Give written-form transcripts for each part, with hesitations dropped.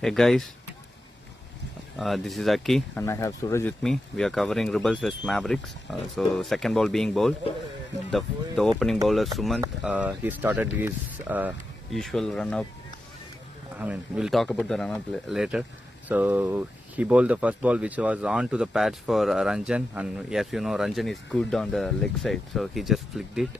Hey guys, this is Aki and I have Suraj with me. We are covering Rebelz vs Mavericks. So second ball being bowled, the opening bowler Sumant, he started his usual run up. I mean, we'll talk about the run up later. So he bowled the first ball which was on to the pads for Ranjan, and as you know, Ranjan is good on the leg side, so he just flicked it.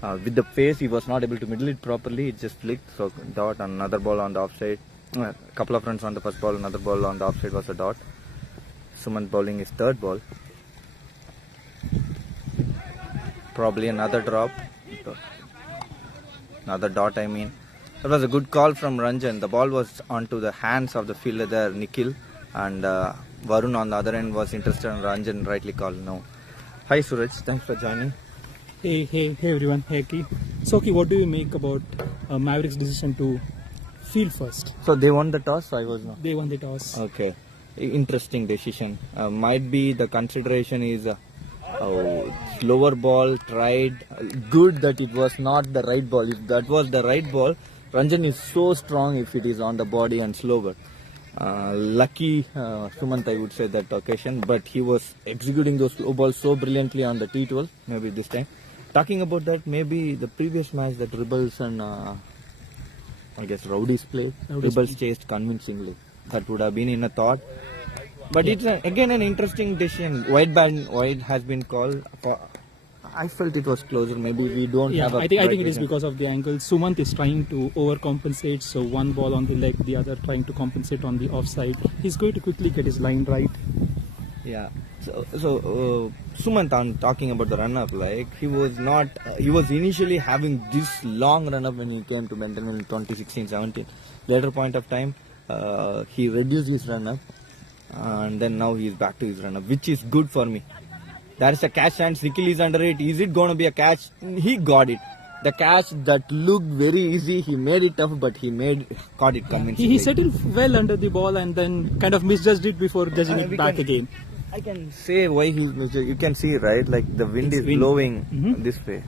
With the face, he was not able to middle it properly, it just flicked, so dot. Another ball on the offside. A couple of runs on the first ball, another ball on the offside was a dot. Sumant bowling his third ball. Probably another drop. Another dot, I mean. That was a good call from Ranjan. The ball was onto the hands of the fielder there, Nikhil. And Varun on the other end was interested in Ranjan, rightly called no. Hi Suraj, thanks for joining. Hey everyone, hey Aki. So Aki, what do you make about Mavericks' decision to field first? So they won the toss, I was not. They won the toss. Okay, interesting decision. Might be the consideration is slower ball tried. Good that it was not the right ball. If that was the right ball, Ranjan is so strong if it is on the body and slower. Lucky Sumant, I would say, that occasion, but he was executing those slow balls so brilliantly on the T12. Maybe this time. Talking about that, maybe the previous match that Rebelz and I guess Rowdies played, Rebelz chased convincingly. That would have been in a thought. But it's again an interesting decision. Wide has been called. I felt it was closer. Maybe we don't have a... I think it is because of the angle. Sumant is trying to overcompensate. So one ball on the leg, the other trying to compensate on the offside. He's going to quickly get his line right. Yeah. So Sumant, on talking about the run-up, like he was not... he was initially having this long run-up when he came to Benton in 2016-17. Later point of time, he reduced his run-up. And then now he is back to his run-up, which is good for me. There is a catch and Nikhil is under it. Is it going to be a catch? He got it. The catch that looked very easy, he made it tough, but he caught it convincingly. He settled well under the ball and then kind of misjudged it before judging it back again. I can say why he misjudged. You can see, right? Like the wind is blowing this way.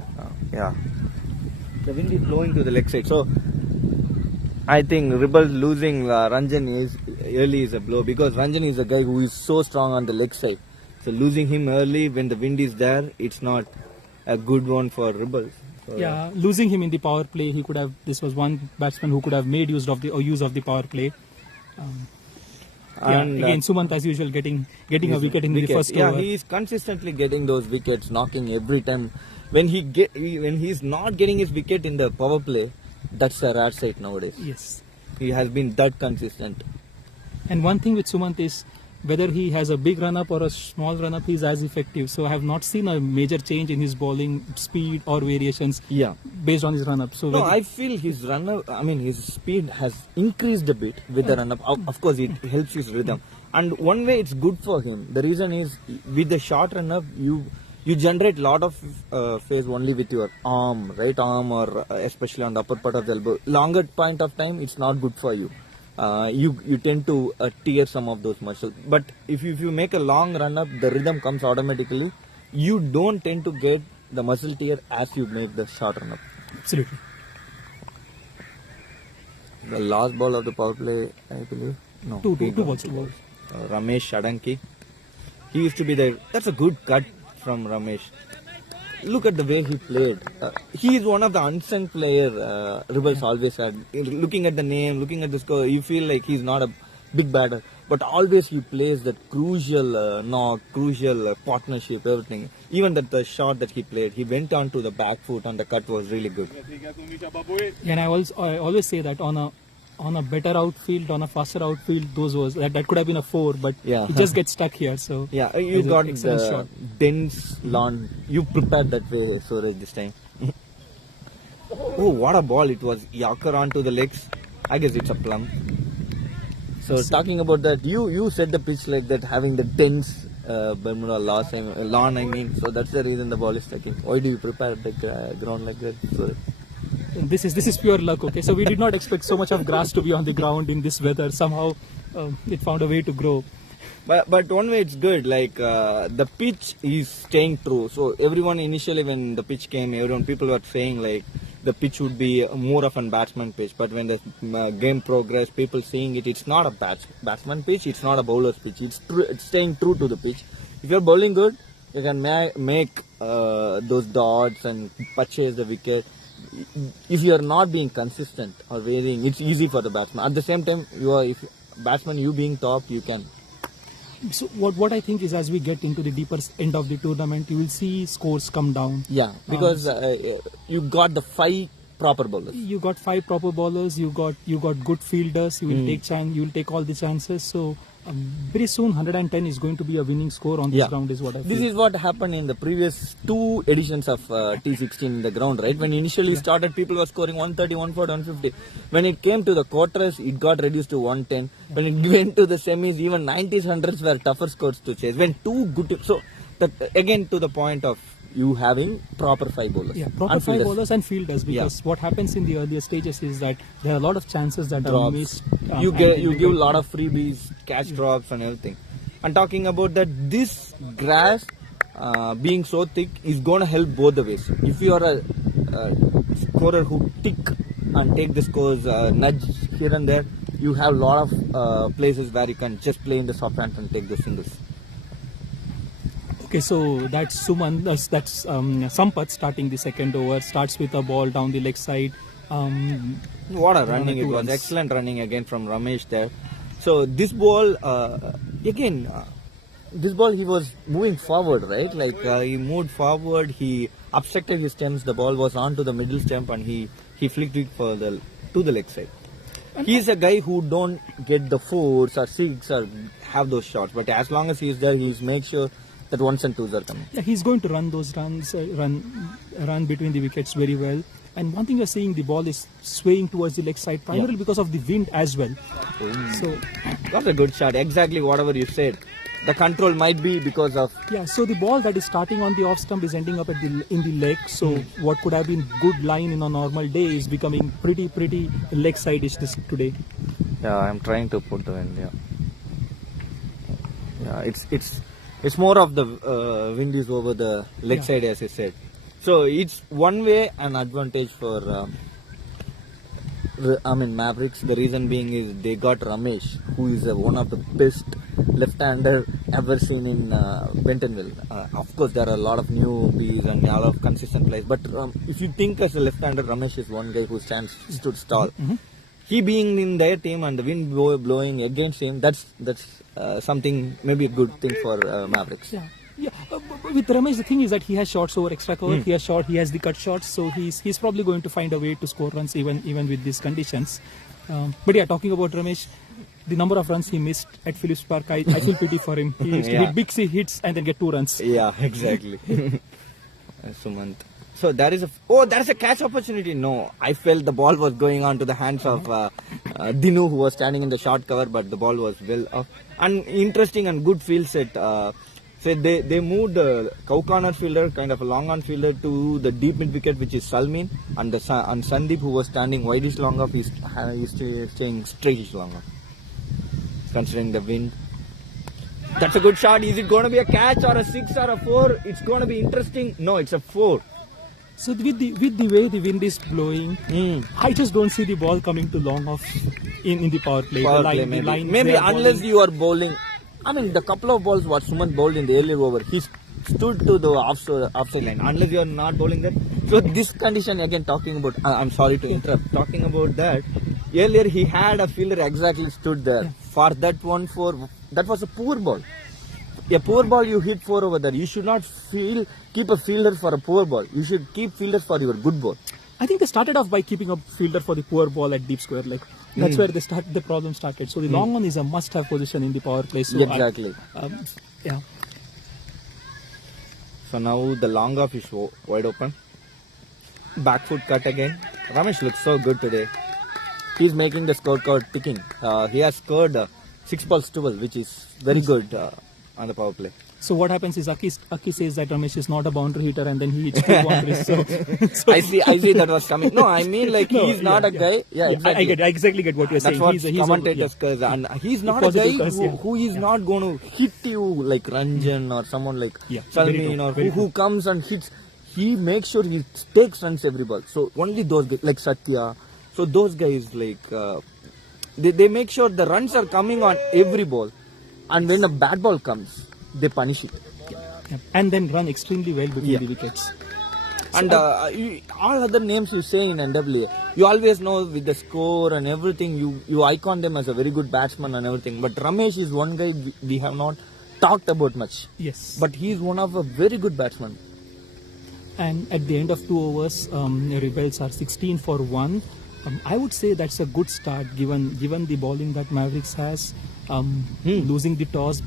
Yeah. The wind is blowing to the leg side. So I think Rebelz losing Ranjan early is a blow, because Ranjan is a guy who is so strong on the leg side. So losing him early when the wind is there, it's not a good one for Rebelz. So yeah, losing him in the power play, he could have. This was one batsman who could have made use of the power play. Again, Sumant as usual getting a wicket in the first over. Yeah, he is consistently getting those wickets, knocking every time. When he's not getting his wicket in the power play, that's a rare sight nowadays. Yes, he has been that consistent. And one thing with Sumant is, whether he has a big run-up or a small run-up, he's as effective. So I have not seen a major change in his bowling speed or variations based on his run-up. So I feel his run-up, his speed has increased a bit with the run-up. Of course, it helps his rhythm. And one way it's good for him. The reason is, with the short run-up, you generate a lot of phase only with your arm, right arm, or especially on the upper part of the elbow. Longer point of time, it's not good for you. You tend to tear some of those muscles. But if you make a long run up, the rhythm comes automatically. You don't tend to get the muscle tear as you make the short run up. Absolutely. The last ball of the power play, I believe. No, two balls. Ramesh Shadanki. He used to be there. That's a good cut from Ramesh. Look at the way he played. He is one of the unsung players Rebelz always had. Looking at the name, looking at the score, you feel like he's not a big batter. But always he plays that crucial knock, crucial partnership, everything. Even the shot that he played, he went on to the back foot and the cut was really good. And I always say that on a better outfield, on a faster outfield, that could have been a 4, but it just gets stuck here. So yeah, you got the dense lawn. You prepared that way, Suraj, this time. Oh, what a ball! It was Yorker onto the legs. I guess it's a plum. So talking about that, you set the pitch like that, having the dense Bermuda lawn. So that's the reason the ball is sticking. Why do you prepare the ground like that, Suraj? This is pure luck. Okay, so we did not expect so much of grass to be on the ground in this weather. Somehow it found a way to grow. But one way it's good, like the pitch is staying true. So everyone initially when the pitch came, people were saying like the pitch would be more of a batsman pitch. But when the game progress, people seeing it, it's not a batsman pitch, it's not a bowler's pitch. It's staying true to the pitch. If you're bowling good, you can make those dots and purchase the wicket. If you are not being consistent or varying, it's easy for the batsman. At the same time, if batsman, you being top, you can. So what I think is, as we get into the deeper end of the tournament, you will see scores come down. Yeah, because you got the 5 proper bowlers. You got 5 proper bowlers. You got good fielders. You will You will take all the chances. So very soon, 110 is going to be a winning score on this ground. Is what I feel. This is what happened in the previous 2 editions of T16 in the ground, right? When initially started, people were scoring 130, 140, 150. When it came to the quarters, it got reduced to 110. When it went to the semis, even 90s, 100s were tougher scores to chase. When 2 good, so that again to the point of you having proper 5 bowlers. Yeah, proper 5 bowlers and fielders, because what happens in the earlier stages is that there are a lot of chances that are missed. You give a lot of freebies, catch drops and everything. And talking about that, this grass being so thick is going to help both the ways. If you are a scorer who tick and take the scores, nudge here and there, you have a lot of places where you can just play in the soft hands and take the singles. Okay, so that's Suman, that's Sampath starting the second over, starts with a ball down the leg side. What a running it was, excellent running again from Ramesh there. So this ball, this ball he was moving forward, right? Like he moved forward, he obstructed his stems, the ball was onto the middle stump and he flicked it to the leg side. He's a guy who don't get the 4s or 6 or have those shots, but as long as he's there, he'll make sure that 1s and 2s are coming. Yeah, he's going to run those runs, run between the wickets very well. And one thing you're seeing, the ball is swaying towards the leg side, primarily because of the wind as well. So that's a good shot. Exactly whatever you said. The control might be because of... Yeah, so the ball that is starting on the off stump is ending up in the leg. So what could have been good line in a normal day is becoming pretty leg side-ish today. Yeah, I'm trying to put the wind, yeah, it's more of the wind is over the leg side, as I said. So it's one way an advantage for Mavericks. The reason being is they got Ramesh, who is one of the best left-hander ever seen in Bentonville. Of course, there are a lot of newbies and a lot of consistent players. But if you think as a left-hander, Ramesh is one guy who stood tall. He being in their team and the wind blowing against him, that's something, maybe a good thing for Mavericks. Yeah, with Ramesh, the thing is that he has shots over extra cover. He has the cut shots, so he's probably going to find a way to score runs even with these conditions. But yeah, talking about Ramesh, the number of runs he missed at Phillips Park, I feel pity for him. He used to hit big hits and then get 2 runs. Yeah, exactly. Sumant. So there is a catch opportunity. No, I felt the ball was going on to the hands of Dinu, who was standing in the short cover, but the ball was well off. And interesting and good field set. So they moved the cow corner fielder, kind of a long on fielder, to the deep mid wicket, which is Salmin, and Sandeep, who was standing wideish long off, he's staying straightish long off. Considering the wind. That's a good shot. Is it going to be a catch or a 6 or a 4? It's going to be interesting. No, it's a 4. So with the way the wind is blowing, I just don't see the ball coming to long off in the power play. Maybe unless you are bowling. I mean, the couple of balls what Sumant bowled in the earlier over, he stood to the offside line. Unless you are not bowling that. So this condition, again talking about, I'm sorry to interrupt, talking about that, earlier he had a fielder exactly stood there. For that 1-4, that was a poor ball. A poor ball you hit 4 over there. You should not keep a fielder for a poor ball. You should keep fielders for your good ball. I think they started off by keeping a fielder for the poor ball at deep square leg. That's where the problem started. So the long one is a must-have position in the power play. So exactly. So now the long off is wide open. Back foot cut again. Ramesh looks so good today. He's making the scorecard ticking. He has scored 6 balls 12, which is very good on the power play. So what happens is Aki says that Ramesh is not a boundary hitter, and then he hits 2 boundaries. So I see that was coming. No, I mean like he's not a guy. Yeah, exactly. I exactly get what you're saying. That's what commentators cause, and he's not a guy who is not going to hit you like Ranjan or someone like Salmin or who comes and hits. he makes sure he takes runs every ball. So only those guys like Satya, so those guys they make sure the runs are coming on every ball, and when a bad ball comes, they punish it. Yeah. And then run extremely well between Yeah. the wickets. And all other names you say in NWA, you always know with the score and everything, you icon them as a very good batsman and everything. But Ramesh is one guy we have not talked about much. Yes. But he is one of a very good batsman. And at the end of 2 overs, Rebelz are 16 for 1. I would say that's a good start given the bowling that Mavericks has. Losing the toss,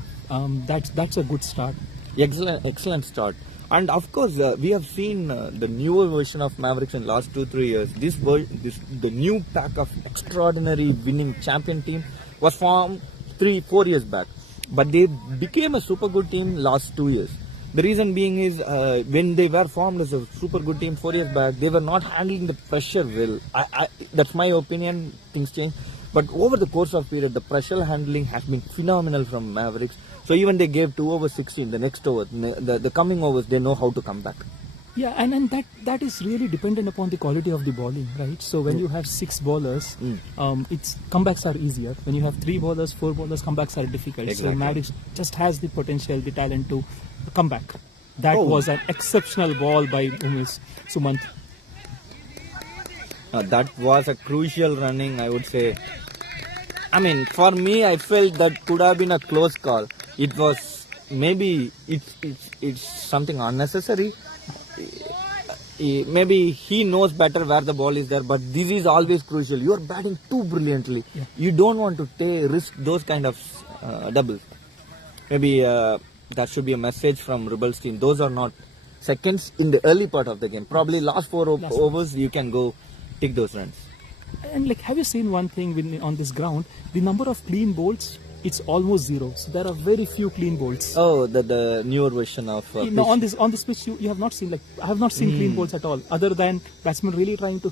that's a good start. Excellent start. And of course, we have seen the newer version of Mavericks in the last 2-3 years. The new pack of extraordinary winning champion team was formed 3-4 years back. But they became a super good team last 2 years. The reason being is when they were formed as a super good team 4 years back, they were not handling the pressure well. That's my opinion. Things change. But over the course of period, the pressure handling has been phenomenal from Mavericks. So even they gave 2 over 16, the next over, the coming overs, they know how to come back. Yeah, and that is really dependent upon the quality of the bowling, right? So when you have 6 bowlers, it's comebacks are easier. When you have 3 bowlers, 4 bowlers, comebacks are difficult. Exactly. So Mavericks just has the potential, the talent to come back. That was an exceptional ball by Sumant. That was a crucial running, I would say. I mean, for me, I felt that could have been a close call. It was maybe it's something unnecessary. Maybe he knows better where the ball is there, but this is always crucial. You are batting too brilliantly. Yeah. You don't want to risk those kind of doubles. Maybe that should be a message from Rebelz team. Those are not seconds in the early part of the game. Probably last 4 overs, you can go take those runs. And like, have you seen one thing on this ground? The number of clean bowls, it's almost 0. So there are very few clean bowls. Oh, the newer version of no, on this pitch, you have not seen I have not seen clean bowls at all. Other than batsmen really trying to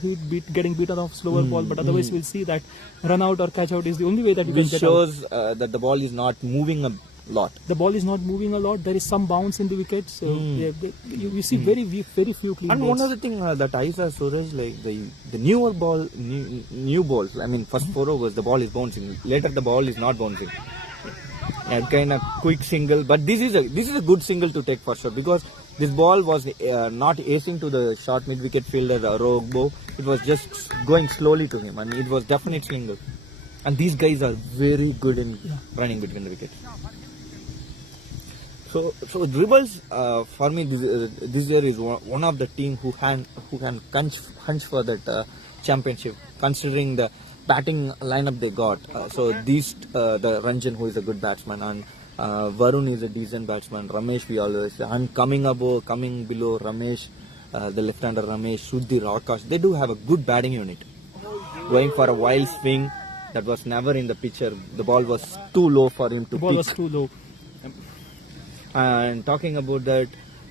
getting beaten off slower ball. But otherwise, we'll see that run out or catch out is the only way that you can get out. Which shows that the ball is not moving a lot. The ball is not moving a lot. There is some bounce in the wicket. So you see very few clean and balls. one other thing that I saw, Suraj, like the newer ball, new balls. I mean, first 4 overs, the ball is bouncing. Later, the ball is not bouncing. Kind of quick single, but this is a good single to take for sure, because this ball was not acing to the short mid wicket fielder Rogbo. It was just going slowly to him, and it was definite single. And these guys are very good in running between the wickets. So Rebelz, for me, this year is one of the team who can hunch for that championship, considering the batting lineup they got. So the Ranjan, who is a good batsman, and Varun is a decent batsman. Ramesh, we always, and coming below Ramesh, the left-hander Ramesh, Sudhir, Akash, they do have a good batting unit. Going for a wild swing, that was never in the picture. The ball was too low for him to The ball pick. was too low. And talking about that,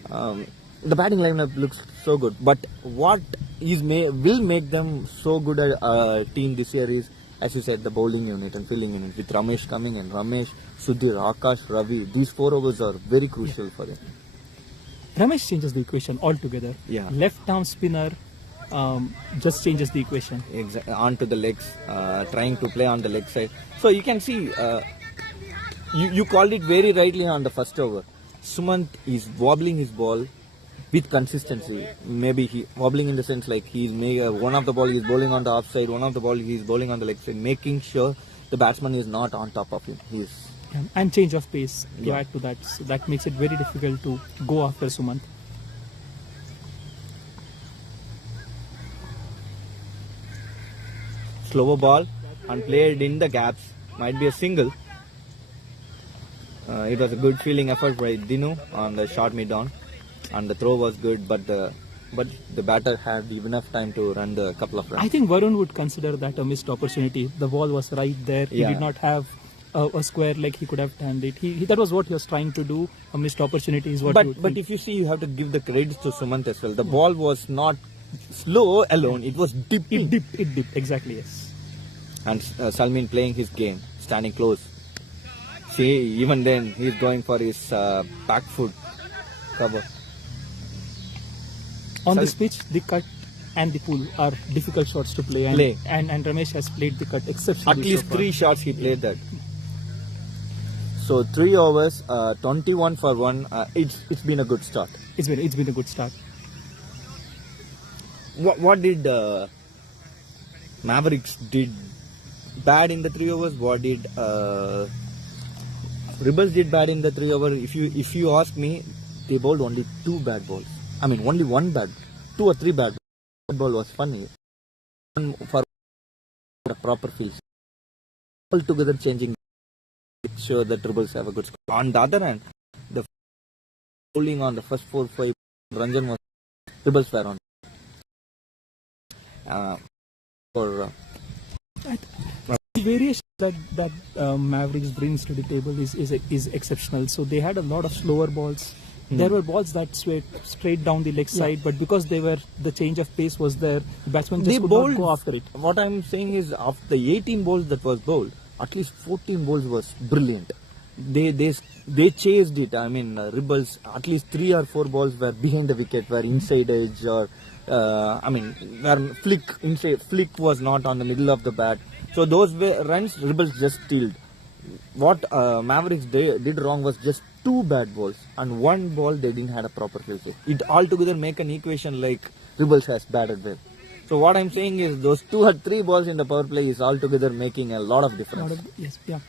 the batting lineup looks so good. But what will make them so good a team this year is, as you said, the bowling unit and fielding unit. With Ramesh coming in, Ramesh, Sudhir, Akash, Ravi, these 4 overs are very crucial for them. Ramesh changes the equation altogether. Yeah. Left arm spinner just changes the equation. Onto the legs, trying to play on the leg side. So you can see, you called it very rightly on the first over. Sumant is wobbling his ball with consistency. Maybe he wobbling in the sense like one of the ball he's bowling on the offside, one of the ball he's bowling on the leg side, making sure the batsman is not on top of him. And change of pace to add to that. So that makes it very difficult to go after Sumant. Slower ball and played in the gaps, might be a single. It was a good fielding effort by Dinu on the short mid on, and the throw was good, but the batter had enough time to run the couple of runs. I think Varun would consider that a missed opportunity. The ball was right there. He did not have a square leg. He could have turned it. That was what he was trying to do. A missed opportunity is what. But if you see, you have to give the credit to Sumant as well. The ball was not slow alone. It was dipping. It dipped. Exactly, yes. And Salmin playing his game, standing close. See, even then, he's going for his back foot cover. On this pitch, the cut and the pull are difficult shots to play. And Ramesh has played the cut exceptionally. At least so far. 3 shots he played that. So 3 overs, 21 for 1. It's been a good start. It's been a good start. What did Mavericks did bad in the 3 overs? What did Rebelz did bad in the 3 overs? If you ask me, they bowled only 2 bad balls. I mean, only 1 bad, 2 or 3 bad balls. That ball was funny. One for a proper field. All together changing. Make sure that Rebelz have a good score. On the other hand, the bowling on the first 4-5 Ranjan was Rebelz were on. The variation that Mavericks brings to the table is exceptional. So they had a lot of slower balls. There were balls that swept straight down the leg side, but because the change of pace was there, the batsman just could not go after it. What I'm saying is, of the 18 balls that was bowled, at least 14 balls was brilliant. They chased it. I mean, Rebelz, at least 3 or 4 balls were behind the wicket, were inside edge, or where flick was not on the middle of the bat. So those runs Rebelz just stealed. What Mavericks did wrong was just 2 bad balls and 1 ball they didn't have a proper field. It altogether make an equation like Rebelz has batted well. So what I'm saying is those 2 or 3 balls in the power play is altogether making a lot of difference. Yes, yeah.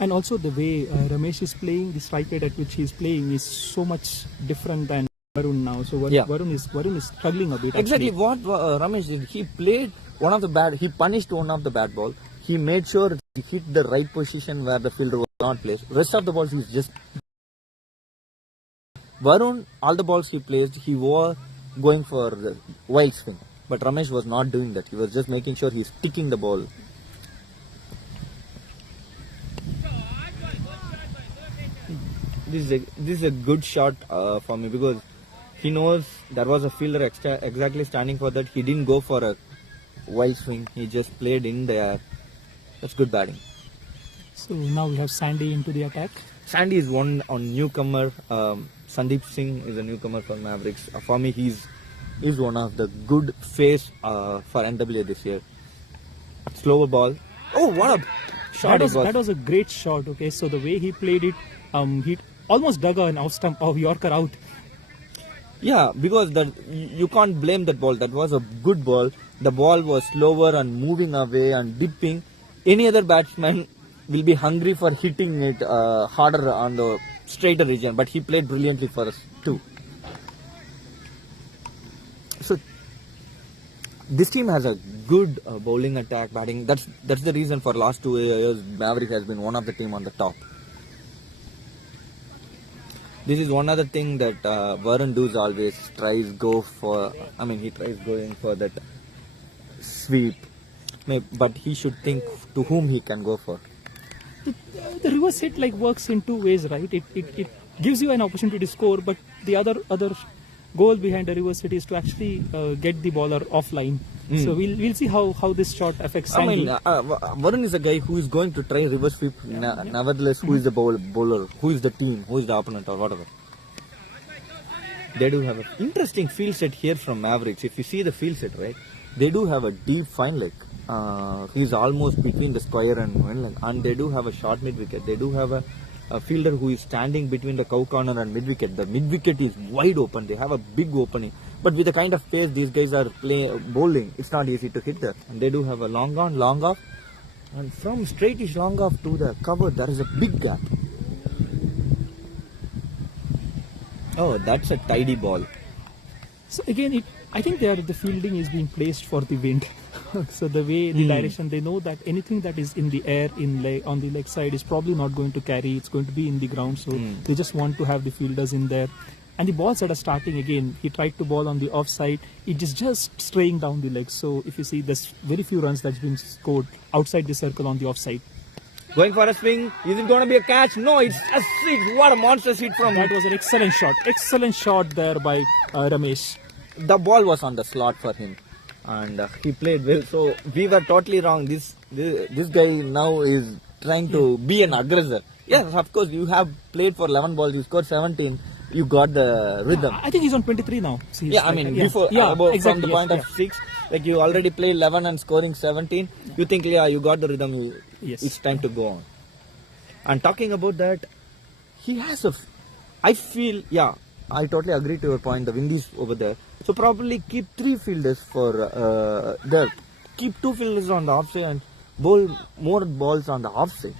And also the way Ramesh is playing, the strike rate at which he is playing is so much different than Varun now. So Varun is struggling a bit. Exactly actually. what Ramesh did. He played he punished one of the bad ball. He made sure he hit the right position where the fielder was not placed. Rest of the balls he's just... Varun, all the balls he placed, he was going for the wild swing. But Ramesh was not doing that. He was just making sure he's sticking the ball. This is a good shot for me, because he knows there was a fielder exactly standing for that. He didn't go for a wild swing. He just played in the air. That's good batting. So now we have Sandy into the attack. Sandy is one on newcomer. Sandeep Singh is a newcomer for Mavericks. For me, he's one of the good face for NWA this year. Slower ball. Oh, what a shot That was a great shot. Okay, so the way he played it, he almost dug an off stump of Yorker out. Yeah, because you can't blame that ball. That was a good ball. The ball was slower and moving away and dipping. Any other batsman will be hungry for hitting it harder on the straighter region, but he played brilliantly for us too. So this team has a good bowling attack, batting. That's the reason for last 2 years Maverick has been one of the team on the top. This is one other thing that Varun does always. He tries going for that sweep. But he should think to whom he can go for. The reverse hit works in 2 ways, right? It gives you an opportunity to score, but the other goal behind the reverse hit is to actually get the bowler offline. So we'll see how this shot affects Sandy. Varun is a guy who is going to try reverse sweep. Nevertheless, who is the bowler? Who is the team? Who is the opponent or whatever? They do have an interesting field set here from Mavericks. If you see the field set, right, they do have a deep fine leg. He's almost between the square and one leg, and they do have a short mid wicket. They do have a fielder who is standing between the cow corner and mid wicket. The mid wicket is wide open. They have a big opening, but with the kind of pace these guys are bowling, it's not easy to hit there. And they do have a long on, long off, and from straightish long off to the cover there is a big gap. Oh, that's a tidy ball. So again, I think the fielding is being placed for the wind. So the way, the direction, they know that anything that is in the air on the leg side is probably not going to carry. It's going to be in the ground. So they just want to have the fielders in there. And the balls that are starting again, he tried to ball on the offside. It is just straying down the legs. So if you see, there's very few runs that's been scored outside the circle on the offside. Going for a swing. Is it going to be a catch? No, it's a six. What a monster hit from him. That was an excellent shot. Excellent shot there by Ramesh. The ball was on the slot for him, and he played well. So we were totally wrong. This guy now is trying to be an aggressor. Yes, of course, you have played for 11 balls. You scored 17. you got the rhythm. I think he's on 23 now. So he's Yeah, I like- mean, yeah, before, yeah, about, exactly, from the point yes, of 6, like you already play 11 and scoring 17, you think, yeah, you got the rhythm, Yes. it's time to go on. And talking about that, he has I feel, yeah, I totally agree to your point, the wind is over there. So probably keep 3 fielders for there. Keep 2 fielders on the offside and bowl more balls on the offside.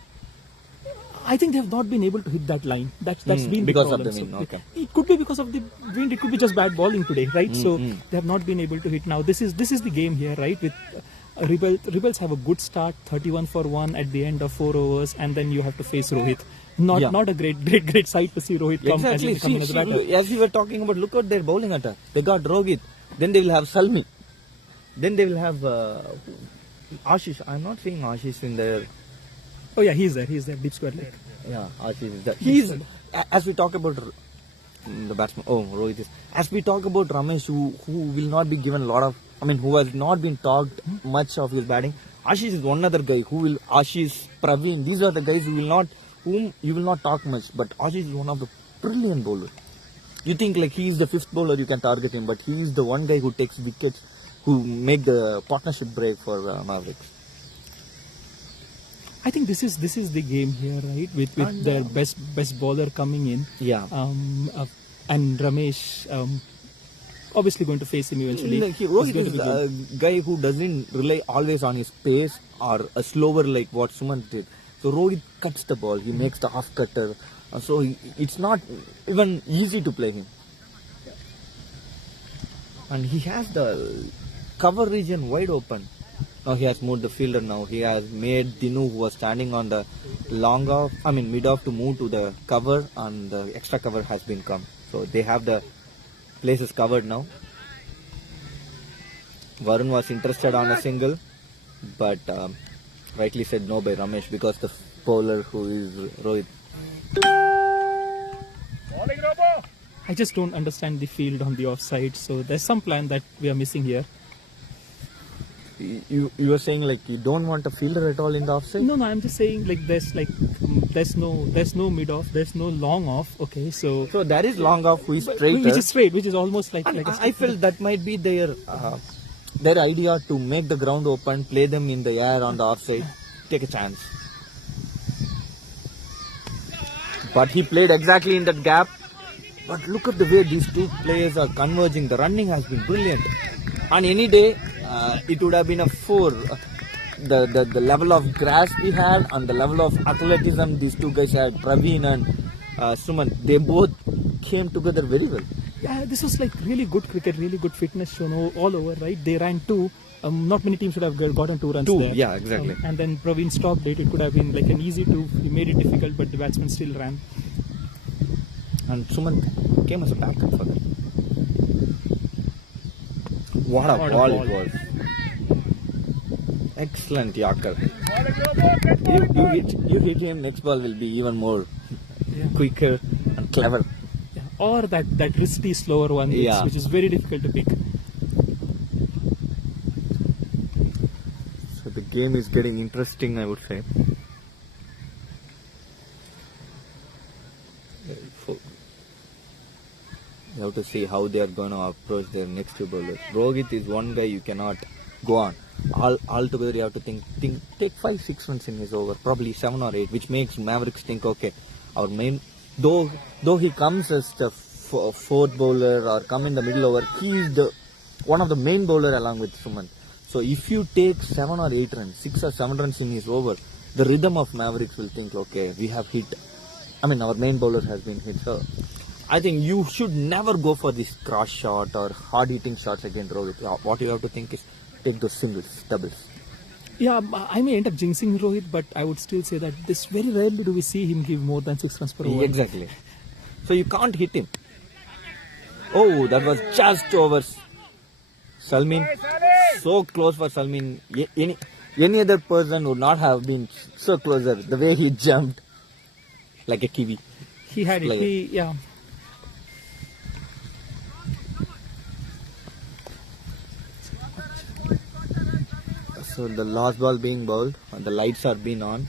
I think they have not been able to hit that line. That's been because the of the problem. wind, okay. It could be because of the wind. It could be just bad bowling today, right? So they have not been able to hit. Now this is the game here, right? With Rebelz have a good start, 31 for 1 at the end of 4 overs, and then you have to face Rohit. Not a great sight to see Rohit come Exactly. come in as a batter. As we were talking about, look at their bowling attack. They got Rohit, then they will have Salmi, then they will have Ashish. I'm not seeing Ashish in there. Oh yeah, he's there. Deep square leg. Yeah, Ashish is there. He's, as we talk about the batsman. Oh, Rohit is. As we talk about Ramesh, who will not be given a lot of. I mean, who has not been talked much of his batting. Ashish is one other guy who will. Ashish, Praveen. These are the guys whom you will not talk much. But Ashish is one of the brilliant bowlers. You think like he is the 5th bowler, you can target him, but he is the one guy who takes wickets, who make the partnership break for Mavericks. I think this is the game here, right? With their best bowler coming in. Yeah. And Ramesh obviously going to face him eventually. Rohit is a guy who doesn't rely always on his pace or a slower like what Suman did. So Rohit cuts the ball, he makes the half cutter. So it's not even easy to play him. And he has the cover region wide open. Now he has moved the fielder now. He has made Dinu, who was standing on the mid off to move to the cover, and the extra cover has been come. So they have the places covered now. Varun was interested on a single, but rightly said no by Ramesh because the bowler who is Rohit. I just don't understand the field on the offside. So there's some plan that we are missing here. You were saying like you don't want a fielder at all in the offside? No, I'm just saying like there's no mid off, there's no long off. Okay, so there is long off who is straight. which is straight, which is almost like I feel that might be their idea to make the ground open, play them in the air on the offside, take a chance. But he played exactly in that gap. But look at the way these two players are converging. The running has been brilliant. On any day, it would have been a 4. The level of grass we had and the level of athleticism these two guys had, Praveen and Suman, they both came together very well. Yeah, this was like really good cricket, really good fitness shown all over, right? They ran 2. Not many teams would have gotten 2 runs 2, there. yeah, exactly. And then Praveen stopped it. It could have been like an easy 2. He made it difficult, but the batsman still ran. And Suman came as a backup for them. What a ball it was. Excellent Yorker. You hit him, next ball will be even more quicker and clever. Yeah. Or that risky slower one, which is very difficult to pick. So the game is getting interesting, I would say. You have to see how they are going to approach their next 2 bowlers. Rohit is one guy you cannot go on. All together you have to think take 5-6 runs in his over, probably 7 or 8, which makes Mavericks think, okay, our main, though he comes as the 4th bowler or come in the middle over, he is the one of the main bowler along with Suman. So if you take 7 or 8 runs, 6 or 7 runs in his over, the rhythm of Mavericks will think, okay, we have hit. Our main bowler has been hit. So I think you should never go for this cross shot or hard hitting shots against Rohit. What you have to think is take those singles, doubles. Yeah, I may end up jinxing Rohit, but I would still say that this very rarely do we see him give more than 6 runs per over. Exactly. So you can't hit him. Oh, that was just over. Salmin, so close for Salmin. Any other person would not have been so closer. The way he jumped like a kiwi. He had it. Yeah. So the last ball being bowled, the lights are being on.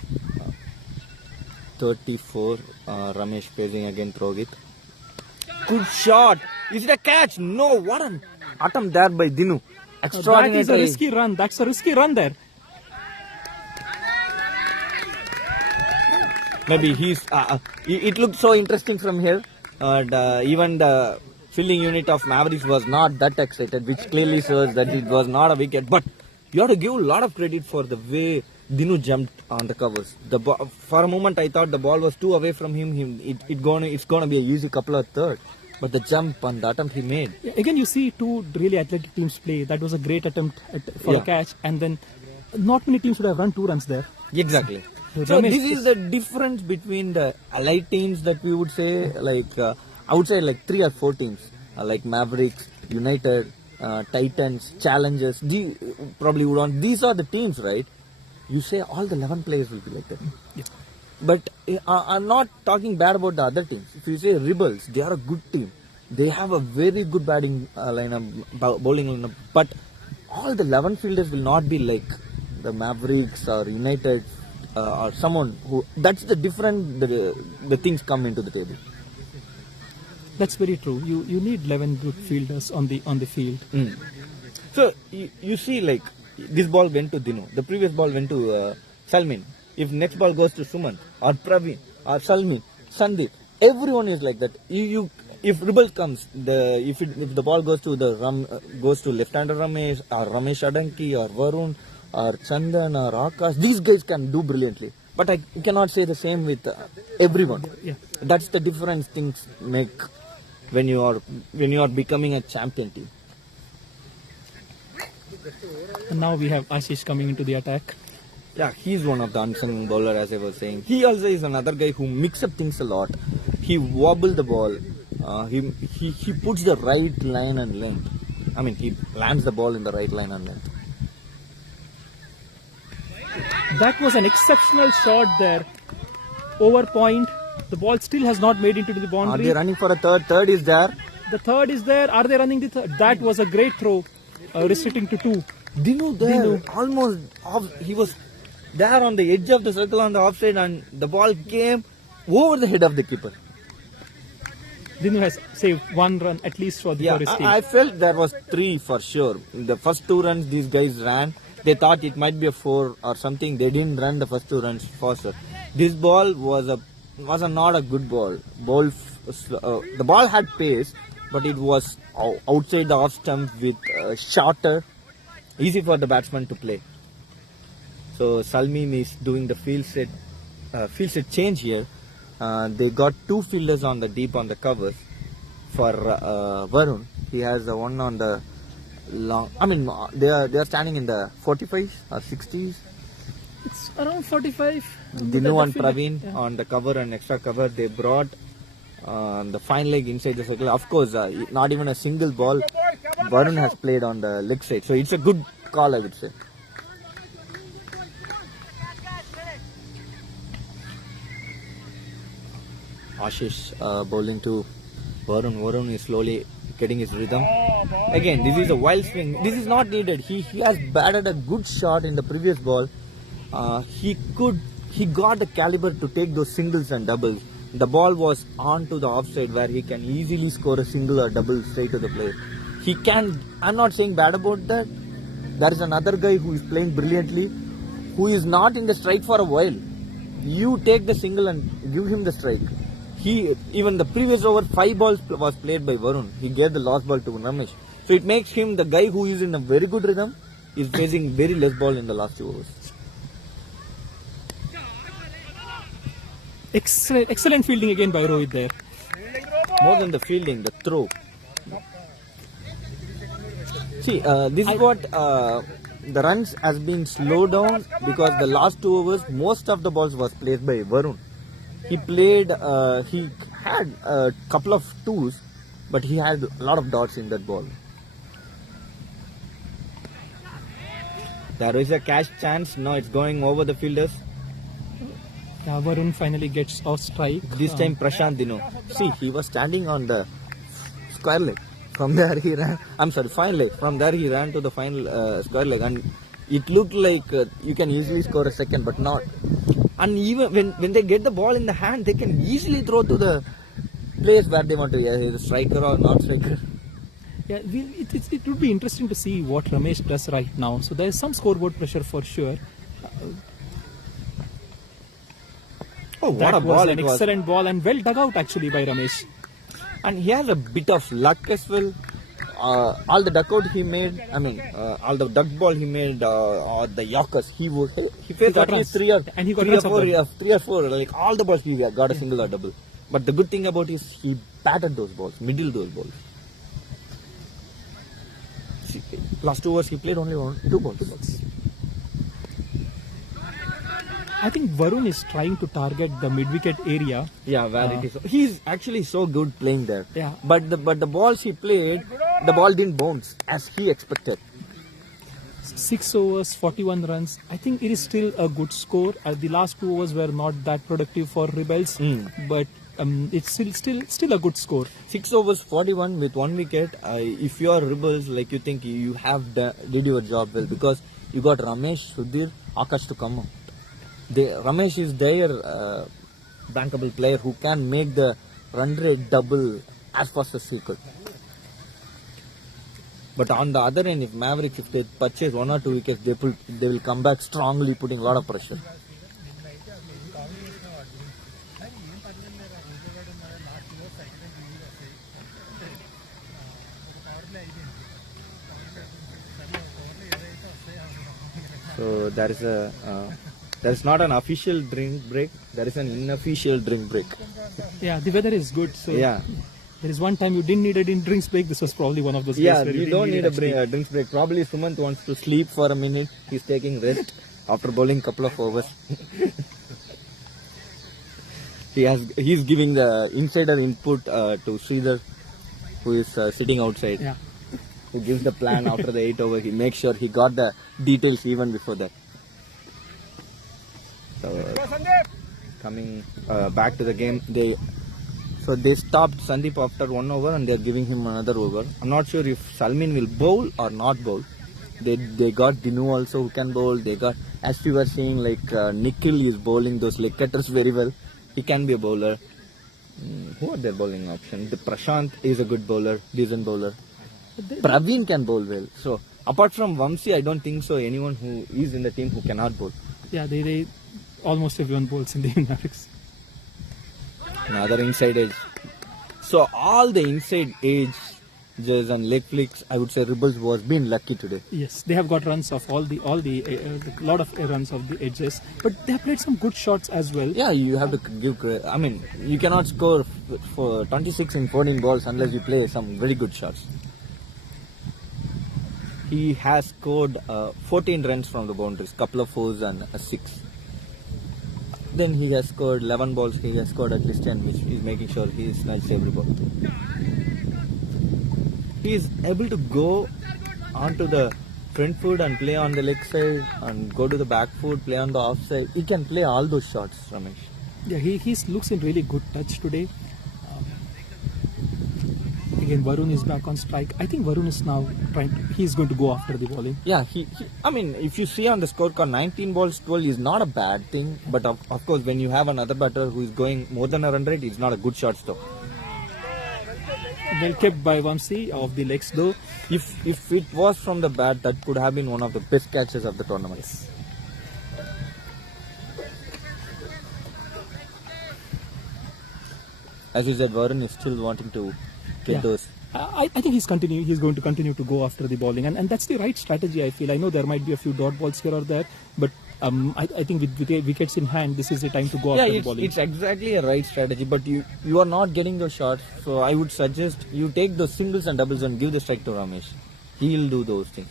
34, Ramesh facing against Rohit. good shot. Is it a catch? No. What an attempt there by Dinu. That Extraordinary. is a risky run. That's a risky run there. Maybe it looked so interesting from here. Even the fielding unit of Mavericks was not that excited, which clearly shows that it was not a wicket. But you have to give a lot of credit for the way Dinu jumped on the covers. For a moment, I thought the ball was too away from him. It's gonna be a easy couple of third. But the jump and the attempt he made. Yeah, again, you see two really athletic teams play. That was a great attempt for a catch, and then not many teams would have run 2 runs there. Exactly. So So this is the difference between the allied teams that we would say, like I would say like 3 or 4 teams, like Mavericks, United, Titans, Challengers. Probably would want. These are the teams, right? You say all the 11 players will be like that. Yeah. But I'm not talking bad about the other teams. If you say Rebelz, they are a good team. They have a very good batting lineup, bowling lineup. But all the 11 fielders will not be like the Mavericks or United or someone who. That's the different. The things come into the table. That's very true. You need 11 good fielders on the field. So you see, like this ball went to Dinu. The previous ball went to Salmin. If next ball goes to Suman or Praveen or Salmi, Sandeep, everyone is like that. If Rebelz comes, if the ball goes to left-hander Ramesh or Ramesh Adanki or Varun or Chandan or Akash, these guys can do brilliantly. But I cannot say the same with everyone. Yeah. That's the difference things make when you are becoming a champion team. And now we have Ashish coming into the attack. Yeah, he's one of the unsung bowler, as I was saying. He also is another guy who mixes up things a lot. He wobbles the ball. He puts the right line and length. I mean, he lands the ball in the right line and length. That was an exceptional shot there. Over point. The ball still has not made into the Are boundary. they running for a third? Third is there. The third is there. Are they running the third? That was a great throw. Restricting to 2. Dinu there, almost off. He was there on the edge of the circle on the offside, and the ball came over the head of the keeper. Dinu has saved 1 run at least for his team. I felt there was 3 for sure. The first 2 runs these guys ran. They thought it might be a 4 or something. They didn't run the first 2 runs faster. This ball was not a good ball. The ball had pace, but it was outside the off stump with shorter, easy for the batsman to play. So Salmin is doing the field set change here. They got 2 fielders on the deep on the covers for Varun. He has the one on the long. I mean, they are standing in the 45s or 60s. It's around 45. Dinu and Praveen on the cover and extra cover. They brought the fine leg inside the circle. Of course, not even a single ball Varun has played on the leg side. So it's a good call, I would say. Ashish bowling to Varun. Varun is slowly getting his rhythm. Again, this is a wild swing. This is not needed. He has batted a good shot in the previous ball. He got the caliber to take those singles and doubles. The ball was on to the offside where he can easily score a single or double straight to the plate. He can. I'm not saying bad about that. There is another guy who is playing brilliantly, who is not in the strike for a while. You take the single and give him the strike. Even the previous over 5 balls was played by Varun. He gave the last ball to Ramesh. So it makes him the guy who is in a very good rhythm, is facing very less ball in the last 2 overs. Excellent fielding again by Rohit there. More than the fielding, the throw. See, this is what the runs has been slowed down because the last 2 overs, most of the balls was played by Varun. He had a couple of 2s, but he had a lot of dots in that ball. There is a catch chance. Now it's going over the fielders. Varun finally gets off strike. This time Prashant Dinu. See, he was standing on the square leg. From there he ran. Fine leg. From there he ran to the final square leg, and it looked like you can easily score a second, but not. And even when they get the ball in the hand, they can easily throw to the place where they want to. Yeah, he's a striker or not striker. Yeah, it would be interesting to see what Ramesh does right now. So there is some scoreboard pressure for sure. Oh, what That a was ball an it was! excellent ball and well dug out actually by Ramesh. And he has a bit of luck as well. All the duck out he made, all the duck ball he made, or the Yorkers, he faced got at least runs. And he got runs of them. three or four, like all the balls he got a single or double. But the good thing about it is he batted those balls, middle those balls. See, last 2 overs he played only 2 balls. I think Varun is trying to target the mid-wicket area. Yeah, where it is. He's actually so good playing there. Yeah. But the balls he played, the ball didn't bounce as he expected. 6 overs, 41 runs. I think it is still a good score. The last 2 overs were not that productive for Rebelz, but it's still a good score. 6 overs, 41 with 1 wicket. If you are Rebelz, like you think you have did your job well because you got Ramesh, Sudhir, Akash to come out. Ramesh is their bankable player who can make the run rate double as fast as he could. But on the other end, if Mavericks, if they purchase 1 or 2 wickets, they will come back strongly, putting a lot of pressure. So there is not an official drink break. There is an unofficial drink break. Yeah, the weather is good. So Yeah. there is one time you didn't need a drinks break. This was probably one of those Yeah, days where you didn't don't need actually. a drinks break. Probably Sumant wants to sleep for a minute. He's taking rest after bowling couple of overs. He's giving the insider input to Sridhar, who is sitting outside. Yeah. Who gives the plan after the 8 over. He makes sure he got the details even before that. So, coming back to the game, they stopped Sandeep after 1 over and they are giving him another over. I'm not sure if Salmin will bowl or not bowl. They got Dinu also who can bowl. They got, as we were saying, like Nikhil is bowling those leg cutters very well. He can be a bowler. Who are their bowling options? The Prashant is a good bowler, decent bowler. Praveen can bowl well. So apart from Vamsi, I don't think so anyone who is in the team who cannot bowl. Yeah, they almost everyone bowls in the Mavericks. Another inside edge. So all the inside edges and leg flicks, I would say Rebelz was being lucky today. Yes, they have got runs of all the lot of runs of the edges, but they have played some good shots as well. Yeah, you have to give credit. I mean, you cannot score for 26 in 14 balls unless you play some very good shots. He has scored 14 runs from the boundaries, couple of fours and a 6. Then he has scored 11 balls, he has scored at least 10, which is making sure he snatches every ball. He is able to go onto the front foot and play on the leg side and go to the back foot, play on the off side. He can play all those shots, Ramesh. Yeah, he looks in really good touch today. Again, Varun is back on strike. I think Varun is now he's going to go after the bowling. Yeah, if you see on the scorecard, 19 balls, 12 is not a bad thing. But of course, when you have another batter who is going more than a run rate, it's not a good shot stop. Well kept by Vamsi of the legs though. If it was from the bat, that could have been one of the best catches of the tournament. Yes. As you said, Varun is still wanting to get those. I think he's going to continue to go after the bowling, and that's the right strategy. I feel. I know there might be a few dot balls here or there, but I think with wickets in hand, this is the time to go after the bowling. It's exactly a right strategy, but you are not getting those shots. So I would suggest you take those singles and doubles and give the strike to Ramesh. He'll do those things.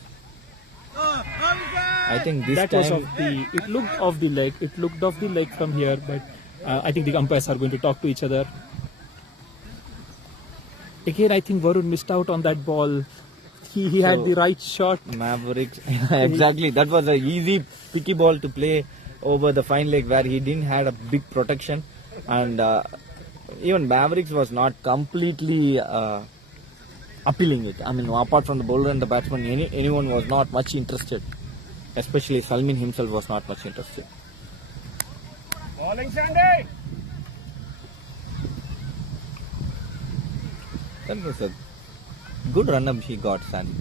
I think this that time was it looked off the leg. It looked off the leg from here, but I think the umpires are going to talk to each other. Again, I think Varun missed out on that ball. He had the right shot. Mavericks, exactly. That was an easy, picky ball to play over the fine leg where he didn't had a big protection, and even Mavericks was not completely appealing it. I mean, apart from the bowler and the batsman, anyone was not much interested. Especially Salmin himself was not much interested. Bowling Sandy. That was a good run-up he got, Sandy.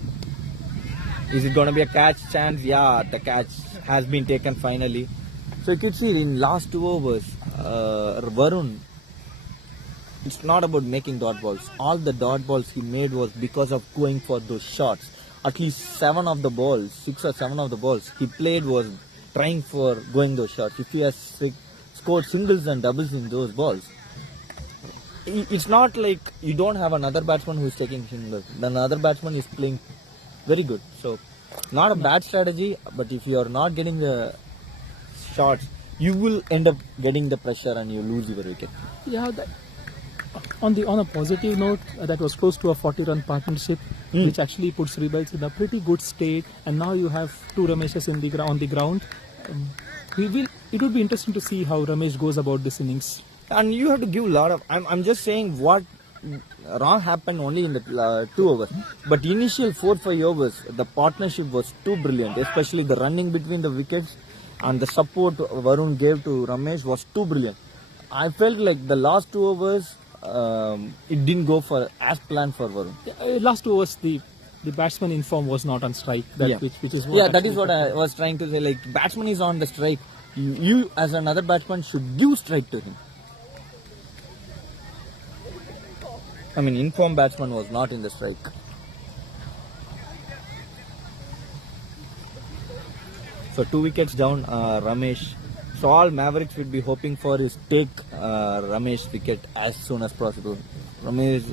Is it going to be a catch chance? Yeah, the catch has been taken finally. So you could see in last 2 overs, Varun, it's not about making dot balls. All the dot balls he made was because of going for those shots. At least 7 of the balls, 6 or 7 of the balls he played was trying for going those shots. If he has scored singles and doubles in those balls, it's not like you don't have another batsman who is taking singles. Another batsman is playing very good. So, not a bad strategy, but if you are not getting the shots, you will end up getting the pressure and you lose your wicket. Yeah, on a positive note, that was close to a 40-run partnership, which actually puts Rebelz in a pretty good state. And now you have 2 Rameshes on the ground. It would be interesting to see how Ramesh goes about this innings. And you have to give a lot of. I'm just saying what wrong happened only in the 2 overs. But initial 4-5 overs, the partnership was too brilliant, especially the running between the wickets and the support Varun gave to Ramesh was too brilliant. I felt like the last 2 overs, it didn't go for as planned for Varun. Last 2 overs, the batsman in form was not on strike. Which is what that is what I was trying to say. Like, batsman is on the strike. You as another batsman should give strike to him. I mean, informed batsman was not in the strike. So 2 wickets down, Ramesh. So all Mavericks would be hoping for is take Ramesh wicket as soon as possible. Ramesh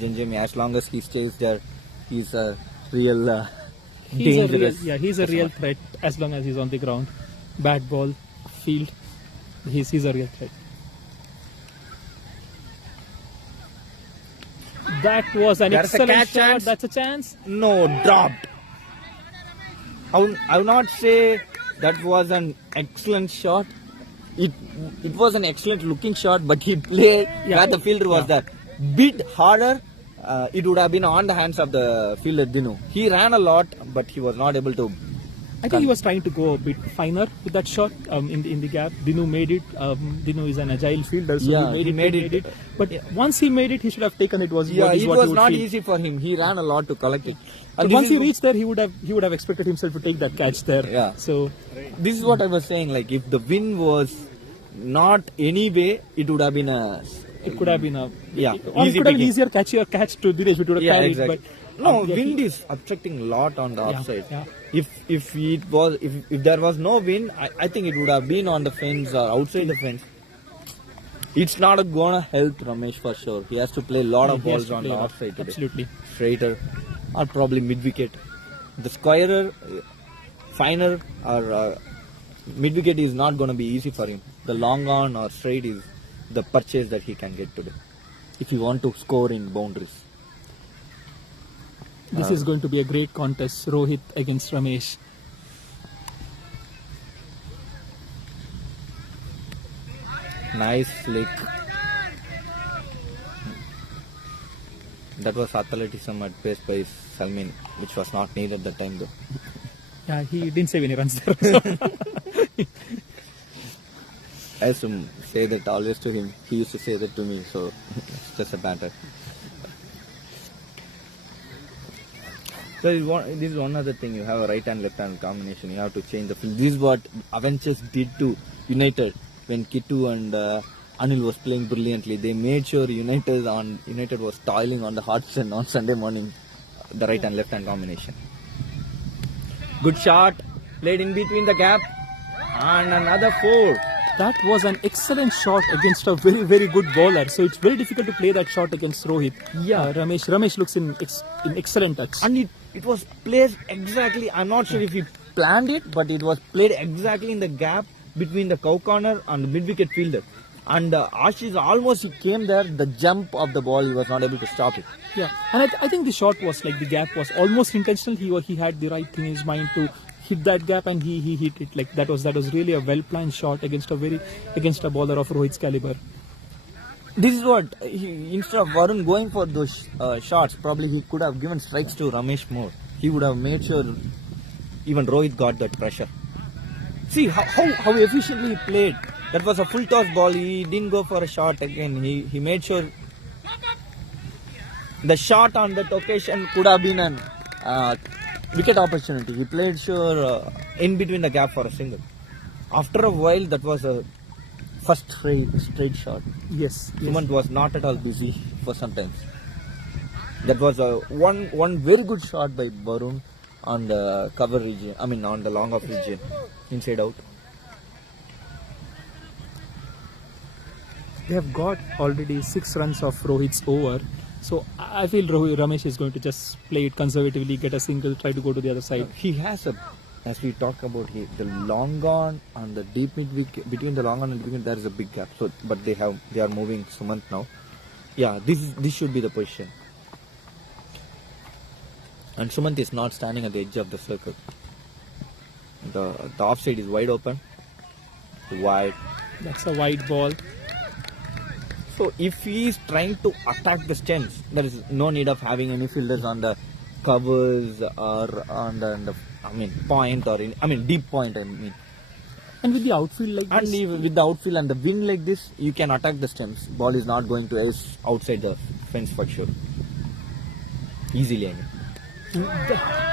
Janjami, as long as he stays there, he's a real dangerous. He's a real threat as long as he's on the ground. Bat ball, field, he's a real threat. That was an excellent shot. That's a chance. No, dropped. I would not say that was an excellent shot. It was an excellent looking shot, but he played where the fielder was there. Bit harder, it would have been on the hands of the fielder Dinu. He ran a lot, but he was not able to. I think he was trying to go a bit finer with that shot in the gap. Dinu made it. Dinu is an agile fielder, so he made it. But once he made it, he should have taken it. It was not easy for him. He ran a lot to collect it. And once he reached there, he would have expected himself to take that catch there. Yeah. So this is what I was saying. Like, if the win was not anyway, it would have been a. It could have been a. Or it could have been easier catch to Dinesh. It would have carried, exactly. But wind is obstructing a lot on the offside. If there was no wind, I think it would have been on the fence or outside the fence. It's not gonna help Ramesh for sure. He has to play a lot of balls on the offside today. Absolutely. Straighter or probably mid wicket. The squarer, finer or mid wicket is not gonna be easy for him. The long on or straight is the purchase that he can get today if you want to score in boundaries. This is going to be a great contest, Rohit against Ramesh. Nice flick. That was athleticism at pace by Salmin, which was not needed at that time though. Yeah, he didn't save any runs there. I used to say that always to him. He used to say that to me, so it's just a banter. So this is one other thing. You have a right hand left hand combination. You have to change the field. This is what Avengers did to United when Kittu and Anil was playing brilliantly. They made sure United was toiling on the hot sun on Sunday morning. The right hand left hand combination. Good shot, played in between the gap, and another 4. That was an excellent shot against a very, very good bowler. So it's very difficult to play that shot against Rohit. Yeah, Ramesh looks in excellent touch. And it was placed exactly. I'm not sure if he planned it, but it was played exactly in the gap between the cow corner and the mid wicket fielder. And Ashish he came there. The jump of the ball, he was not able to stop it. Yeah, and I think the shot was like the gap was almost intentional. He had the right thing in his mind to hit that gap, and he hit it. Like that was really a well planned shot against a bowler of Rohit's caliber. This is what instead of Varun going for those shots, probably he could have given strikes to Ramesh more. He would have made sure even Rohit got that pressure. See how efficiently he played. That was a full toss ball. He didn't go for a shot again. He made sure. The shot on that occasion could have been an wicket opportunity. He played sure in between the gap for a single. After a while, that was a first straight shot. Yes. Sumant was not at all busy for some times. That was a one very good shot by Barun on the cover region. I mean on the long off region, inside out. They have got already 6 runs of Rohit's over. So I feel Ramesh is going to just play it conservatively, get a single, try to go to the other side. He has a, as we talk about here, the long on and the deep mid wicket, between the long on and deep mid there is a big gap. So, but they are moving Sumant now. Yeah, this should be the position. And Sumant is not standing at the edge of the circle. The offside is wide open. Wide. That's a wide ball. So if he is trying to attack the stands, there is no need of having any fielders on the covers or on the point or deep point. And with the outfield like And this, even with the outfield and the wing like this, you can attack the stems. Ball is not going to ace outside the fence for sure. Easily,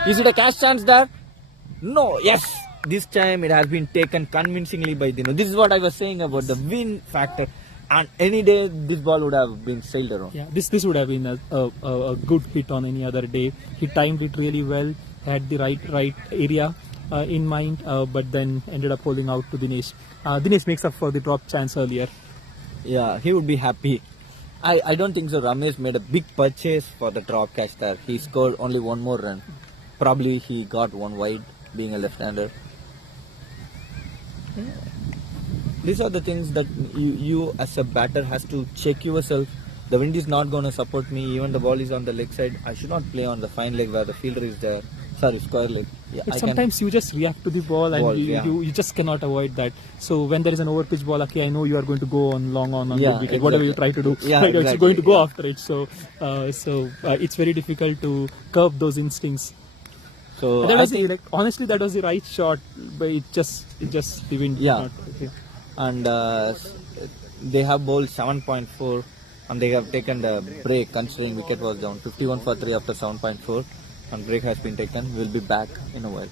Is it a cash chance there? No. Yes. This time it has been taken convincingly by Dino. This is what I was saying about the win factor. And any day this ball would have been sailed around. yeah, this would have been a good hit on any other day. He timed it really well, had the right area in mind, but then ended up holding out to Dinesh. Dinesh makes up for the drop chance earlier. Yeah, he would be happy. I don't think so. Ramesh made a big purchase for the drop catch there. He scored only one more run. Probably he got one wide, being a left-hander. Yeah. These are the things that you as a batter has to check yourself. The wind is not going to support me. Even the ball is on the leg side. I should not play on the fine leg where the fielder is there. Sorry, square leg. Yeah, But sometimes you just react to the ball and you just cannot avoid that. So when there is an overpitch ball, okay, I know you are going to go on long on Yeah, the wicket, exactly. whatever you try to do. Yeah, Right, exactly. It's going to go after it. So it's very difficult to curb those instincts. So And that I was think, honestly that was the right shot, but it just the wind. Yeah. Not, okay. and they have bowled 7.4 and they have taken the break considering wicket was down 51 for 3 after 7.4 and break has been taken. We'll be back in a while.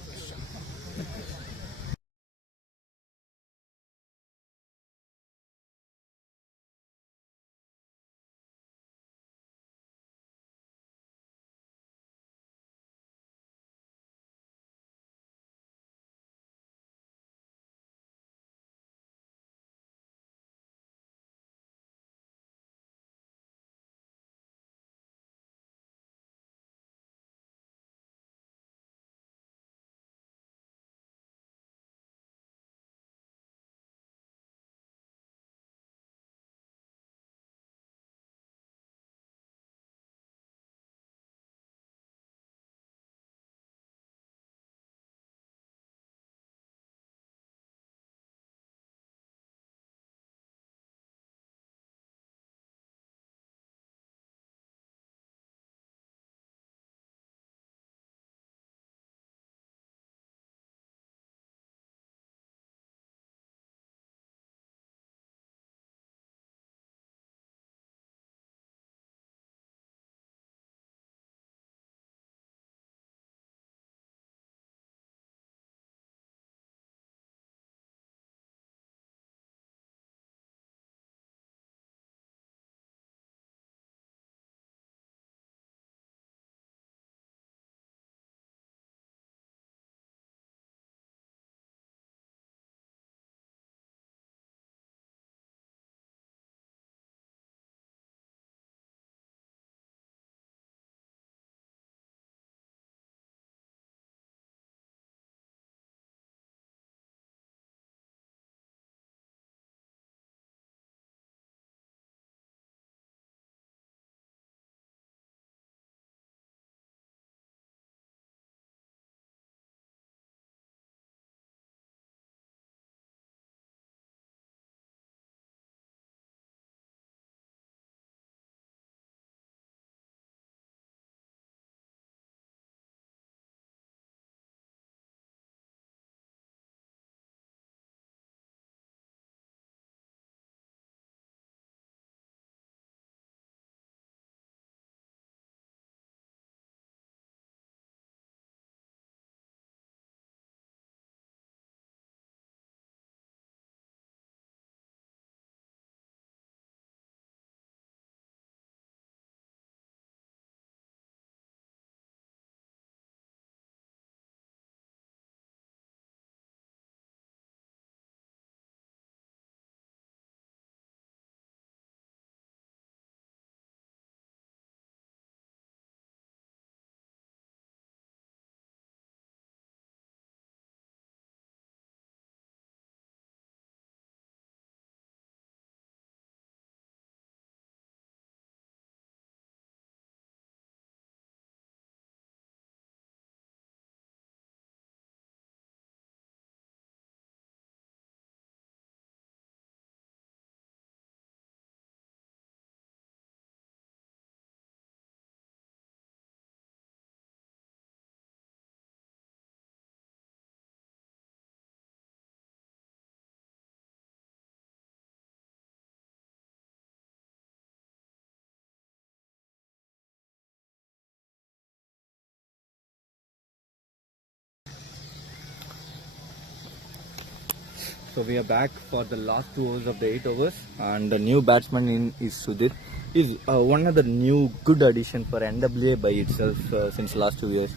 So we are back for the last 2 overs of the 8 overs, and the new batsman in is Sudhir. Is one of the new good addition for NWA by itself since last 2 years.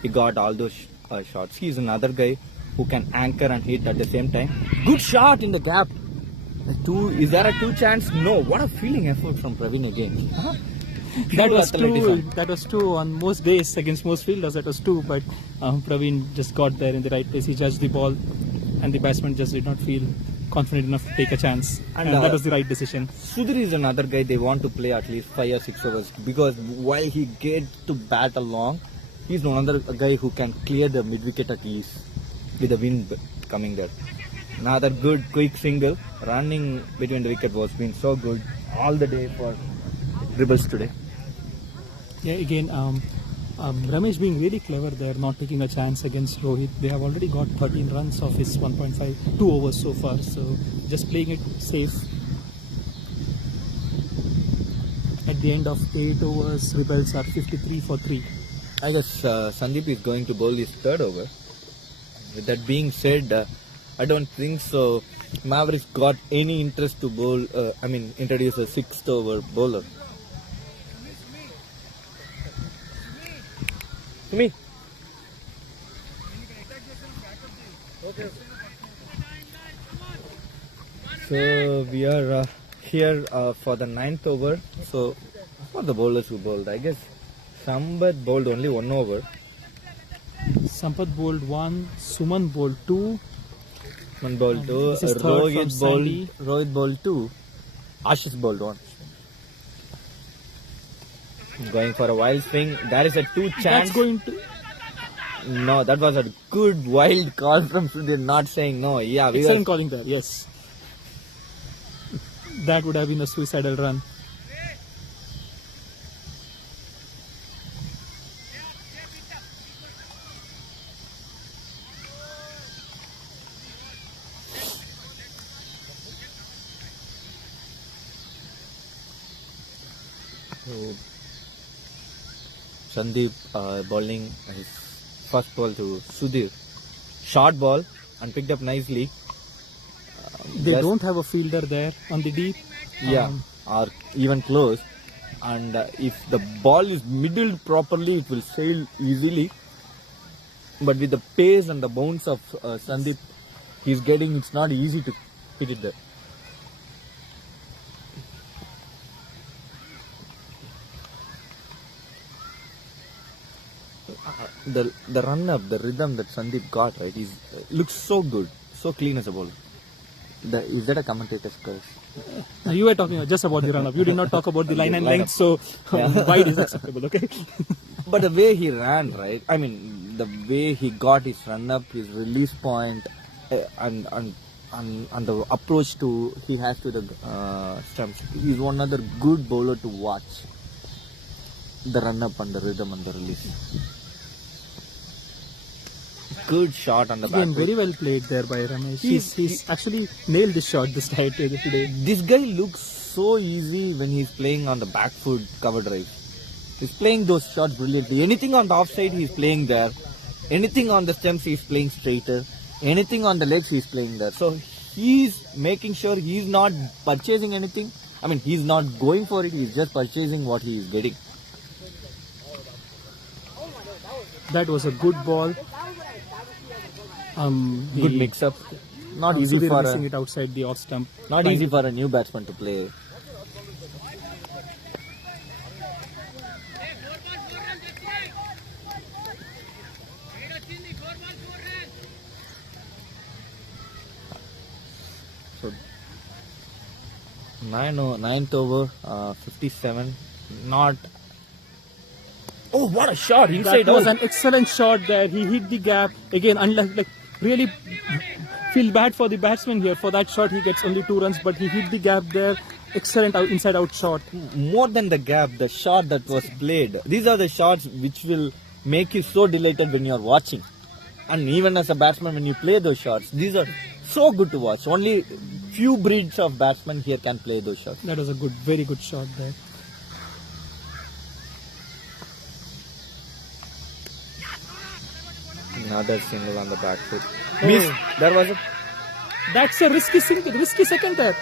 He got all those shots. He is another guy who can anchor and hit at the same time. Good shot in the gap. Is there a 2 chance? No. What a feeling effort from Praveen again. That Pure was true. athleticism. That was true on most days against most fielders. That was true, but Praveen just got there in the right place. He judged the ball, and the batsman just did not feel confident enough to take a chance. And that was the right decision. Sudhir is another guy they want to play at least 5 or 6 overs, because while he gets to bat along, he's another guy who can clear the mid wicket at ease with the wind coming there. Another good quick single. Running between the wicket was been so good all the day for Rebelz today. Yeah, again, Ramesh being really clever there, not taking a chance against Rohit. They have already got 13 runs of his 1.5, 2 overs so far. So just playing it safe. At the end of 8 overs, Rebelz are 53 for 3. I guess Sandeep is going to bowl his 3rd over. With that being said, I don't think so. Mavericks got any interest to bowl. Introduce a 6th over bowler. To me. So we are here for the 9th over. So for the bowlers who bowled, I guess Sambat bowled only 1 over. Sampath bowled 1, Suman bowled 2. One bowled 2. This is third from Sandy. Rohit bowled 2. Ashish bowled 1. Going for a wild swing. There is a 2 chance. That's going to... No, that was a good wild call from Sudhir, not saying no. Yeah, we Excellent calling there, yes. That would have been a suicidal run. So, Sandeep bowling his first ball to Sudhir. Short ball and picked up nicely. They don't have a fielder there on the deep. Or even close. And if the ball is middled properly, it will sail easily. But with the pace and the bounce of Sandeep, it's not easy to hit it there. The run up, the rhythm that Sandeep got, right, looks so good, so clean as a ball. Is that a commentator's curse? You were talking just about the run up. You did not talk about the line and length, so wide is acceptable, okay? But the way he ran, right? I mean, the way he got his run up, his release point, and the approach he has to the stumps. He's one other good bowler to watch. The run up and the rhythm and the release. Good shot on the back. Again, very well played there by Ramesh. He's actually nailed this shot this time today. This guy looks so easy when he's playing on the back foot cover drive. He's playing those shots brilliantly. Anything on the offside, he's playing there. Anything on the stumps, he's playing straighter. Anything on the legs, he's playing there. So he's making sure he's not purchasing anything. I mean, he's not going for it. He's just purchasing what he is getting. That was a good ball. Good mix-up. Not easy for missing it outside the off stump. Not easy for a new batsman to play. So 9th over, 57. Not. Oh, what a shot! Inside That was out. an excellent shot there. He hit the gap. Again, really feel bad for the batsman here. For that shot, he gets only 2 runs, but he hit the gap there. Excellent inside out shot. More than the gap, the shot that was played. These are the shots which will make you so delighted when you are watching. And even as a batsman, when you play those shots, these are so good to watch. Only few breeds of batsmen here can play those shots. That was a very good shot there. Another single on the back foot. Miss. There was a That's a risky second there.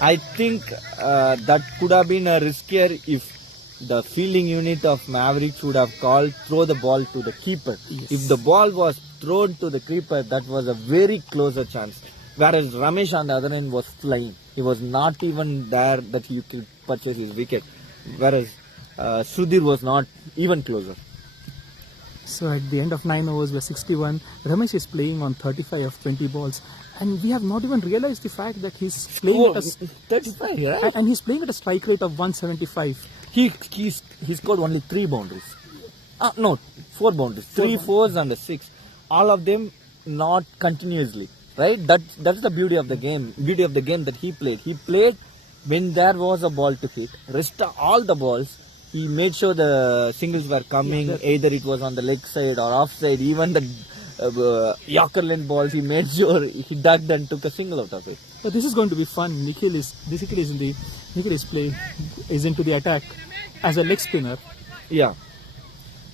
I think that could have been a riskier if the fielding unit of Mavericks would have called throw the ball to the keeper. Yes. If the ball was thrown to the keeper, that was a very closer chance. Whereas Ramesh on the other end was flying. He was not even there that he could purchase his wicket. Whereas Sudhir was not even closer. So at the end of 9 overs, we're 61. Ramesh is playing on 35 of 20 balls. And we have not even realized the fact that he's playing at a 35, right? and he's playing at a strike rate of 175. He scored only 3 boundaries. No, 4 boundaries. 3 fours and a 6. All of them not continuously. Right? That's the beauty of the game. Beauty of the game that he played. He played when there was a ball to hit. Rest of all the balls, he made sure the singles were coming. Either it was on the leg side or offside. Even the Yorker length balls, he made sure he ducked and took a single out of it. But this is going to be fun. Nikhil is into the attack as a leg spinner. Yeah.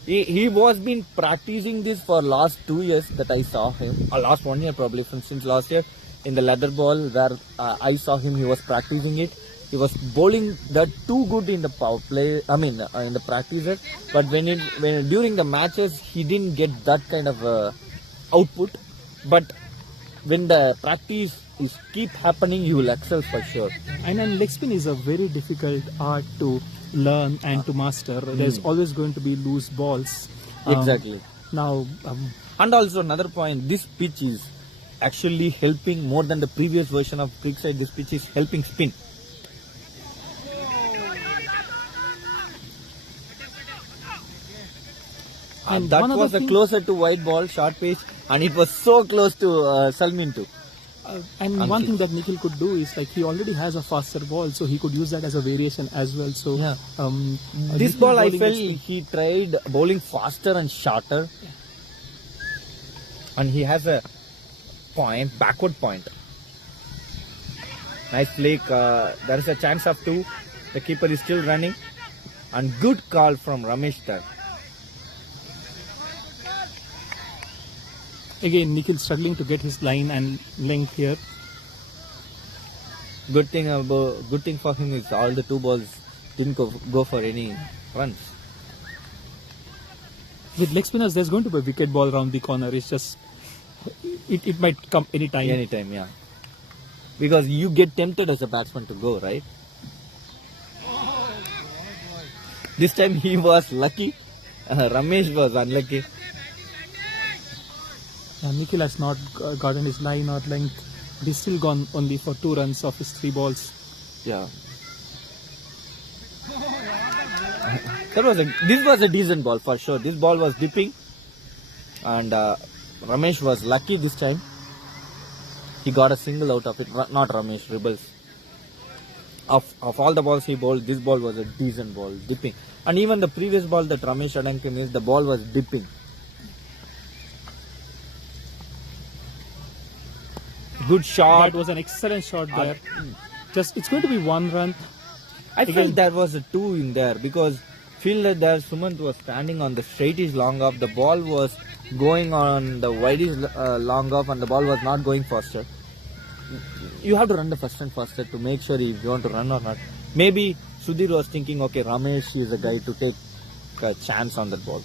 He was been practicing this for last 2 years that I saw him. Last 1 year probably, since last year in the leather ball where I saw him, he was practicing it. He was bowling that too good in the power play. In the practices. But when during the matches, he didn't get that kind of output. But when the practice is keep happening, you will excel for sure. And leg spin is a very difficult art to learn and to master. There's always going to be loose balls. Exactly. Now, and also another point, this pitch is actually helping more than the previous version of Creekside. This pitch is helping spin. And that was a closer to wide ball, short pitch, and it was so close to Salmin too. And one thing that Nikhil could do is like he already has a faster ball, so he could use that as a variation as well. So yeah. This Nikhil ball I bowling felt he tried bowling faster and shorter, and he has a backward point. Nice flick. There is a chance of 2. The keeper is still running, and good call from Ramesh there. Again, Nikhil struggling to get his line and length here. Good thing for him is all the 2 balls didn't go for any runs. With leg spinners, there's going to be a wicket ball around the corner. It's just it might come anytime. Anytime, yeah. Because you get tempted as a batsman to go, right? This time he was lucky. Ramesh was unlucky. Nikhil has not gotten his line or length. But he's still gone only for 2 runs of his 3 balls. Yeah. This was a decent ball for sure. This ball was dipping, and Ramesh was lucky this time. He got a single out of it. Not Ramesh, Rebelz. Of all the balls he bowled, this ball was a decent ball, dipping. And even the previous ball that Ramesh Adanke missed, the ball was dipping. Good shot. That was an excellent shot there. It's going to be 1 run. I felt there was a 2 in there because feel that there Sumant was standing on the straightish long off. The ball was going on the wideish long off, and the ball was not going faster. You have to run the first and faster to make sure if you want to run or not. Maybe Sudhir was thinking, okay, Ramesh is a guy to take a chance on that ball.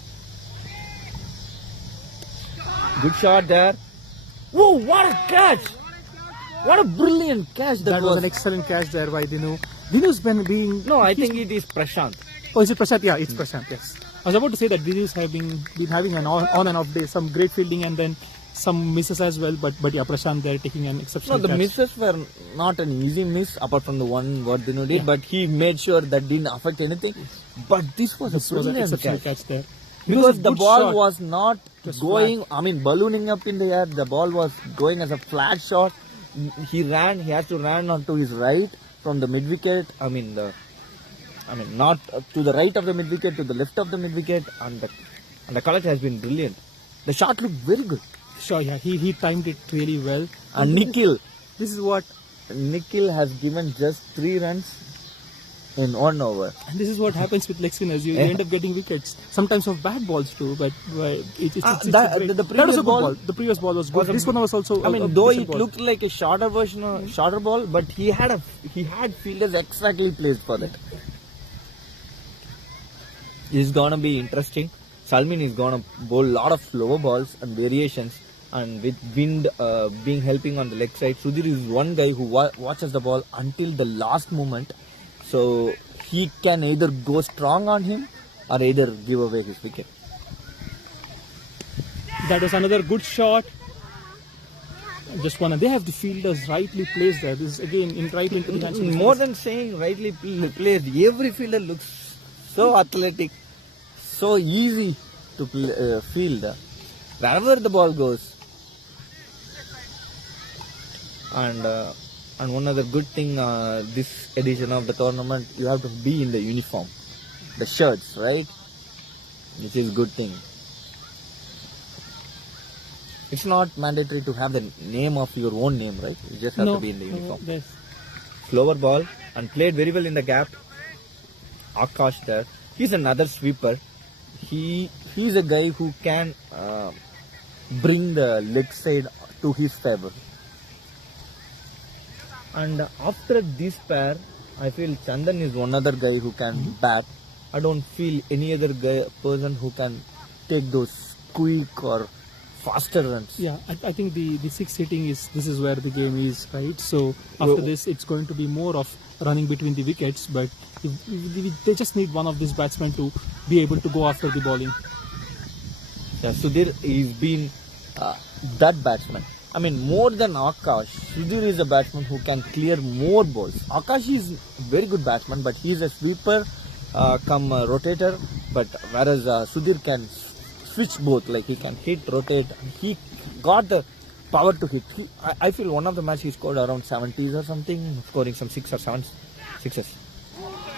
Good shot there. Whoa, what a catch! What a brilliant catch that was an excellent catch there by Dinu. Dinu's been being... No, I think it is Prashant. Oh, is it Prashant? Yeah, it's Prashant, yes. I was about to say that Dinu's have been having an on and off day, some great fielding and then some misses as well, but yeah, Prashant there taking an exceptional No, the catch. misses were not an easy miss apart from the one what Dinu did, but he made sure that didn't affect anything. But this was a brilliant exceptional catch there. because the ball shot. was not going, ballooning up in the air. The ball was going as a flat shot. He has to run onto his right from the mid wicket. Not to the right of the mid wicket, to the left of the mid wicket, and the college has been brilliant. The shot looked very good. Sure, yeah, he timed it really well. And Nikhil, this is what Nikhil has given just 3 runs in 1 over. And this is what happens with leg spinners. You end up getting wickets. Sometimes of bad balls too, but it's great. The That previous was a good ball- ball. The previous ball was good. This one was also. I mean, a though decent it ball. looked like a shorter version, shorter ball, but he had fielders exactly placed for that. It's gonna be interesting. Salmin is gonna bowl a lot of slower balls and variations, and with wind being helping on the leg side. Sudhir is one guy who watches the ball until the last moment, so he can either go strong on him or either give away his wicket. That was another good shot. Just one. They have the fielders rightly placed there. This is again in right into the hands. of the More fielders. than saying rightly placed, every fielder looks so athletic, so easy to field wherever the ball goes. And one other good thing, this edition of the tournament, you have to be in the uniform, the shirts, right? Which is good thing. It's not mandatory to have the name of your own name, right? You just have to be in the uniform. Slower ball and played very well in the gap. Akash there. He's another sweeper. He's a guy who can bring the leg side to his favor. And after this pair, I feel Chandan is one other guy who can bat. I don't feel any other person who can take those quick or faster runs. Yeah, I think the six hitting this is where the game is, right? So after this, it's going to be more of running between the wickets, but they just need one of these batsmen to be able to go after the bowling. Yeah, Sudhir is been that batsman. I mean, more than Akash, Sudhir is a batsman who can clear more balls. Akash is a very good batsman, but he is a sweeper come rotator. But whereas Sudhir can switch both, like he can hit, rotate. He got the power to hit. I feel one of the match he scored around 70s or something, scoring some 6 or 7 sixes.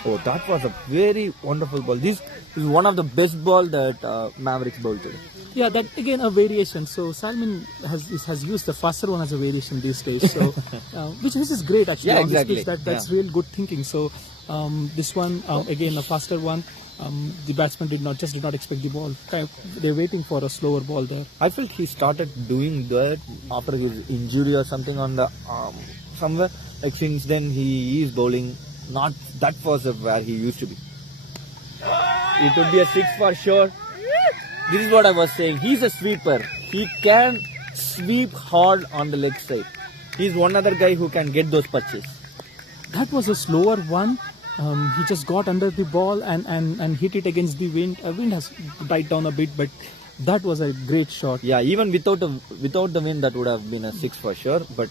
Oh, that was a very wonderful ball. This is one of the best ball that Mavericks bowled today. Yeah, that again a variation. So Salman has used the faster one as a variation these days. So which is great actually. Yeah, on this exactly. pitch. That's real good thinking. So this one again a faster one. The batsman did not expect the ball. They're waiting for a slower ball there. I felt he started doing that after his injury or something on the somewhere. Like since then he is bowling not that fast where he used to be. It would be a 6 for sure. This is what I was saying. He's a sweeper. He can sweep hard on the leg side. He's one other guy who can get those punches. That was a slower one. He just got under the ball and hit it against the wind. Wind has died down a bit, but that was a great shot. Yeah, even without the wind, that would have been a 6 for sure. But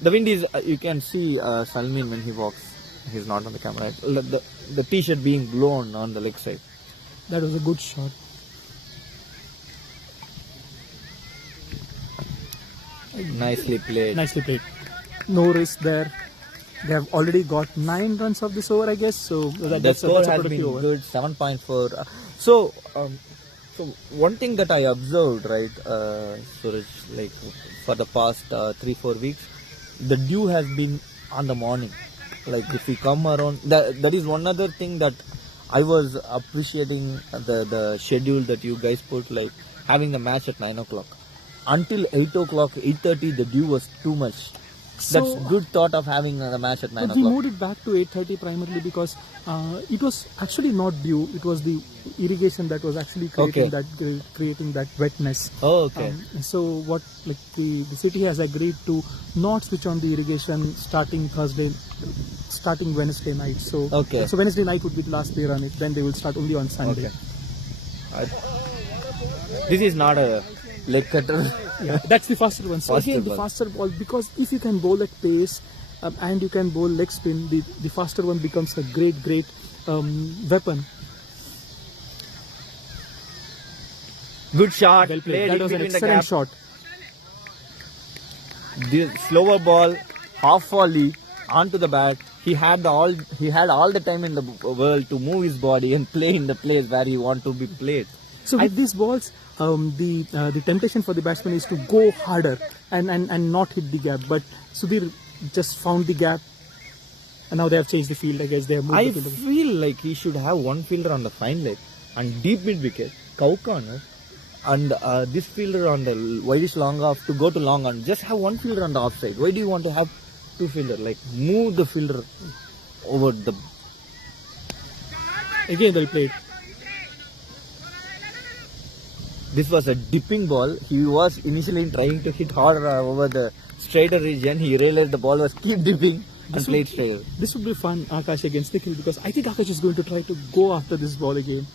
the wind is, you can see Salmin when he walks. He's not on the camera. The t-shirt being blown on the leg side. That was a good shot. Nicely played. Nicely played. No risk there. They have already got 9 runs of this over, I guess. So The score has been over. good, 7.4. So one thing that I observed, right, Suraj, like for the past 3-4 weeks, the dew has been on the morning. Like if we come around, that is one other thing that I was appreciating the schedule that you guys put, like having the match at 9 o'clock. Until 8 o'clock, 8:30, the dew was too much. That's good thought of having the match at 9 But we o'clock. moved it back to 8:30 primarily because it was actually not dew. It was the irrigation that was actually creating that wetness. Oh, okay. So what like the city has agreed to not switch on the irrigation starting Wednesday night. So so Wednesday night would be the last day run it. Then they will start only on Sunday. This is not a leg cutter. Yeah, that's the faster one. So again, the ball. faster ball, because if you can bowl at pace and you can bowl leg spin, the faster one becomes a great weapon. Good shot. Well Played played. That in was an between the excellent gap. shot. The slower ball, half volley onto the bat. He had all the time in the world to move his body and play in the place where he want to be played. So with these balls, the temptation for the batsman is to go harder and not hit the gap. But Sudhir just found the gap And now they have changed the field. I guess they have moved I the field. feel like he should have one fielder on the fine leg and deep mid wicket, cow corner, and this fielder on the widest long off to go to long on. Just have one fielder on the offside. Why do you want to have two fielder? Like move the fielder over the. Again, they'll play it. This was a dipping ball. He was initially trying to hit hard over the straighter region. He realized the ball was keep dipping and played straighter. This would be fun, Akash against Nikhil, because I think Akash is going to try to go after this ball again.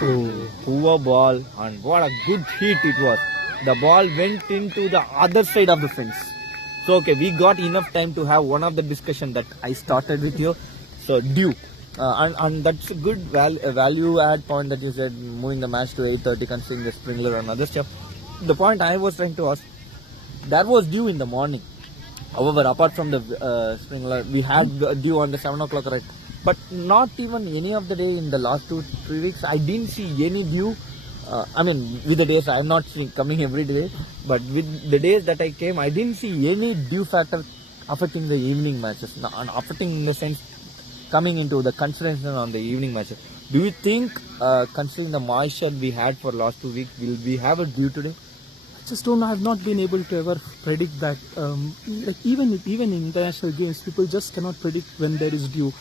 Oh, poor ball, and what a good hit it was. The ball went into the other side of the fence. So okay, we got enough time to have one of the discussion that I started with you. So due. And that's a good value add point that you said, moving the match to 8:30, considering the sprinkler and other stuff. The point I was trying to ask, that was due in the morning. However, apart from the sprinkler, we had due on the 7 o'clock, right? But not even any of the day in the last 2-3 weeks, I didn't see any due. I mean, with the days, I'm not coming every day, but with the days that I came, I didn't see any due factor affecting the evening matches. And affecting in the sense, coming into the consideration on the evening matches. Do you think, considering the moisture we had for last 2 weeks, will we have a due today? I just don't know. I've not been able to ever predict that. Like even in international games, people just cannot predict when there is due.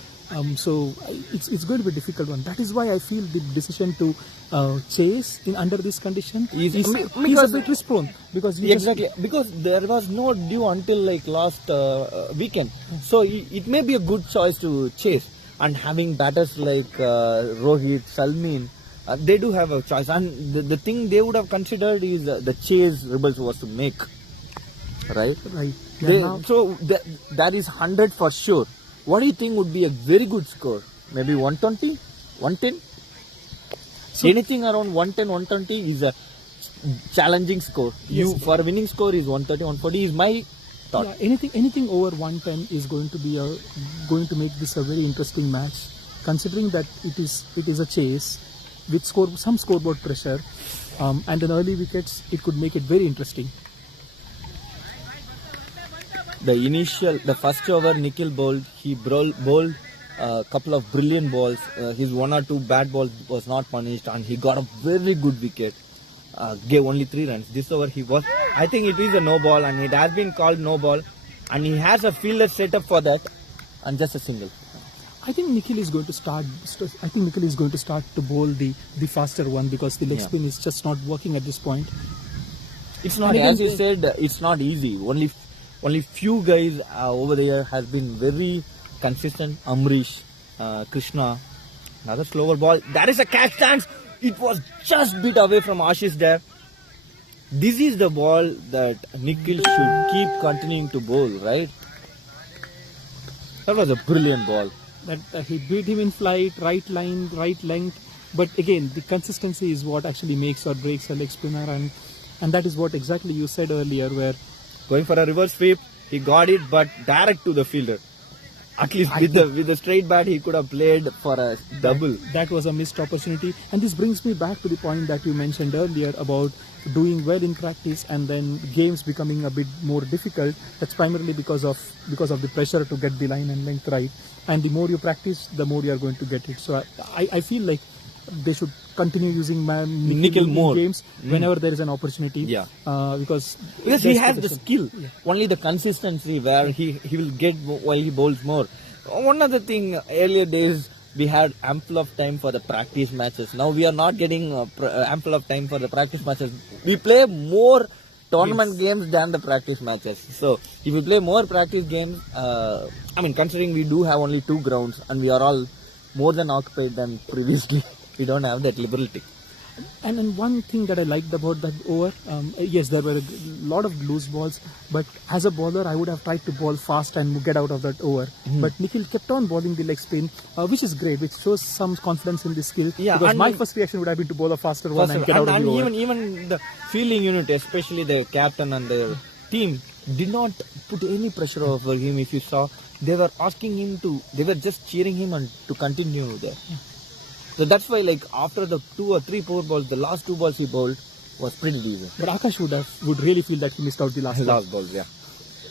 So it's going to be a difficult one. That is why I feel the decision to chase in under this condition is a bit risk prone, because because there was no due until like last weekend. So it may be a good choice to chase. And having batters like Rohit, Salmin, they do have a choice. And the thing they would have considered is the chase Rebelz was to make. Right? Right. Yeah, so that is 100 for sure. What do you think would be a very good score? Maybe 120? 110? So anything around 110, 120 is a challenging score. Yes, For a winning score is 130, 140 is my thought. Yeah, anything over 110 is going to make this a very interesting match, considering that it is a chase with some scoreboard pressure, and in early wickets it could make it very interesting. The first over Nikhil bowled, he bowled a couple of brilliant balls. His one or two bad balls was not punished, and he got a very good wicket. Gave only 3 runs. This over I think it is a no ball, and it has been called no ball, and he has a fielder set up for that, and just a single. I think Nikhil is going to start. To bowl the faster one, because the leg spin is just not working at this point. It's not, as you said, it's not easy. Only few guys over there has been very consistent. Amrish, Krishna, another slower ball. That is a catch chance. It was just bit away from Ashish there. This is the ball that Nikhil should keep continuing to bowl, right? That was a brilliant ball. That he beat him in flight, right line, right length. But again, the consistency is what actually makes or breaks a leg spinner, and that is what exactly you said earlier, where going for a reverse sweep, he got it, but direct to the fielder. At least with the straight bat, he could have played for a double. That was a missed opportunity. And this brings me back to the point that you mentioned earlier about doing well in practice and then games becoming a bit more difficult. That's primarily because of the pressure to get the line and length right. And the more you practice, the more you are going to get it. So I feel like they should continue using Nikhil more games whenever there is an opportunity. Yeah. Because he has the skill. Yeah. Only the consistency where he will get while he bowls more. One other thing, earlier days we had ample of time for the practice matches. Now we are not getting ample of time for the practice matches. We play more tournament games than the practice matches. So if we play more practice games, considering we do have only 2 grounds and we are all more than occupied than previously. We don't have that liberty. And one thing that I liked about that over, yes, there were a lot of loose balls, but as a bowler, I would have tried to bowl fast and get out of that over. But Nikhil kept on bowling the leg spin, which is great, which shows some confidence in the skill. Yeah, because my first reaction would have been to bowl a faster one and get out of the over. Even the fielding unit, especially the captain and the team, did not put any pressure over him. If you saw, they were just cheering him and to continue there. So that's why, like, after the 2 or 3 poor balls, the last 2 balls he bowled, was pretty decent. But Akash would really feel that he missed out the last ball. Last balls, yeah.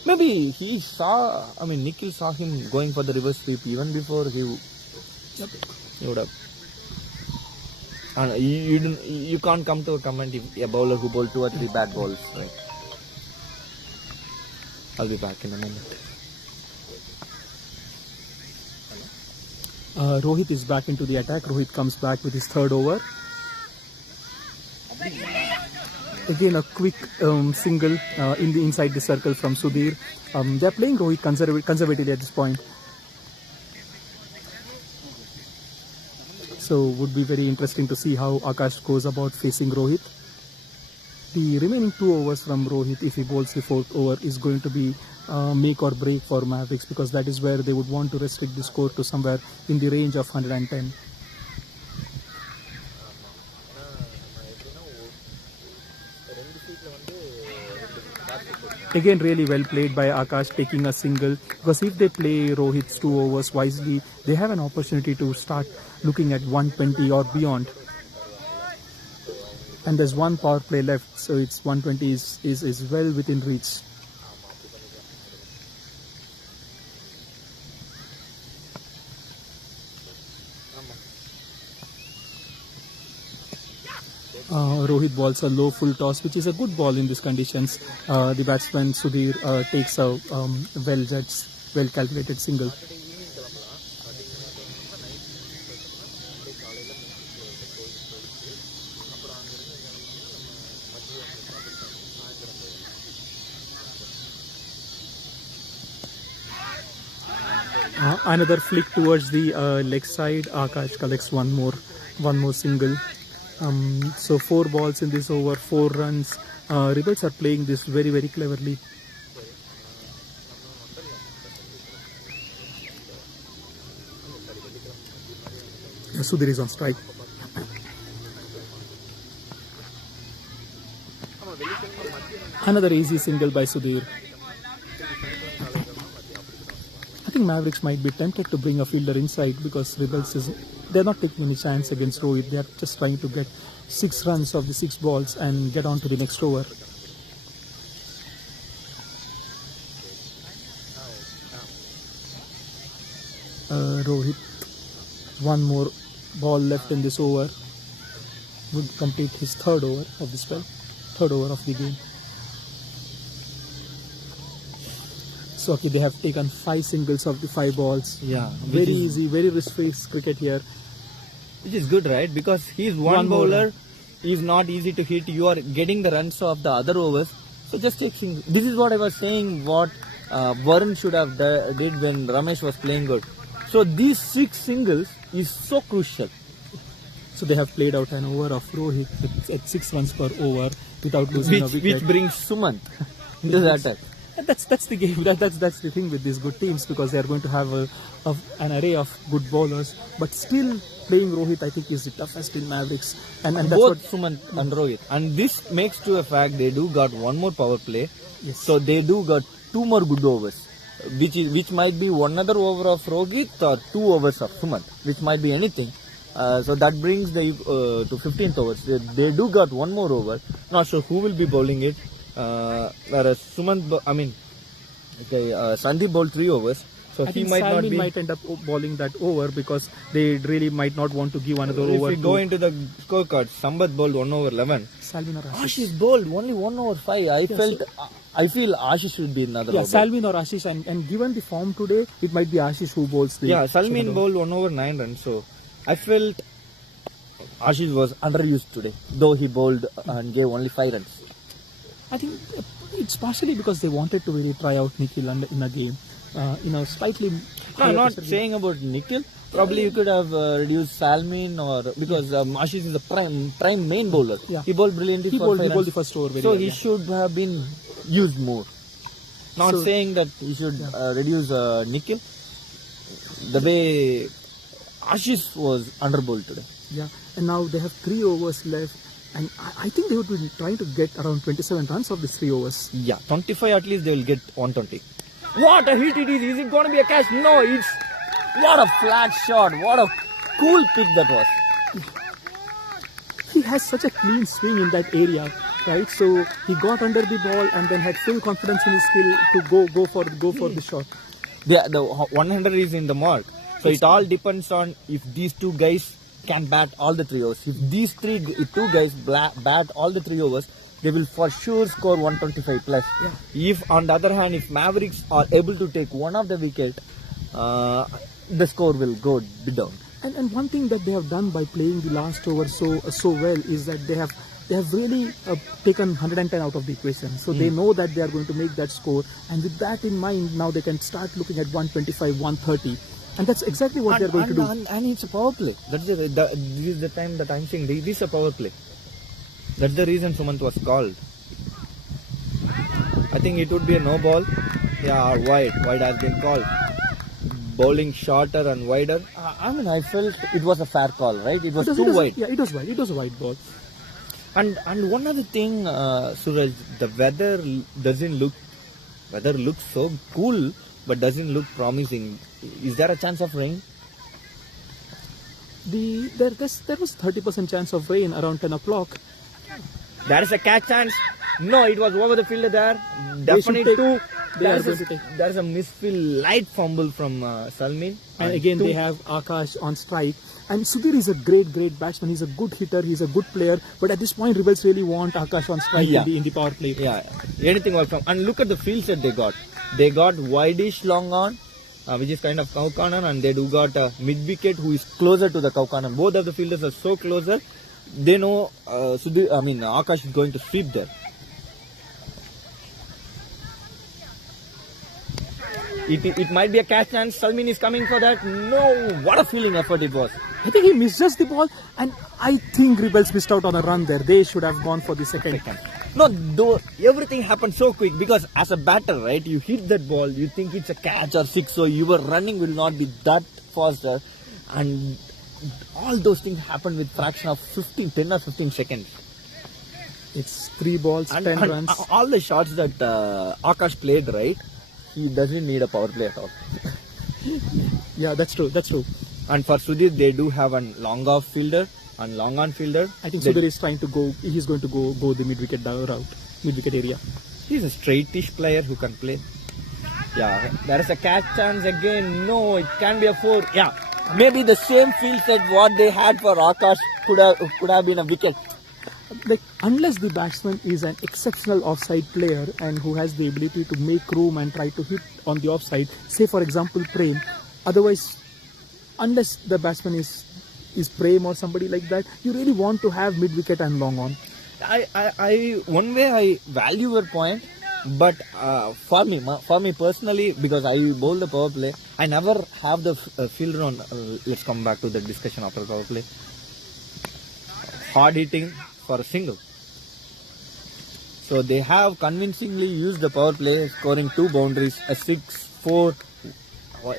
Maybe he saw, Nikhil saw him going for the reverse sweep even before he would have. And you can't come to a comment if a bowler who bowled 2 or 3 bad balls, right? I'll be back in a moment. Rohit is back into the attack. Rohit comes back with his third over. Again, a quick single inside the circle from Sudhir. They're playing Rohit conservatively at this point. So would be very interesting to see how Akash goes about facing Rohit. The remaining 2 overs from Rohit, if he bowls the 4th over, is going to be make or break for Mavericks, because that is where they would want to restrict the score to somewhere in the range of 110. Again, really well played by Akash, taking a single, because if they play Rohit's 2 overs wisely, they have an opportunity to start looking at 120 or beyond. And there's 1 power play left, so it's 120 is well within reach. Rohit bowls a low full toss, which is a good ball in these conditions. The batsman Sudhir takes a well calculated single. Another flick towards the leg side. Akash collects one more single. So 4 balls in this over, 4 runs. Rebelz are playing this very, very cleverly. Sudhir is on strike. Another easy single by Sudhir. I think Mavericks might be tempted to bring a fielder inside, because Rebelz they're not taking any chance against Rohit. They're just trying to get 6 runs of the 6 balls and get on to the next over. Rohit, 1 more ball left in this over, would complete his 3rd over of the spell, 3rd over of the game. So okay, they have taken 5 singles of the 5 balls. Yeah, very easy, very risk-free cricket here. Which is good, right? Because he's one bowler, he's not easy to hit. You are getting the runs of the other overs. So just taking. This is what I was saying, what Varun should have did when Ramesh was playing good. So these 6 singles is so crucial. So they have played out an over of Rohit at 6 runs per over without losing a wicket. Which brings Sumant into the attack. That's the game. That's the thing with these good teams, because they are going to have an array of good bowlers, but still playing Rohit, I think, is the toughest in Mavericks. And that's both Sumant and Rohit. And this makes to a fact they do got 1 more power play. Yes. So they do got 2 more good overs, which might be 1 other over of Rohit or 2 overs of Sumant, which might be anything. So that brings the to 15th overs. They do got 1 more over. Not sure who will be bowling it. Whereas Sumant, Sandeep bowled 3 overs. So I he think might Salmi not be. might end up bowling that over, because they really might not want to give another over. If we go into the scorecard, Sambat bowled 1 over 11. Salmin or Ashish. Ashish bowled only 1 over 5. I feel Ashish should be another over. Salmin or Ashish, and given the form today, it might be Ashish who bowls the. Yeah, Salmin bowled 1 over 9 runs. So I felt Ashish was underused today, though he bowled and gave only 5 runs. I think it's partially because they wanted to really try out Nikhil in a game. Slightly. No, I'm not saying about Nikhil. Probably you could have reduced Salmin, or because Ashish is the prime main bowler. Yeah. He bowled brilliantly. He bowled the first over very well. So well, he should have been used more. Not saying that he should reduce Nikhil. The way Ashish was underbowled today. Yeah, and now they have 3 overs left. And I think they would be trying to get around 27 runs of these 3 overs. Yeah, 25 at least they will get 120. What a hit it is! Is it going to be a catch? No, it's... What a flat shot. What a cool pick that was. he has such a clean swing in that area, right? So he got under the ball and then had full confidence in his skill to go for the shot. Yeah, the 100 is in the mark. So it all depends on if these two guys can bat all the 3 overs. If these two guys bat all the 3 overs, they will for sure score 125 plus. Yeah. If on the other hand, if Mavericks are able to take one of the wicket, the score will go down. And one thing that they have done by playing the last over so well is that they have really taken 110 out of the equation. So they know that they are going to make that score, and with that in mind, now they can start looking at 125, 130, and that's exactly what they are going to do. And it's a power play. That's this is the time that I'm saying this is a power play. That's the reason Sumant was called. I think it would be a no ball. Yeah, wide has been called. Bowling shorter and wider. I mean, I felt it was a fair call, right? It was too wide. Yeah, it was wide. It was a wide ball. And one other thing, Suraj, the weather looks so cool, but doesn't look promising. Is there a chance of rain? There was 30% chance of rain around 10 o'clock. There is a catch chance. No, it was over the fielder there. Definitely two. There's a misfield, light fumble from Salmin. And again, they have Akash on strike. And Sudhir is a great batsman. He's a good hitter. He's a good player. But at this point, Rebelz really want Akash on strike in the power play. Yeah, anything will come. And look at the field set they got. They got wideish long on, which is kind of cow corner, and they do got a mid wicket who is closer to the cow corner. Both of the fielders are so closer. They know Akash is going to sweep there. It might be a catch chance. Salmin is coming for that. No, what a fielding effort it was. I think he misjudged the ball, and I think Rebelz missed out on a run there. They should have gone for the second. No, though everything happened so quick, because as a batter, right, you hit that ball, you think it's a catch or six, so your running will not be that faster, and all those things happened with fraction of 10 or 15 seconds. It's 3 balls, 10 runs. All the shots that Akash played, right, he doesn't need a power play at all. Yeah, that's true. And for Sudhir, they do have a long off fielder and long on fielder. I think Sudhir is trying to go. He's going to go the mid wicket route, mid wicket area. He's a straightish player who can play. Yeah, there is a catch chance again. No, it can be a 4. Yeah, maybe the same field set what they had for Akash could have been a wicket. Like, unless the batsman is an exceptional offside player and who has the ability to make room and try to hit on the offside, say for example Prem, otherwise, unless the batsman is Prem or somebody like that, you really want to have mid wicket and long on. One way I value your point, but for me personally, because I bowl the power play, I never have the fielder on. Let's come back to the discussion after power play. Hard hitting for a single. So they have convincingly used the power play, scoring 2 boundaries, a 6, 4.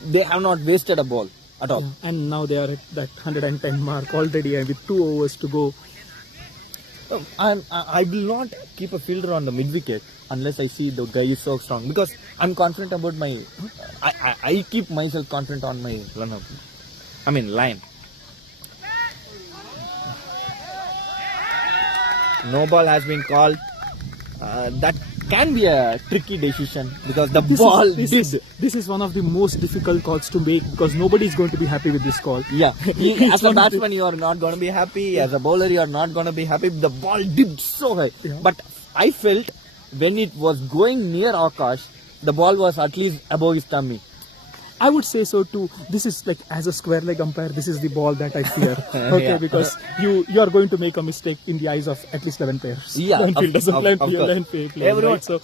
They have not wasted a ball at all. Yeah, and now they are at that 110 mark already, and with 2 overs to go. I will not keep a fielder on the mid wicket unless I see the guy is so strong, because I'm confident about my. I keep myself confident on my line. No ball has been called. That can be a tricky decision, because this is one of the most difficult calls to make, because nobody is going to be happy with this call. Yeah, as a batsman you are not going to be happy. As a bowler you are not going to be happy. The ball dipped so high. Yeah. But I felt when it was going near Akash, the ball was at least above his tummy. I would say so too. This is like, as a square leg umpire, this is the ball that I fear. Okay, yeah. Because you are going to make a mistake in the eyes of at least 11 players. Yeah, 11 players. Everyone, right? So,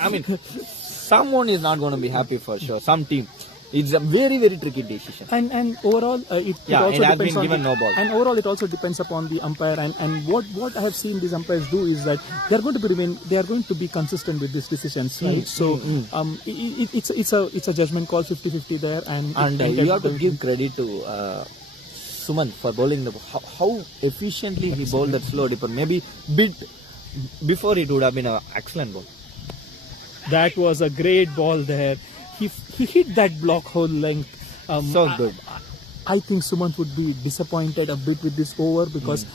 someone is not going to be happy for sure. Some team. It's a very, very tricky decision. And overall, it also has depends been given no ball. And overall, it also depends upon the umpire. And what I have seen these umpires do is that they are going to be consistent with these decisions, right? So it's a judgment call, 50-50 there, and you have to give credit to Sumant for bowling the ball. How efficiently he bowled that slow dipper. Maybe bit before it would have been an excellent ball. That was a great ball there. He hit that block whole length. So good. I think Sumant would be disappointed a bit with this over because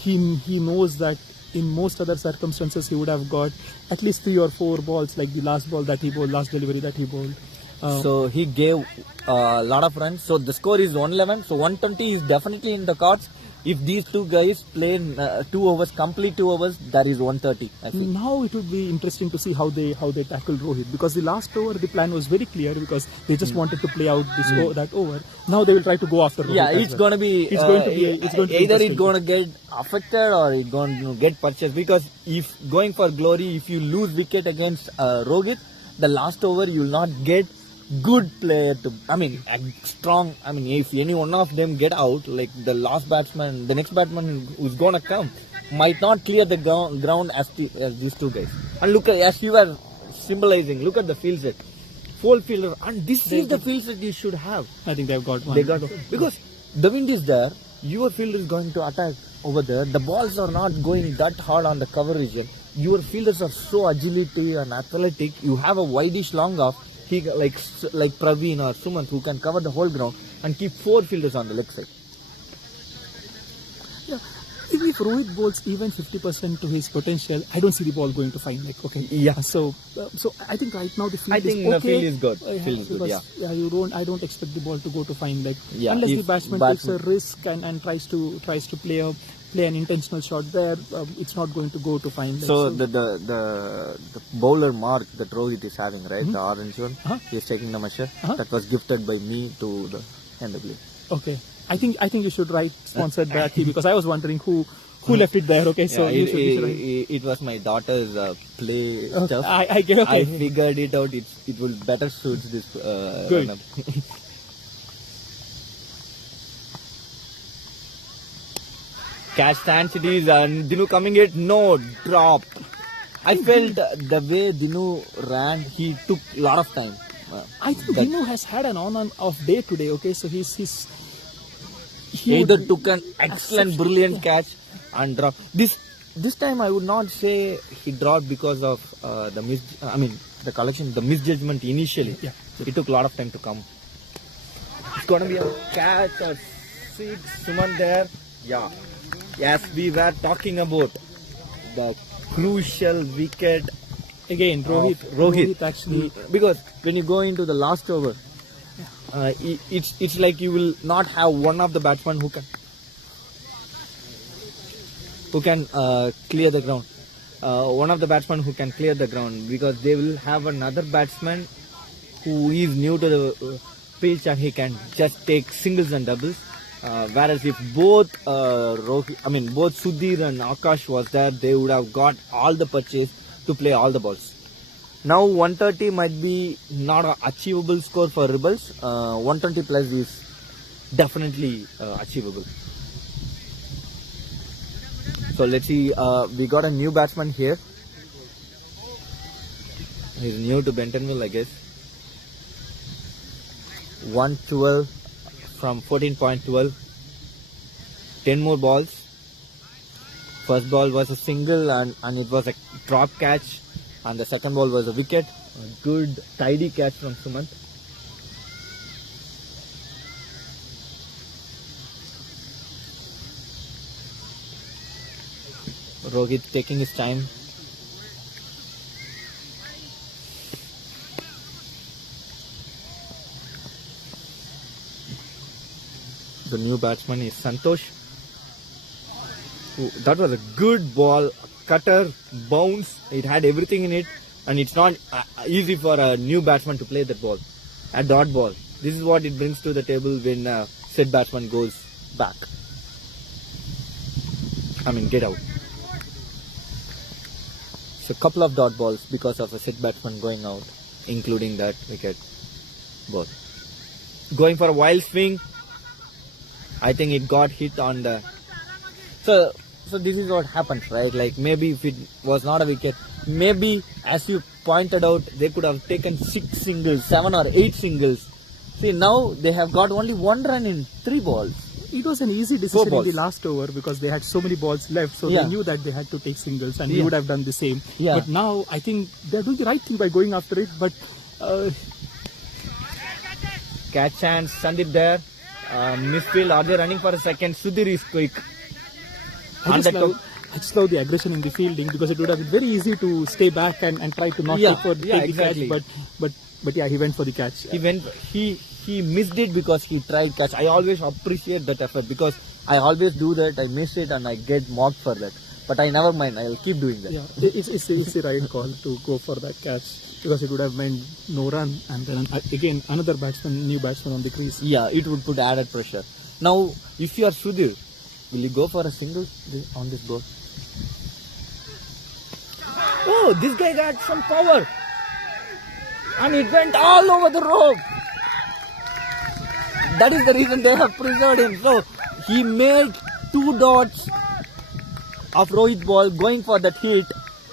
he knows that in most other circumstances he would have got at least 3 or 4 balls like the last ball that he bowled, last delivery that he bowled. So he gave a lot of runs. So the score is 111. So 120 is definitely in the cards. If these two guys play 2 overs, complete 2 overs, that is 130. I think. Now it would be interesting to see how they tackle Rohit, because the last over the plan was very clear because they just wanted to play out this that over. Now they will try to go after Rohit. Yeah, as it's well. going to be. It's going to be Either interesting. it's going to get affected or it's going to get purchased, because if going for glory, if you lose wicket against Rohit, the last over you will not get good player to, strong. If any one of them get out, like the last batsman, the next batsman who's gonna come might not clear the ground as these two guys. And look at, as you were symbolizing, look at the field set, 4 fielder, and this is the field set you should have. I think they've got one. They got, because the wind is there, your fielder is going to attack over there. The balls are not going that hard on the cover region. Your fielders are so agility and athletic. You have a wideish long off. He like Praveen or Sumant, who can cover the whole ground and keep 4 fielders on the leg side. Yeah. If Rohit bowls even 50% to his potential, I don't see the ball going to fine leg. Okay. Yeah. So I think right now the field I think is okay. the field is good. Field is good. Because, Yeah. I don't expect the ball to go to fine leg if unless the batsman takes a risk and tries to play an intentional shot there. It's not going to go to fine leg. So the bowler mark that Rohit is having, right? The orange one, he's taking the measure. That was gifted by me to the NWA. Okay. I think you should write sponsored by Aki, because I was wondering who left it there. Okay, so Yeah, you should write. it was my daughter's play stuff. I get okay. I figured it out. It will better suit this Good. run-up. Catch Sanchez and Dinu coming it, no drop. I felt the way Dinu ran, he took a lot of time. I think Dino has had an on and off day today. Okay, so he either took an excellent, brilliant catch and dropped. This time I would not say he dropped because of the collection, the misjudgment initially. Yeah. It took a lot of time to come. It's gonna be a catch or 6, Suman there. Yeah. Yes, we were talking about the crucial wicket. again Rohit actually, because when you go into the last over, it's like you will not have one of the batsmen who can clear the ground. One of the batsmen who can clear the ground, because they will have another batsman who is new to the pitch and he can just take singles and doubles. Whereas if both both Sudhir and Akash was there, they would have got all the purchase to play all the balls. Now 130 might be not an achievable score for Rebelz. 120 plus is definitely achievable. So let's see, we got a new batsman here. He's new to Bentonville, I guess. 112 from 14.12. 10 more balls. First ball was a single and it was a drop catch. And the second ball was a wicket. A good tidy catch from Sumant. Rohit taking his time. The new batsman is Santosh. That was a good ball, cutter, bounce. It had everything in it, and it's not easy for a new batsman to play that ball, a dot ball. This is what it brings to the table when said batsman goes back. Get out. So a couple of dot balls because of a set batsman going out, including that wicket ball. Going for a wild swing. I think it got hit on the. So this is what happens, right? Like maybe if it was not a wicket, maybe as you pointed out, they could have taken 6 singles, 7 or 8 singles. See, now they have got only 1 run in 3 balls. It was an easy decision in the last over because they had so many balls left, so they knew that they had to take singles, and we would have done the same. Yeah. But now I think they're doing the right thing by going after it. But Catch chance, Sandeep there. Midfield, are they running for a second? Sudhir is quick. I just love the aggression in the fielding, because it would have been very easy to stay back and try to not go for take exactly. the catch, but yeah, he went for the catch. He missed it because he tried catch. I always appreciate that effort, because I always do that. I miss it and I get mocked for that. But I never mind. I'll keep doing that. Yeah, it's the right call to go for that catch, because it would have meant no run, and then again another new batsman on the crease. Yeah, it would put added pressure. Now, if you are Sudhir, will you go for a single on this ball? Oh, this guy got some power. And it went all over the rope. That is the reason they have preserved him. So, he made 2 dots of Rohit ball going for that hit.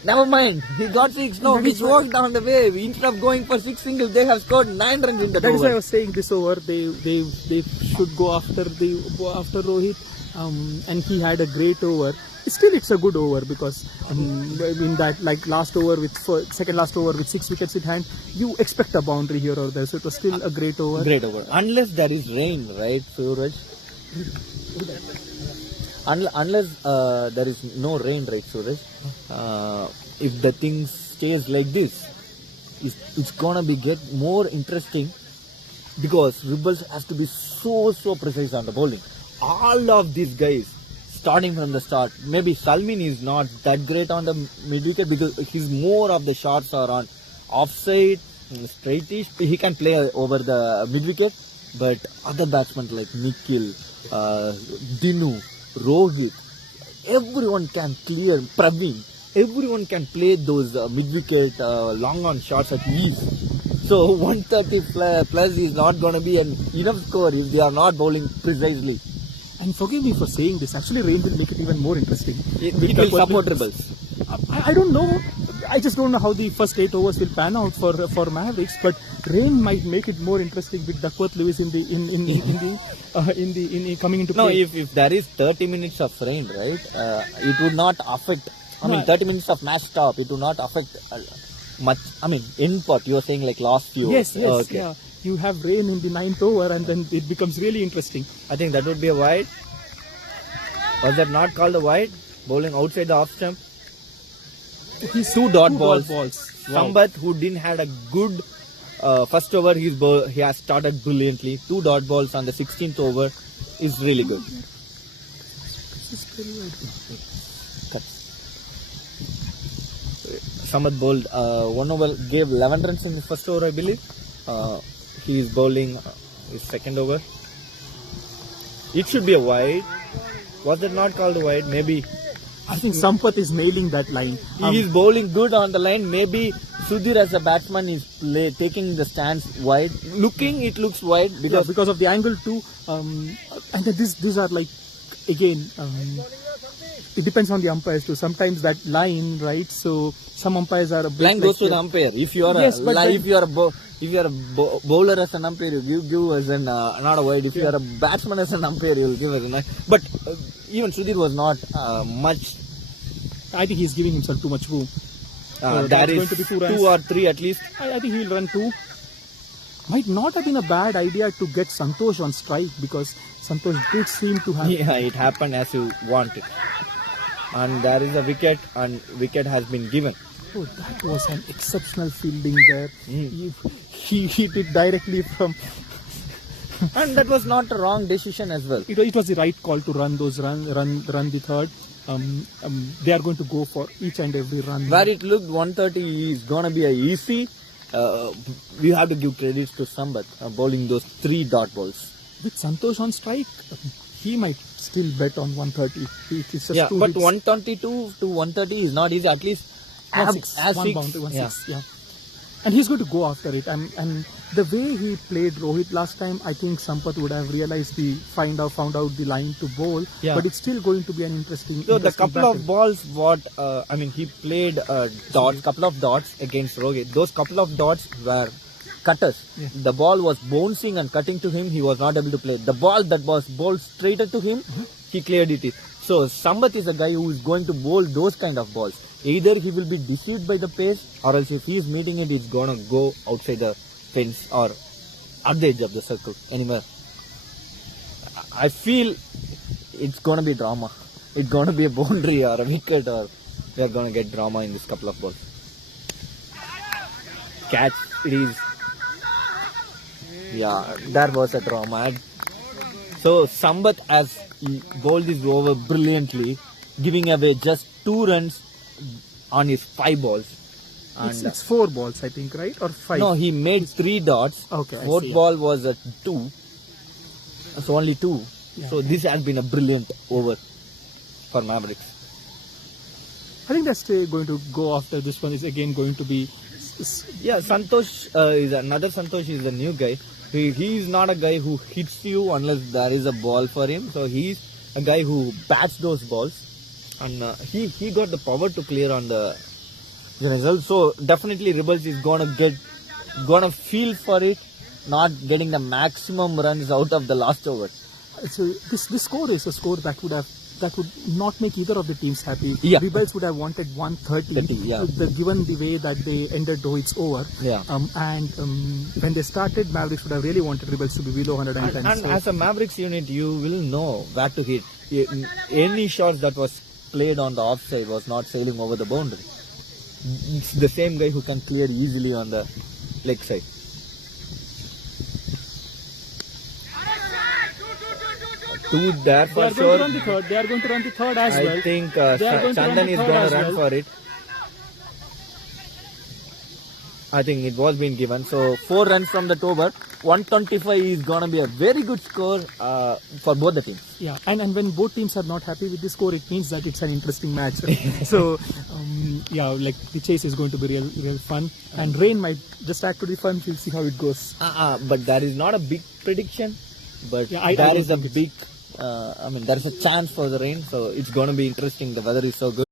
Never mind, he got 6. No, which walked down the way. Instead of going for 6 singles, they have scored 9 runs in that over. That is why I was saying this over. They should go after Rohit, and he had a great over. Still, it's a good over, because in that last over second last over with 6 wickets in hand, you expect a boundary here or there. So it was still a great over. Great over. Unless there is rain, right, Suraj? Unless there is no rain, right, Suraj? If the thing stays like this, it's gonna get more interesting, because Rebelz has to be so precise on the bowling. All of these guys, starting from the start, maybe Salmin is not that great on the mid wicket, because his more of the shots are on offside, straightish. He can play over the mid wicket, but other batsmen like Nikhil, Dinu, Rohit, everyone can clear. Praveen, everyone can play those mid-wicket long on shots at ease. So 130 plus is not going to be an enough score if they are not bowling precisely. And forgive me for saying this, actually rain will make it even more interesting. It will support Rebelz. I don't know. I just don't know how the first 8 overs will pan out for Mavericks, but rain might make it more interesting with Duckworth Lewis in coming into play. No, if there is 30 minutes of rain, right, it would not affect. 30 minutes of match stop, it would not affect much. Input. You are saying like last few. Yes, okay. yeah. You have rain in the 9th over, and then it becomes really interesting. I think that would be a wide. Was that not called a wide? Bowling outside the off stump. He's 2 dot balls. Wow. Sambat, who didn't had a good first over, he has started brilliantly. 2 dot balls on the 16th over is really good. Sambat bowled 1 over, gave 11 runs in the first over, I believe. He is bowling his second over. It should be a wide. Was that not called a wide? Maybe. I think Sampath is nailing that line. He is bowling good on the line. Maybe Sudhir as a batsman is taking the stance wide. It looks wide because of the angle too. And these are like, again, it depends on the umpires too. Sometimes that line, right? So some umpires are a bit line goes to the umpire. If you are if you are a bowler as an umpire, you give as an not a wide. If you are a batsman as an umpire, you will give as an. But even Sudhir was not much. I think he's giving himself too much room. That is going to be 2 or 3 at least. I think he will run 2. Might not have been a bad idea to get Santosh on strike, because Santosh did seem to have. Yeah, it happened as you wanted. And there is a wicket, and wicket has been given. Oh, that was an exceptional fielding there. He hit it directly from. And that was not a wrong decision as well. It was the right call to run the third. They are going to go for each and every run. Where it looked 130 is going to be a easy. We have to give credits to Sambat bowling those 3 dot balls. With Santosh on strike, he might still bet on 130. It's just but hits. 122 to 130 is not easy. At least One boundary, 1/6. Yeah. And he's going to go after it. And the way he played Rohit last time, I think Sampath would have realized found out the line to bowl. Yeah. But it's still going to be an interesting. So the couple of balls, he played couple of dots against Rohit. Those couple of dots were cutters. Yeah. The ball was bouncing and cutting to him. He was not able to play. The ball that was bowled straighter to him, he cleared it. So Sambat is a guy who is going to bowl those kind of balls. Either he will be deceived by the pace, or else if he is meeting it, it's gonna go outside the fence or at the edge of the circle, anywhere. I feel it's gonna be drama. It's gonna be a boundary or a wicket, or we are gonna get drama in this couple of balls. Catch, it is. Yeah, there was a drama. So Sambat has bowled this over brilliantly, giving away just 2 runs on his 5 balls. And It's 4 balls, I think, right? Or 5? no, he made 3 dots. Okay, I 4th see. ball was a 2. So only 2. Yeah. So this has been a brilliant over for Mavericks. I think that's going to go after this one is again going to be. Yeah, Santosh is another. Santosh is a new guy. He is not a guy who hits you unless there is a ball for him. So he's a guy who bats those balls, and he got the power to clear on the result. So definitely Rebelz is gonna feel for it, not getting the maximum runs out of the last over. So this score is a score that would not make either of the teams happy. Yeah. Rebelz would have wanted 130, yeah. given the way that they ended Rohit's over. Yeah. And when they started, Mavericks would have really wanted Rebelz to be below 110. And so as a Mavericks unit, you will know where to hit. Any shots that was played on the offside was not sailing over the boundary. It's the same guy who can clear easily on the leg side. Two there they for are going to sure. run the third. They are going to run the third as well. I think They are going to run Chandan the is third going as to run well. for it. I think it was being given. So 4 runs from the over. 125 is going to be a very good score for both the teams. Yeah, and when both teams are not happy with the score, it means that it's an interesting match. So, yeah, like the chase is going to be real fun. And rain might just add to the fun. We'll see how it goes. But that is not a big prediction. But Yeah, I there don't is a think big, there is a chance for the rain. So it's going to be interesting. The weather is so good.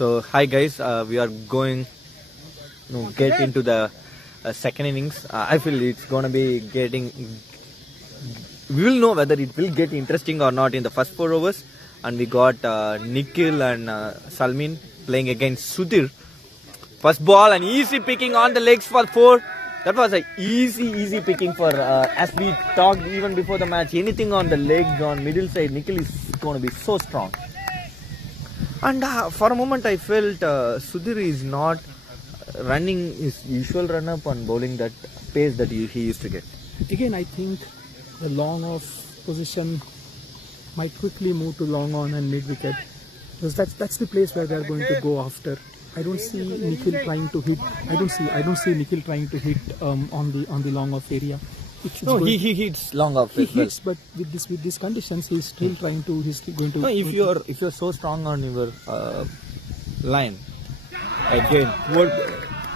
So hi guys, we are going to get into the second innings. I feel it's going to be getting. We will know whether it will get interesting or not in the first 4 overs. And we got Nikhil and Salmin playing against Sudhir. First ball and easy picking on the legs for 4. That was a easy picking for as we talked even before the match. Anything on the legs on middle side, Nikhil is going to be so strong. And for a moment I felt Sudhir is not running his usual run up and bowling that pace that he used to get. Again, I think the long off position might quickly move to long on and mid wicket, because that's the place where they are going to go after. I don't see Nikhil trying to hit. I don't see Nikhil trying to hit on the long off area. No, he hits long off. He as well. hits, but with these conditions, he's still trying to. He's going to. No, if you're so strong on your line, again,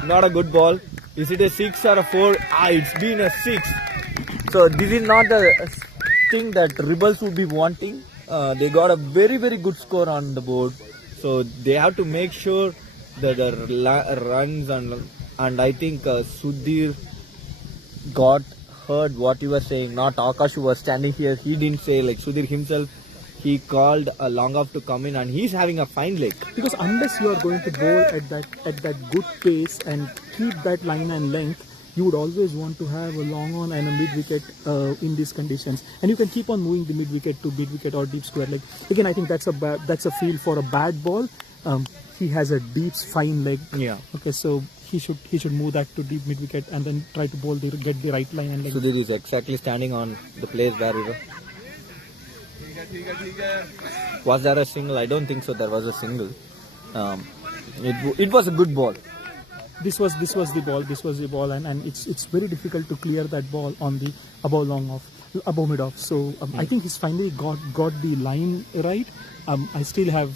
not a good ball. Is it a 6 or a 4? It's been a 6. So this is not the thing that Rebelz would be wanting. They got a very good score on the board, so they have to make sure that the runs and I think Sudhir got heard what you were saying. Not Akash who was standing here. He didn't say, like Sudhir himself. He called a long off to come in, and he's having a fine leg. Because unless you are going to bowl at that good pace and keep that line and length, you would always want to have a long on and a mid wicket in these conditions, and you can keep on moving the mid wicket to mid wicket or deep square leg. Again, I think that's a feel for a bad ball. He has a deep fine leg. Yeah. Okay, so he should move that to deep mid wicket and then try to bowl get the right line and leg. Sudhir is exactly standing on the place where Was there a single? I don't think so. There was a single. It was a good ball. This was the ball, and it's very difficult to clear that ball on the above mid off. So I think he's finally got the line right. I still have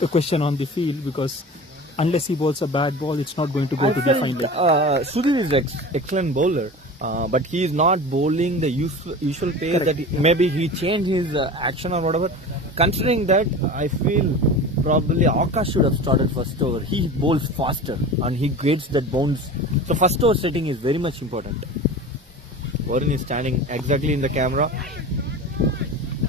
a question on the field because unless he bowls a bad ball, it's not going to go to the final. Sudhir is excellent bowler, but he is not bowling the usual pace. Correct. That maybe he changed his action or whatever. Considering that, I feel probably Akash should have started first over. He bowls faster and he gets that bounce. So first over setting is very much important. Varun is standing exactly in the camera.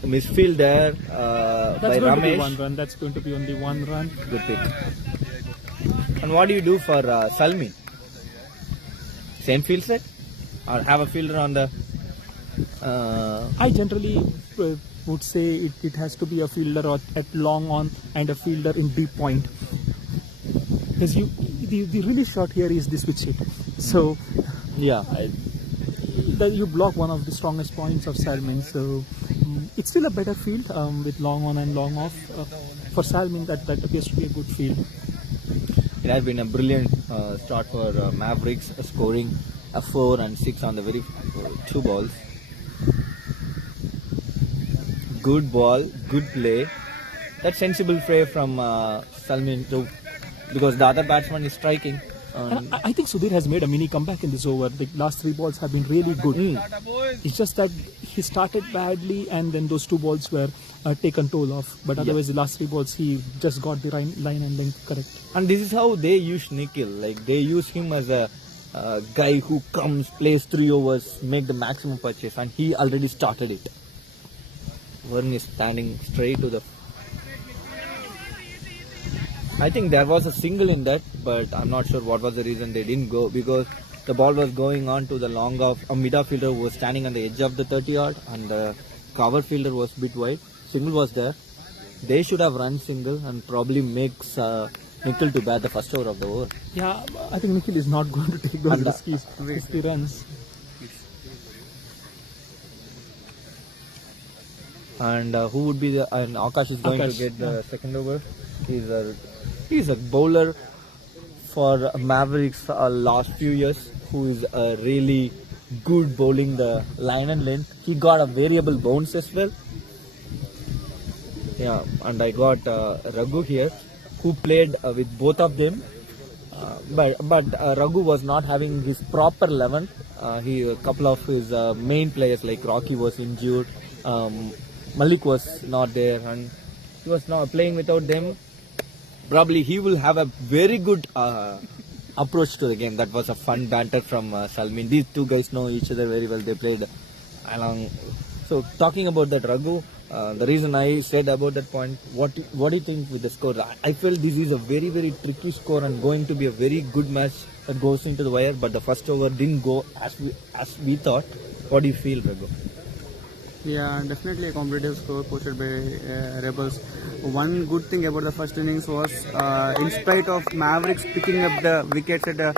Misfield there by That's going Ramesh. to be 1 run. That's going to be only 1 run. Good pick. And what do you do for Salmi? Same field set? Or have a fielder on the... I generally would say it has to be a fielder at long on and a fielder in deep point. Because the really short here is the switch hit. So yeah. You block one of the strongest points of Salmin. So it's still a better field with long on and long off. For Salmin, that appears to be a good field. It has been a brilliant start for Mavericks, scoring a 4 and 6 on the very 2 balls. Good ball, good play. That sensible play from Salmin too, because the other batsman is striking. And I think Sudhir has made a mini comeback in this over. The last 3 balls have been really good. It's just that he started badly and then those 2 balls were taken toll of. But otherwise, the last 3 balls, he just got the line and length correct. And this is how they use Nikhil. Like they use him as a guy who comes, plays 3 overs, make the maximum purchase, and he already started it. Varun is standing straight to the... I think there was a single in that, but I'm not sure what was the reason they didn't go, because the ball was going on to the long of a mid-fielder who was standing on the edge of the 30-yard and the cover fielder was a bit wide. Single was there. They should have run single and probably makes Nikhil to bat the first over of the over. Yeah, I think Nikhil is not going to take those risky runs. And who would be the... And Akash is going to get the second over. He's a bowler for Mavericks last few years, who is really good bowling the line and length. He got a variable bounce as well. Yeah, and I got Raghu here, who played with both of them. But Raghu was not having his proper 11. A couple of his main players like Rocky was injured. Malik was not there, and he was not playing without them. Probably he will have a very good approach to the game. That was a fun banter from Salmin. These 2 guys know each other very well. They played along. So talking about that Raghu, the reason I said about that point, what do you think with the score? I feel this is a very, very tricky score and going to be a very good match that goes into the wire. But the first over didn't go as we thought. What do you feel, Raghu? Yeah, definitely a competitive score posted by Rebelz. One good thing about the first innings was, in spite of Mavericks picking up the wickets at a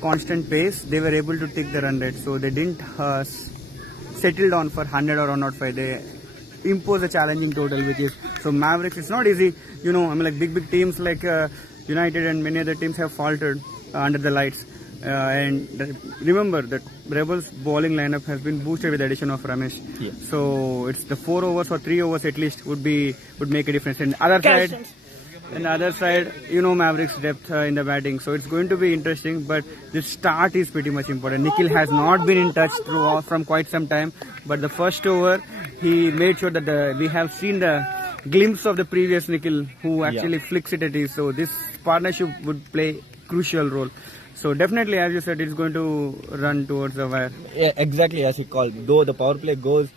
constant pace, they were able to take the run rate. So they didn't settle down for 100 or 105. They imposed a challenging total, which is... So Mavericks, it's not easy. You know, I mean, like big teams like United and many other teams have faltered under the lights. Remember that Rebelz bowling lineup has been boosted with the addition of Ramesh. Yeah. So it's the 4 overs or 3 overs at least would make a difference. And other side, you know, Mavericks depth in the batting. So it's going to be interesting. But the start is pretty much important. Nikhil has not been in touch from quite some time. But the first over, he made sure that we have seen the glimpse of the previous Nikhil, who actually flicks it at ease. So this partnership would play a crucial role. So definitely, as you said, it's going to run towards the wire. Yeah, exactly as you called. Though the power play goes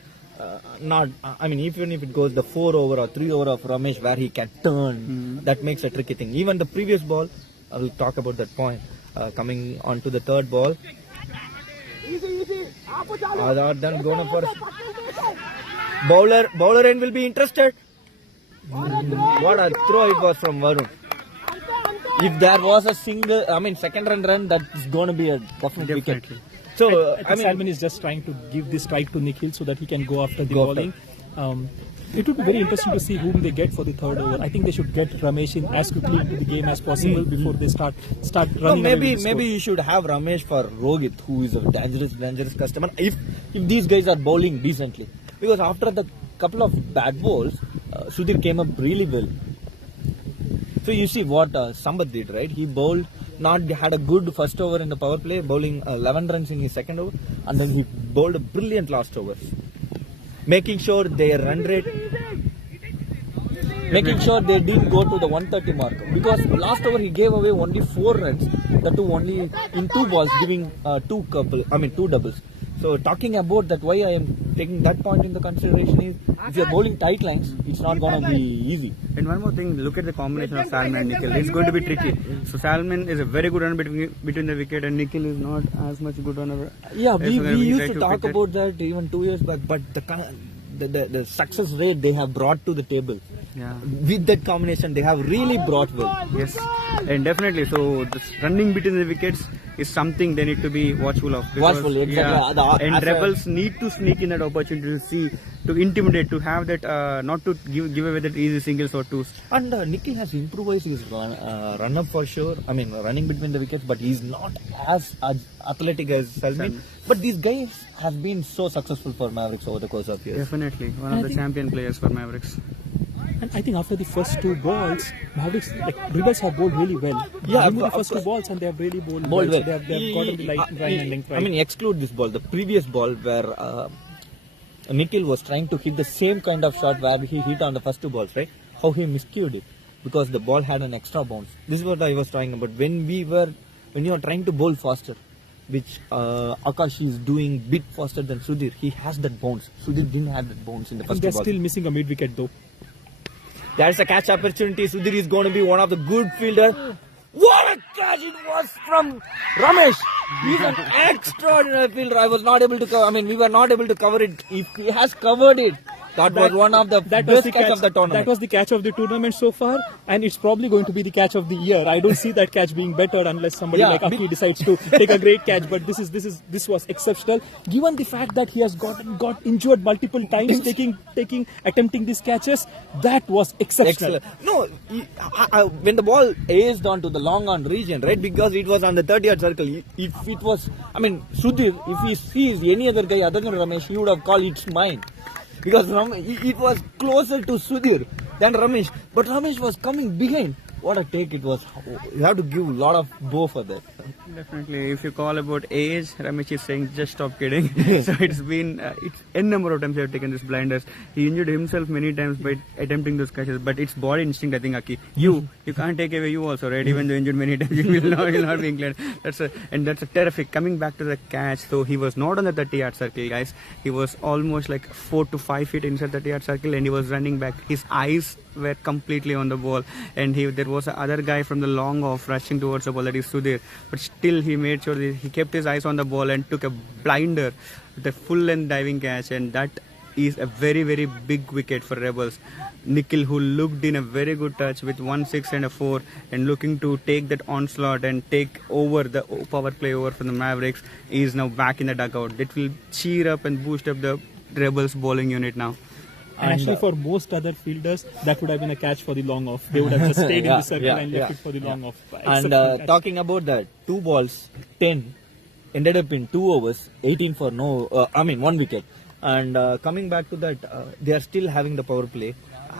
even if it goes the 4 over or 3 over of Ramesh where he can turn, that makes a tricky thing. Even the previous ball, I will talk about that point. Coming on to the third ball. Then going for bowler end will be interested. What a throw it was from Varun. If there was a second run, that is going to be a definite wicket. So, Salman is just trying to give this strike to Nikhil so that he can go after the bowling. It would be very interesting to see whom they get for the third over. I think they should get Ramesh in as quickly into the game as possible before they start running. No, away with the maybe score. you should have Ramesh for Rohit, who is a dangerous customer. If these guys are bowling decently, because after the couple of bad balls, Sudhir came up really well. So you see what Sambat did, right? He bowled, had a good first over in the power play, bowling 11 runs in his second over, and then he bowled a brilliant last over, making sure their run rate, making sure they didn't go to the 130 mark. Because last over he gave away only 4 runs, that too only in 2 balls, giving 2 doubles. So talking about that, why I am taking that point into consideration is, if you are bowling tight lines, it's not going to be easy. And one more thing, look at the combination of Salman and Nikhil. It's going to be tricky. So Salman is a very good runner between the wicket, and Nikhil is not as much good runner. Yeah, we used try to talk pick about that even 2 years back, but the success rate they have brought to the table, Yeah. with that combination, they have really brought well. Yes, and definitely. So this running between the wickets is something they need to be watchful of. Because, Watchful, exactly. And As a- Rebels need to sneak in that opportunity to intimidate, to have that, not to give away that easy singles or twos. And Nikhil has improvised his run up for sure. I mean, running between the wickets, but he's not as athletic as Salman. But these guys have been so successful for Mavericks over the course of years. Definitely, one of the champion players for Mavericks. And I think after the first 2 balls, Mavericks, Rebelz have bowled really well. Yeah, Give me the of first 2 course. balls and they have really bowled Bowled well. well. So they have gotten the line and length right. I mean, exclude this ball. The previous ball where Nikhil was trying to hit the same kind of shot where he hit on the first 2 balls, right? How he miscued it, because the ball had an extra bounce. This is what I was talking about. When you are trying to bowl faster, which Akash is doing bit faster than Sudhir, he has that bounce. Sudhir didn't have that bounce in the I first think 2 they're balls. still missing a mid wicket though. There's a catch opportunity. Sudhir is going to be one of the good fielder. What a catch it was from Ramesh. He's an extraordinary fielder. I was not able to cover. I mean, we were not able to cover it. If he has covered it, that was one of the best catch of the tournament. That was the catch of the tournament so far, and it's probably going to be the catch of the year. I don't see that catch being better unless somebody like Aki decides to take a great catch. But this was exceptional. Given the fact that he has got injured multiple times attempting these catches, that was exceptional. Excellent. No, when the ball aced onto the long on region, right? Because it was on the 30-yard circle. If it was, I mean, Sudhir, if he sees any other guy other than Ramesh, he would have called it's mine. Because it was closer to Sudhir than Ramesh. But Ramesh was coming behind. What a take it was. You have to give a lot of bow for that. Definitely, if you call about age, Ramesh is saying just stop kidding. So it's been it's n number of times they have taken this blinders. He injured himself many times by attempting those catches, but it's body instinct, I think, Aki. You can't take away you also, right? Even though injured many times, you'll not be inclined. That's a terrific. Coming back to the catch, so he was not on the 30-yard circle, guys. He was almost like 4 to 5 feet inside the 30-yard circle, and he was running back. His eyes were completely on the ball, and there was another guy from the long off rushing towards the ball, that is Sudhir, but still he made sure that he kept his eyes on the ball and took a blinder with a full length diving catch, and that is a very, very big wicket for Rebels. Nikhil, who looked in a very good touch with 1 6 and a 4 and looking to take that onslaught and take over the power play over from the Mavericks, is now back in the dugout. That will cheer up and boost up the Rebels bowling unit now. And actually, for most other fielders, that would have been a catch for the long off. They would have just stayed in the circle and left it for the long off. And talking about that, 2 balls, 10, ended up in 2 overs, 18 for 1 wicket. And coming back to that, they are still having the power play.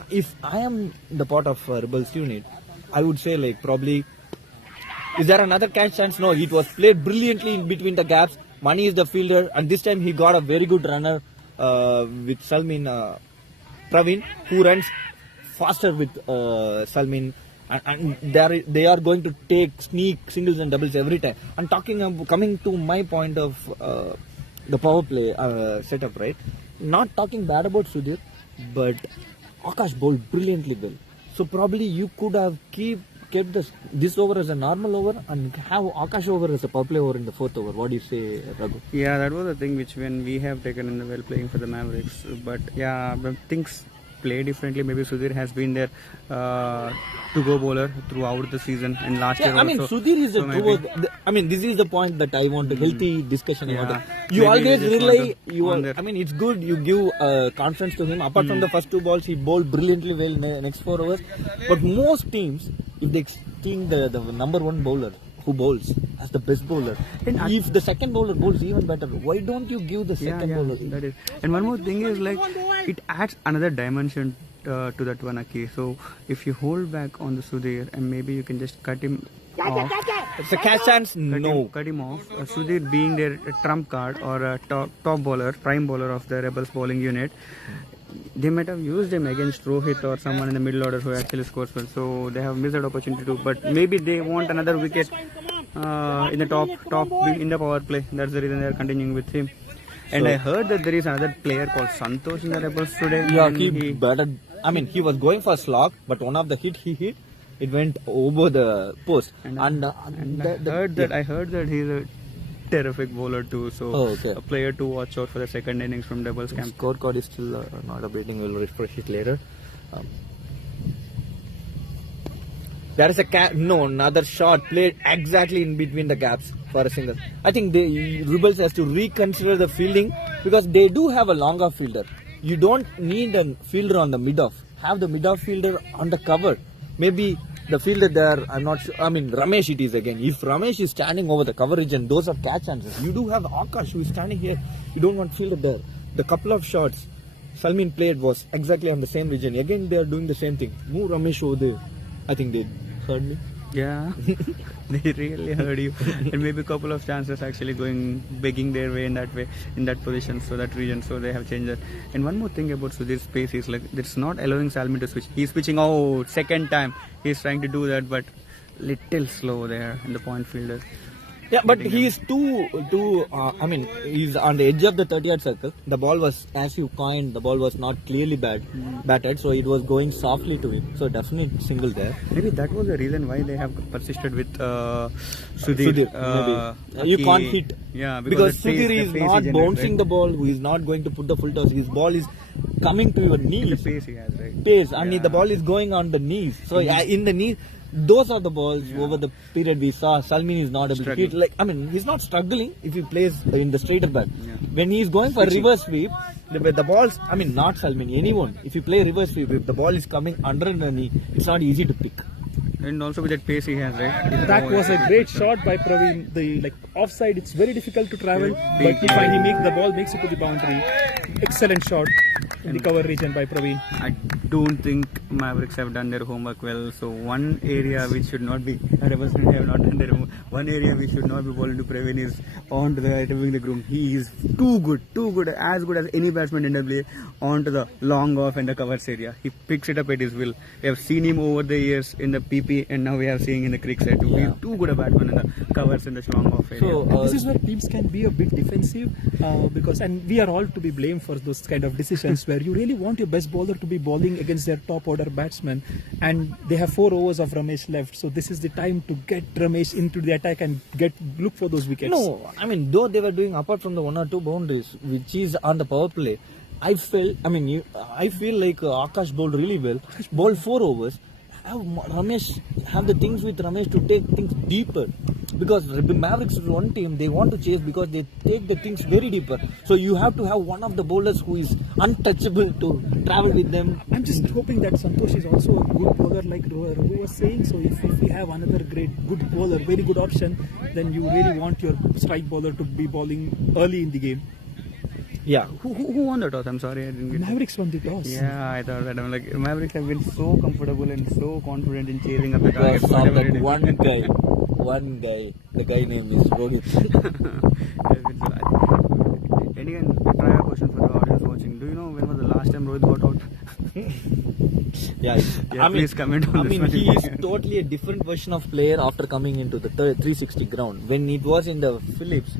If I am the part of Rebels unit, I would say like probably, is there another catch chance? No, it was played brilliantly in between the gaps. Mani is the fielder, and this time he got a very good runner with Salman Praveen, who runs faster with Salman, and they are going to take sneak singles and doubles every time. And coming to my point of the power play setup, right? Not talking bad about Sudhir, but Akash bowled brilliantly well. So probably you could have kept this over as a normal over and have Akash over as a power play over in the 4th over. What do you say, Raghu? Yeah, that was the thing which when we have taken in the well playing for the Mavericks. But yeah, things play differently. Maybe Sudhir has been their to-go bowler throughout the season and last year I mean, also. Sudhir is a So maybe- I mean, this is the point that I want a healthy discussion about Yeah. it. You Maybe always they just rely, want to you are, on their- I mean, it's good you give confidence to him. Apart from the first 2 balls, he bowled brilliantly well next 4 overs. But most teams, if they think the number 1 bowler who bowls as the best bowler, if the second bowler bowls even better, why don't you give the second bowler? That is. And one more thing is like it adds another dimension to that one, Aki. So if you hold back on the Sudhir and maybe you can just cut him off. It's a catch chance? No. Cut him off. Sudhir being their trump card or a top bowler, prime bowler of the Rebelz bowling unit. They might have used him against Rohit or someone in the middle order who actually scores well. So they have missed that opportunity too. But maybe they want another wicket in the top in the power play. That's the reason they are continuing with him. And I heard that there is another player called Santosh in the Rebelz today. Yeah, and he batted. I mean, he was going for slog, but one of the hit he hit, it went over the post. I heard that he's a terrific bowler too. So okay. a player to watch out for the second innings from Rebelz camp. Scorecard is still not updating. We'll refresh it later. There is another shot played exactly in between the gaps for a single. I think the Rebelz has to reconsider the fielding because they do have a longer fielder. You don't need a fielder on the mid-off. Have the mid-off fielder on the cover. Maybe the fielder there, I'm not sure. I mean, Ramesh it is again. If Ramesh is standing over the coverage and those are catch chances, you do have Akash who is standing here. You don't want fielder there. The couple of shots Salmin played was exactly on the same region. Again, they are doing the same thing. Move Ramesh over there. I think they heard me. Yeah, they really heard you. And maybe a couple of chances actually begging their way in that position, so that region. So they have changed that. And one more thing about Sudhir's pace is like it's not allowing Salmin to switch. He's switching. Second time he's trying to do that, but little slow there in the point fielder. Yeah, but he is too. I mean, he's on the edge of the 30-yard circle. The ball was, as you coined, the ball was not clearly batted, so it was going softly to him. So definitely single there. Maybe that was the reason why they have persisted with Sudhir. Maybe you can't hit. Yeah, because Sudhir is not bouncing the ball. He is not going to put the full toss. His ball is coming to your knees. The pace he has, right? Pace, and the ball is going on the knees. So in the knees. Those are the balls over the period we saw. Salmin is not able to hit. Like, I mean, he's not struggling if he plays in the straighter bat. Yeah. When he's going for reverse sweep, the balls, I mean, not Salmin, anyone. If you play reverse sweep, if the ball is coming under the knee, it's not easy to pick. And also with that pace he has, right? That was a great shot by Praveen. The offside, it's very difficult to travel, but the ball makes it to the boundary. Excellent shot in the cover region by Praveen. I don't think Mavericks have done their homework well. So one area which should not be represented have not done their homework. One area we should not be bowling to Praveen is onto the removing the groom. He is too good, as good as any batsman in NWA onto the long off and the covers area. He picks it up at his will. We have seen him over the years in the PP, and now we have seen in the cricket side. He's too good a batsman in the covers and the long off area. So this is where teams can be a bit defensive and we are all to be blamed for those kind of decisions where you really want your best bowler to be bowling against their top order batsman, and they have 4 overs of Ramesh left. So this is the time to get Ramesh into the attack and look for those wickets. No, I mean, though they were doing apart from the 1 or 2 boundaries, which is on the power play, I feel like Akash bowled really well. Bowled 4 overs. Have the things with Ramesh to take things deeper, because Mavericks is one team, they want to chase because they take the things very deeper. So you have to have one of the bowlers who is untouchable to travel with them. I'm just hoping that Santosh is also a good bowler, like Raghu was saying. So if we have another good bowler, very good option, then you really want your strike bowler to be bowling early in the game. Yeah. Who won the toss? I'm sorry, I didn't get Mavericks won the toss. Yeah, I thought that. I'm like, Mavericks have been so comfortable and so confident in chasing up the target. One guy. The guy name is Rohit. Again, try a question for the audience watching. Do you know when was the last time Rohit got out? Yeah, please comment on this one. He is totally a different version of player after coming into the 360 ground. When it was in the Phillips,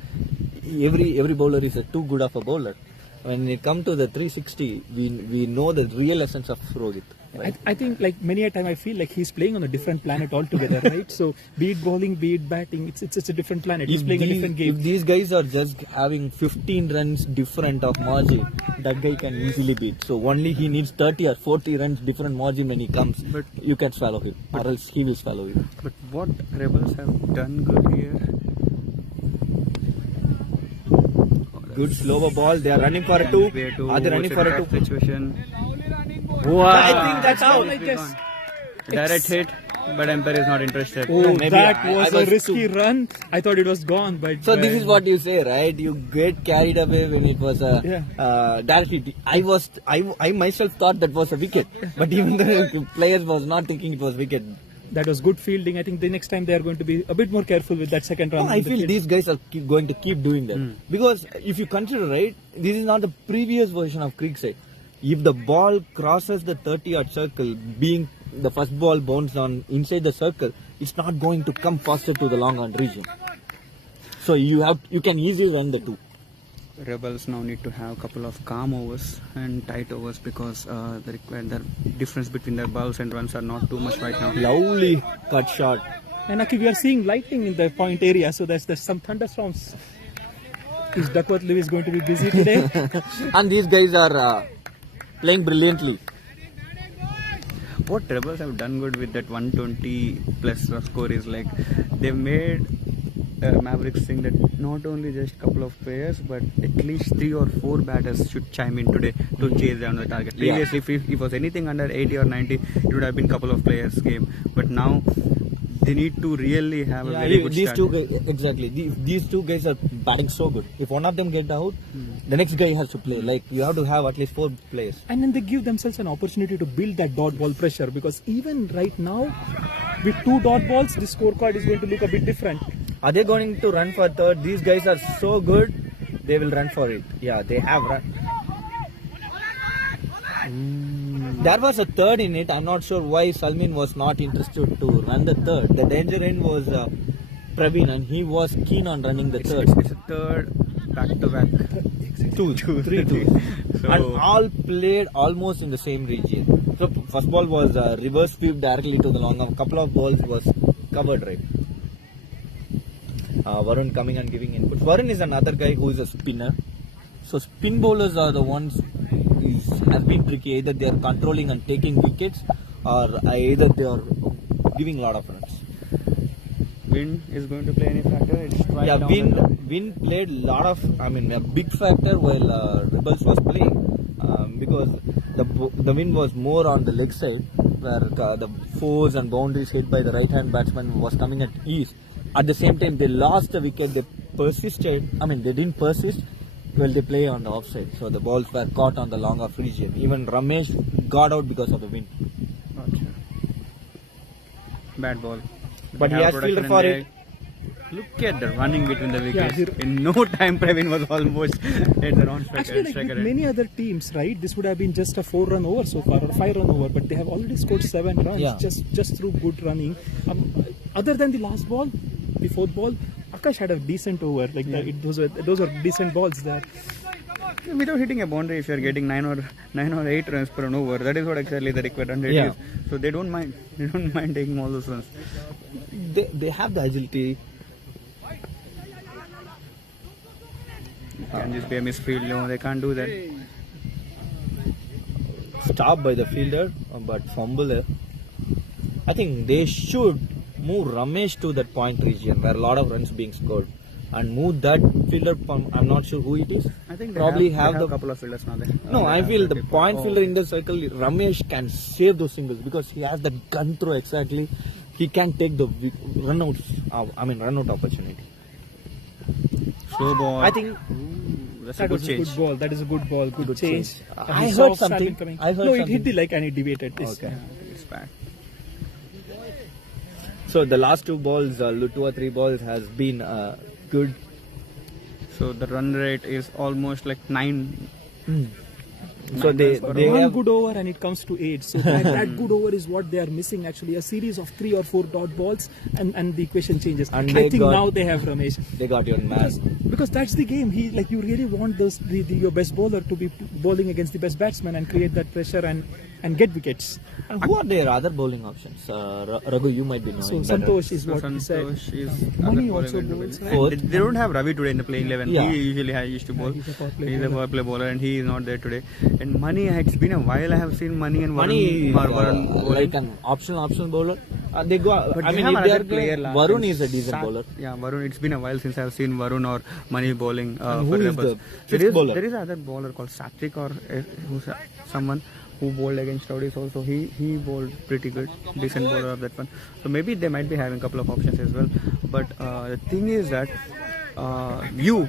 every bowler is too good of a bowler. When it comes to the 360, we know the real essence of Rohit. I think like many a time I feel like he's playing on a different planet altogether, right? So be it bowling, be it batting, it's a different planet. He's playing a different game. If these guys are just having 15 runs different of margin, that guy can easily beat. So only he needs 30 or 40 runs different margin when he comes. But you can swallow him, or else he will swallow you. But what Rebels have done good here? Good slower ball. They are running for a two. Are they running for a two? Situation. Wow. I think that's out. I guess. Direct hit, but umpire is not interested. Oh, No, maybe that I was was a risky run. I thought it was gone, but So this is what you say, right? You get carried away when it was a direct hit. I myself thought that was a wicket, but even the players was not thinking it was wicket. that was good fielding. I think the next time they are going to be a bit more careful with that second run. No, I feel these guys are going to keep doing that because if you consider, right, this is not the previous version of cricket. If the ball crosses the 30-yard circle, being the first ball bounced on inside the circle, it's not going to come faster to the long on region. So you can easily run the two. Rebels now need to have a couple of calm overs and tight overs because the difference between their balls and runs are not too much right now. Lovely cut shot. And Aki, we are seeing lightning in the point area, so there's some thunderstorms. Is Duckworth Lewis going to be busy today? And these guys are playing brilliantly. What Rebels have done good with that 120 plus score is like they've made Mavericks think that not only just a couple of players but at least 3 or 4 batters should chime in today to chase down the target. Previously, if it was anything under 80 or 90, it would have been a couple of players game. But now they need to really have a very good these start. two guys, exactly. These two guys are batting so good. If one of them get out, the next guy has to play. Like you have to have at least 4 players. And then they give themselves an opportunity to build that dot ball pressure, because even right now, with 2 dot balls, the scorecard is going to look a bit different. Are they going to run for third? These guys are so good, they will run for it. Yeah, they have run. There was a third in it. I'm not sure why Salmin was not interested to run the third. The danger end was Praveen, and he was keen on running the third. It's a third back-to-back. 3-2. So, And all played almost in the same region. So first ball was reverse sweep directly to the long. A couple of balls was covered right. Varun coming and giving input. Varun is another guy who is a spinner. So spin bowlers are the ones has been tricky. Either they are controlling and taking wickets, or either they are giving a lot of runs. wind is going to play any factor? It's right down the wind played a big factor while Rebels was playing because the wind was more on the leg side where the fours and boundaries hit by the right hand batsman was coming at ease. At the same time, they lost the wicket. They persisted. They didn't persist. Well, they play on the offside, so the balls were caught on the long off region. Even Ramesh got out because of the wind. Gotcha. Bad ball. But he has fielded for it. Look at the running between the wickets. Yeah, In no time, Praveen was almost at the round striker. Actually, like with many other teams, right, this would have been just a 4-run over so far, or 5-run over, but they have already scored 7 runs just through good running. Other than the last ball, the 4th ball, Akash had a decent over. Those were decent balls there. Without hitting a boundary, if you are getting 9 or 8 runs per an over, that is what exactly the required 100 is. So they don't mind. They don't mind taking all those runs. They have the agility. Can this be a misfield? No, they can't do that. Stopped by the fielder, but fumble. I think they should move Ramesh to that point region where a lot of runs being scored, and move that fielder. I'm not sure who it is. I think they probably have the a couple of fielders now. No, I feel the point fielder in the circle, Ramesh can save those singles because he has that gun throw exactly. He can take the run out opportunity. Slow ball. I think that's a good change. Good ball. That is a good ball. Good change. I heard something. It hit the leg and it deviated. Okay. It's bad. So the last 2 balls, 2 or 3 balls has been good. So the run rate is almost like 9. So they one have good over and it comes to 8. So that good over is what they are missing actually. A series of 3 or 4 dot balls and the equation changes. And I think now they have Ramesh. They got your man. Because that's the game. You really want your best bowler to be bowling against the best batsman and create that pressure and get wickets. And who are their other bowling options? Raghu, you might be knowing. So better. Santosh is what he said. Santosh is Mani other also bowling bowls, ability. right? They don't have Ravi today in the playing 11. Yeah. He usually used to bowl. He's a power play He's a bowler. power play bowler and he is not there today. And Mani, it's been a while I have seen Mani and Mani Varun is bowling. like an optional bowler. They go. But I they mean, have if they another are playing, player, Varun is a decent bowler. Yeah, Varun. It's been a while since I have seen Varun or Mani bowling And for who is Rebels. the fifth bowler? There is another bowler called Satvik or who's someone who bowled against Rowdies also. He bowled pretty good, decent bowler of that one. So maybe they might be having a couple of options as well. But the thing is that you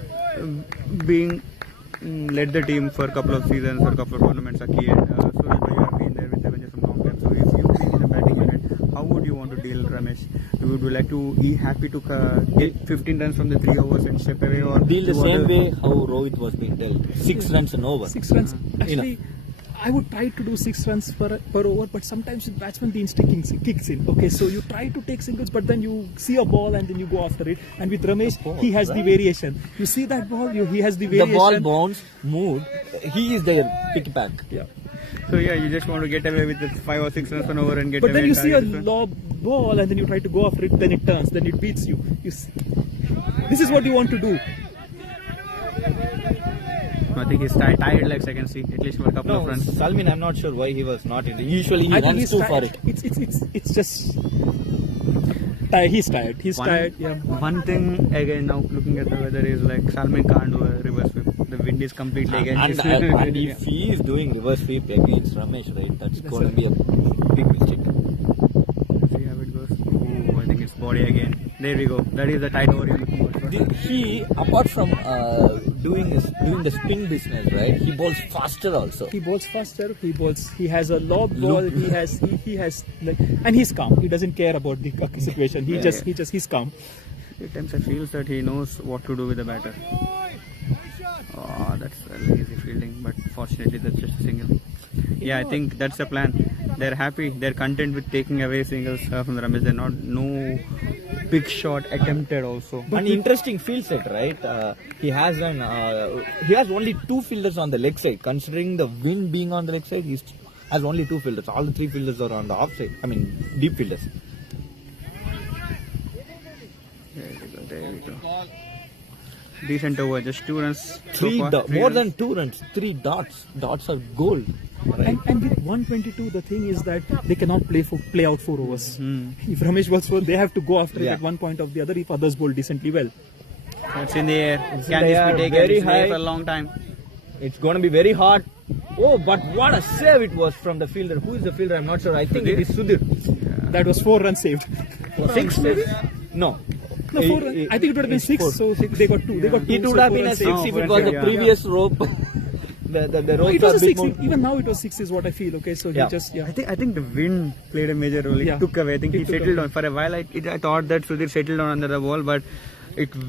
being led the team for a couple of seasons or a couple of tournaments, Aki, so you have been there with Avengers from long time. So if you being in the batting unit, how would you want to deal Ramesh? Would you like to be happy to get 15 runs from the 3 overs and step away, or Deal the same way how Rohit was being dealt. 6 runs and over. 6 runs. Actually, I would try to do 6 runs per over, but sometimes with batsman the instinct kicks in. Okay, so you try to take singles, but then you see a ball and then you go after it. And with Ramesh, he has the variation. You see that ball, he has the The variation. ball bounced, moved. He is their pick pack. Yeah. so yeah, you just want to get away with the 5 or 6 runs on over and get But away. then you and see a target this one. lob ball and then you try to go after it, then it turns, then it beats you. This is what you want to do. I think he's tired legs. I can see at least for a couple of runs. Salmin, I'm not sure why he was not in. Usually he I think runs he's too tired. for it. It's just tired. He's tired. He's tired. Yeah. One thing again now looking at the weather is like Salman can't do a reverse sweep. The wind is completely against And his if he is doing reverse sweep against Ramesh, right, that's going to be a big mistake. See how it goes. Oh, I think it's body again. There we go. That is the tight over you're looking out for. He, apart from doing the spin business, right, he bowls faster also. He bowls faster. He has a lob ball. He has like, and he's calm. He doesn't care about the situation. He's calm. At times I feel that he knows what to do with the batter. Oh, that's a lazy fielding, but fortunately that's just a single. Yeah, I think that's the plan. They're happy. They're content with taking away singles from the Ramesh. They're not no big shot attempted also. An interesting field set, right? He has only 2 fielders on the leg side. Considering the wind being on the leg side, he has only 2 fielders. All the 3 fielders are on the off side. I mean, deep fielders. There we go. Decent over, just 2 runs. More Than 2 runs, 3 dots. Dots are gold. Right? And with 122, the thing is that they cannot play out 4 overs. Hmm. If Ramesh bowls 4, they have to go after it Yeah. at one point or the other. If others bowl decently well, It's in the air. It's Can in the this air, be taken? very It's there high. for a long time. It's going to be very hard. Oh, but what a save it was from the fielder. Who is the fielder? I'm not sure. I think it is Sudhir. that was 4 runs saved. 6 saves? No. No, 4 runs. I think it would have been 6. 4. So they got 2. They got 2. It would so have 4 been a runs 6 saved. if No, it was the yeah. previous rope. the No, ropes it was are a bit 6. more. Even now it was 6 is what I feel. Okay, so Yeah. he just I think the wind played a major role. It Yeah. took away. I think It he took settled away. on. For a while, I thought that Sudhir settled on under the ball, but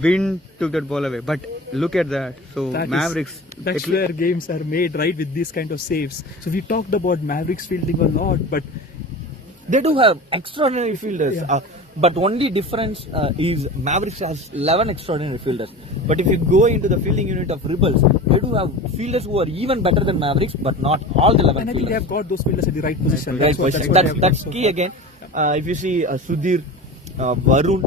wind took that ball away. But look at that. So That is- Mavericks. That's where games are made, right, with these kind of saves. So we talked about Mavericks fielding a lot, but They do have extraordinary fielders. Yeah. But only difference is Mavericks has 11 extraordinary fielders. But if you go into the fielding unit of Rebelz, they do have fielders who are even better than Mavericks, but not all the 11 and I think they fielders. have got those fielders at the right position. Right, what that's, they have that's done so key far. again. If you see Sudhir, Varun,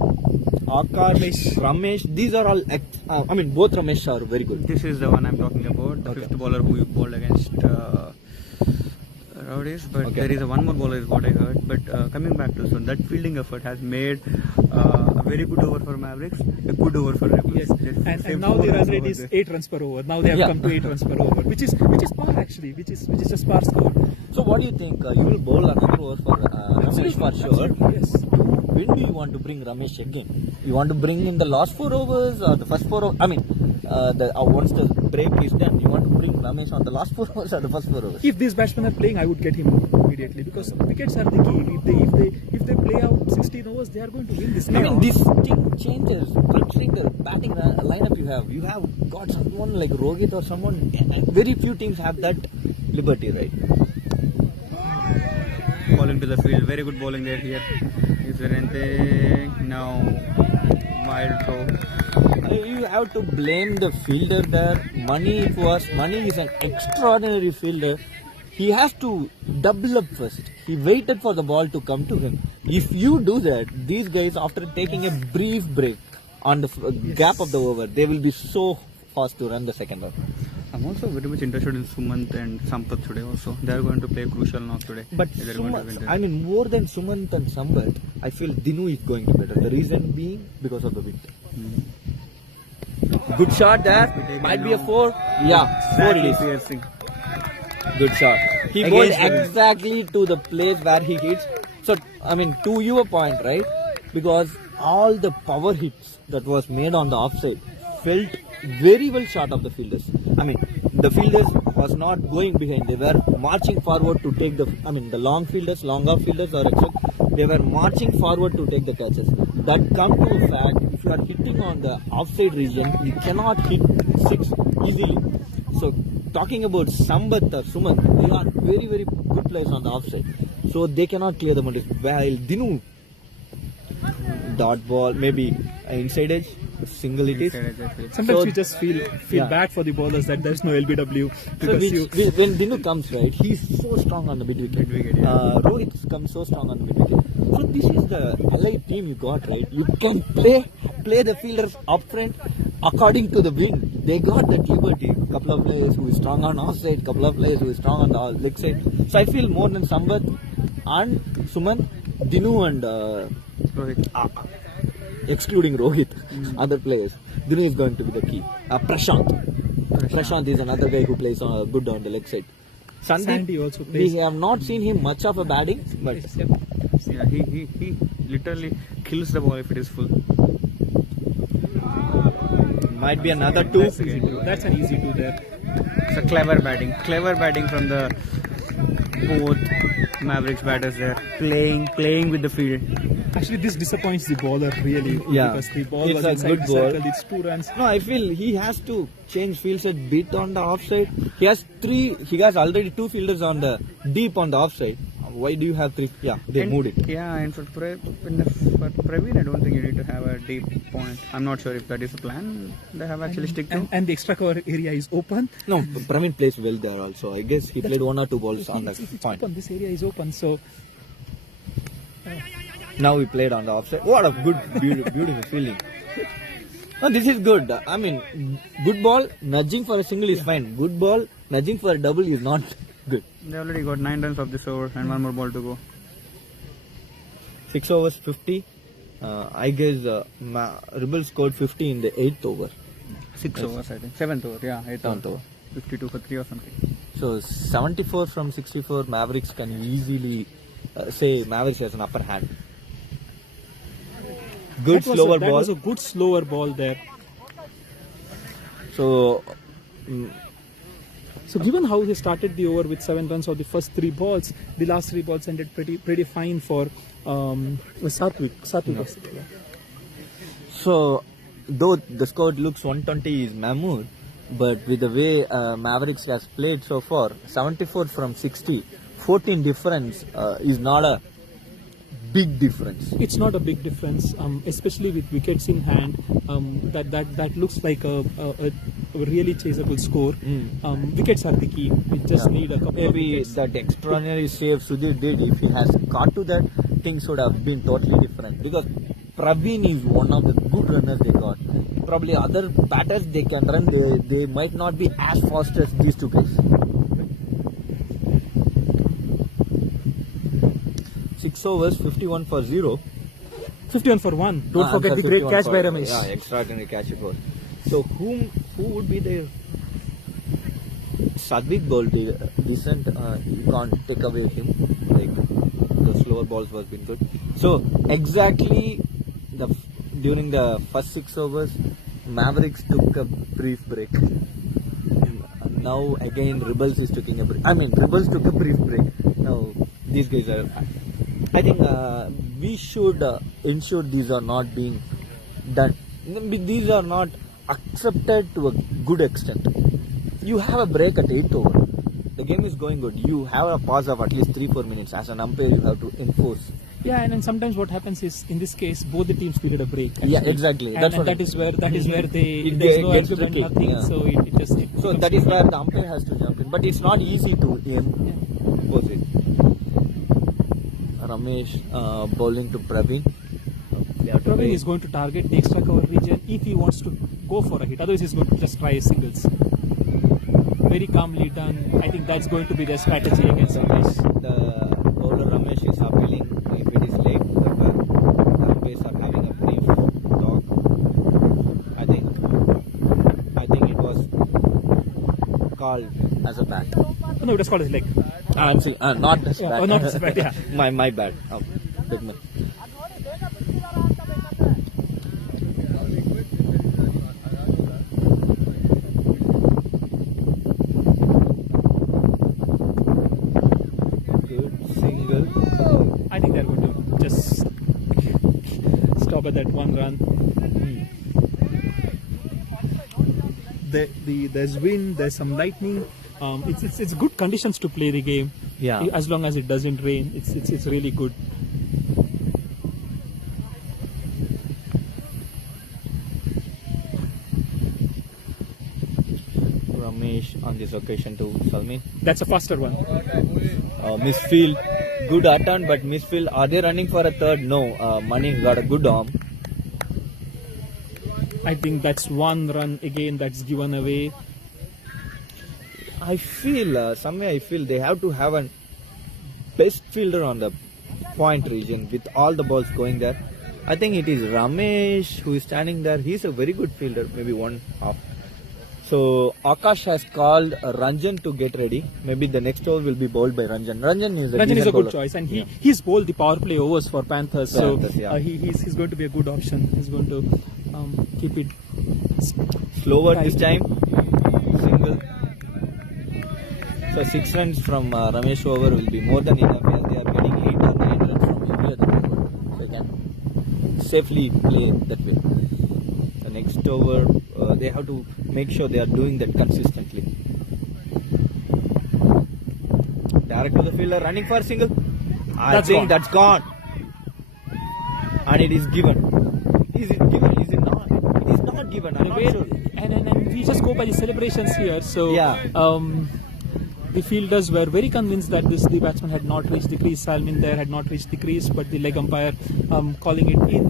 Akash, Ramesh, these are all. Both Ramesh are very good. This is the one I'm talking about. The fifth bowler who you bowled against Rowdies. But Okay. there is one more bowler is what I heard. But coming back to this one, that fielding effort has made a very good over for Mavericks, a good over for Rebels. Yes, and now the run rate is 8 runs per over. Now they have come to 8 runs per over, which is par actually, which is just par score. So what do you think? You will bowl another over for Ramesh for sure. Absolutely, yes. When do you want to bring Ramesh again? You want to bring in the last 4 overs or the first 4 overs? Once the break is done, you want to bring Ramesh on the last 4 overs or the first 4 overs? If these batsmen are playing, I would get him immediately because wickets are the key. If they play out 16 overs, they are going to win this game. This thing changes considering the batting lineup you have. You have got someone like Rohit or someone. Very few teams have that liberty, right? Bowling to the field, very good bowling there here. Is there anything? No. Wild throw. You have to blame the fielder there. Money is an extraordinary fielder. He has to double up first. He waited for the ball to come to him. If you do that, these guys, after taking a brief break on the gap of the over, they will be so fast to run the second over. I'm also very much interested in Sumant and Sampath today also. They are going to play a crucial knock today. But They are going to win Sumant, this. I mean, more than Sumant and Sampath, I feel Dinu is going to better. The reason being because of the wind. Good shot there. Might be a 4. Yeah, 4 it is. Piercing. Good shot. He Against bowled the- exactly to the place where he hits. So, I mean, to your point, right? Because all the power hits that was made on the offside felt very well short of the fielders. I mean, the fielders was not going behind. They were marching forward to take the, I mean, the long fielders, long off fielders or etc. They were marching forward to take the catches. That come to a fact, if you are hitting on the offside region, you cannot hit 6 easily. So, talking about Sampath or Sumant, they are very, very good players on the offside. So, they cannot clear the boundaries. While Dinu, dot ball, maybe inside edge, single it is. Sometimes So- you just feel Yeah. bad for the bowlers that there's no LBW So because you. when Dinu comes, right, he's so strong on the mid wicket. Mid-wicket, yeah. Rohit comes so strong on the mid wicket. So this is the allied team you got, right? You can play the fielders up front according to the wind. They got that liberty. Couple of players who is strong on offside, couple of players who is strong on the leg side. So I feel more than Sampath and Sumant, Dinu and Rohit. excluding Rohit, other players, Dinu is going to be the key. Prashant is another guy who plays good on the leg side. Sandy also plays. We have not seen him much of a batting, but Yes, yep. Yeah, he literally kills the ball if it is full. might be another 2. That's easy to. That's an easy 2 there. It's a clever batting from the both Mavericks batters there, playing with the field. Actually, this disappoints the bowler really Yeah. because the ball It's was a inside good the ball. circle. It's 2 runs. No, I feel he has to change field set bit on the offside. He has already 2 fielders on the deep on the offside. Why do you have 3? Yeah, they And- moved it. Yeah, and for Praveen, I don't think you need to have a deep point. I'm not sure if that is a plan they have actually stick to. And the extra cover area is open. No, Praveen plays well there also. I guess he played 1 or 2 balls on that If it's point. open, this area is open. So Now we played on the offside. What a good, beautiful feeling. No, this is good. I mean, good ball, nudging for a single is fine. Good ball, nudging for a double is not good. They already got 9 runs of this over and 1 more ball to go. 6 overs, 50. I guess Rebelz scored 50 in the 8th over. 6 overs, I think. 7th over, yeah, 8th 7th over. 52 for 3 or something. So 74 from 64, Mavericks can easily say Mavericks has an upper hand. Good that was slower that ball. was a good slower ball there. So So given how he started the over with 7 runs of the first 3 balls, the last 3 balls ended pretty fine for Satvik. Yeah. So, though the score looks 120 is Mahmood, but with the way Mavericks has played so far, 74 from 60, 14 difference is not a big difference. It's not a big difference, especially with wickets in hand. That looks like a really chaseable score. Wickets are the key. We just need a couple of Maybe wickets. that extraordinary save Sudhir did, if he has got to that, things would have been totally different. Because Praveen is one of the good runners they got. Probably other batters they can run, they might not be as fast as these 2 guys. 6 overs, 51 for 0. 51 for 1. Don't forget the great catch by Ramesh. Yeah, extraordinary catch it was. So who would be there? Sadvik bowled decent. You can't take away him. Like the slower balls was been good. So exactly during the first 6 overs, Mavericks took a brief break. Now again Rebelz is taking a break. Rebelz took a brief break. Now these guys are. I think we should ensure these are not being done. These are not accepted to a good extent. You have a break at 8 over. The game is going good. You have a pause of at least 3-4 minutes. As an umpire, you have to enforce. Yeah, and sometimes what happens is, in this case, both the teams needed a break. Yeah, actually. exactly. And, That's and what that is where there's It no gets argument, tricky, nothing. yeah. So it just So becomes that is where the umpire has to jump in. But it's not easy to impose it. Ramesh bowling to Praveen. Praveen is going to target the extra cover region if he wants to go for a hit. Otherwise, he's going to just try singles. Very calmly done. I think that's going to be their strategy against Ramesh. The bowler Ramesh is appealing if it is late, but the umpires are having a brief talk. I think it was called as a bat. No, it was called his leg. I'm saying not as Yeah, bat. oh, not as bat, yeah. my bad. Oh, big man. Good single. I think they're going to just stop at that one run. There's wind, there's some lightning. It's good conditions to play the game. Yeah. As long as it doesn't rain, it's really good. Ramesh on this occasion to Salmin. That's a faster one. Misfield, good attempt, but misfield. Are they running for a third? No. Mani got a good arm. I think that's one run again that's given away. I feel somewhere I feel they have to have a best fielder on the point region with all the balls going there. I think it is Ramesh who is standing there. He's a very good fielder, maybe one off. So Akash has called Ranjan to get ready. Maybe the next over will be bowled by Ranjan. Ranjan is a Ranjan is decent a good bowler. choice, and he's bowled the power play overs for Panthers, so Panthers, yeah. he's going to be a good option. He's going to keep it Slower tight. this time. Single. So 6 runs from Ramesh over will be more than enough. As they are getting 8 or 9 runs from every other over. So they can safely play that way. The next over, they have to make sure they are doing that consistently. Direct to the fielder, running for a single. I That's think gone. that's gone. And it is given. Is it given? Is it not? It is not given. I'm not sure. And we just go by the celebrations here. So Yeah. the fielders were very convinced that the batsman had not reached the crease. Salmin there had not reached the crease, but the leg umpire calling it in.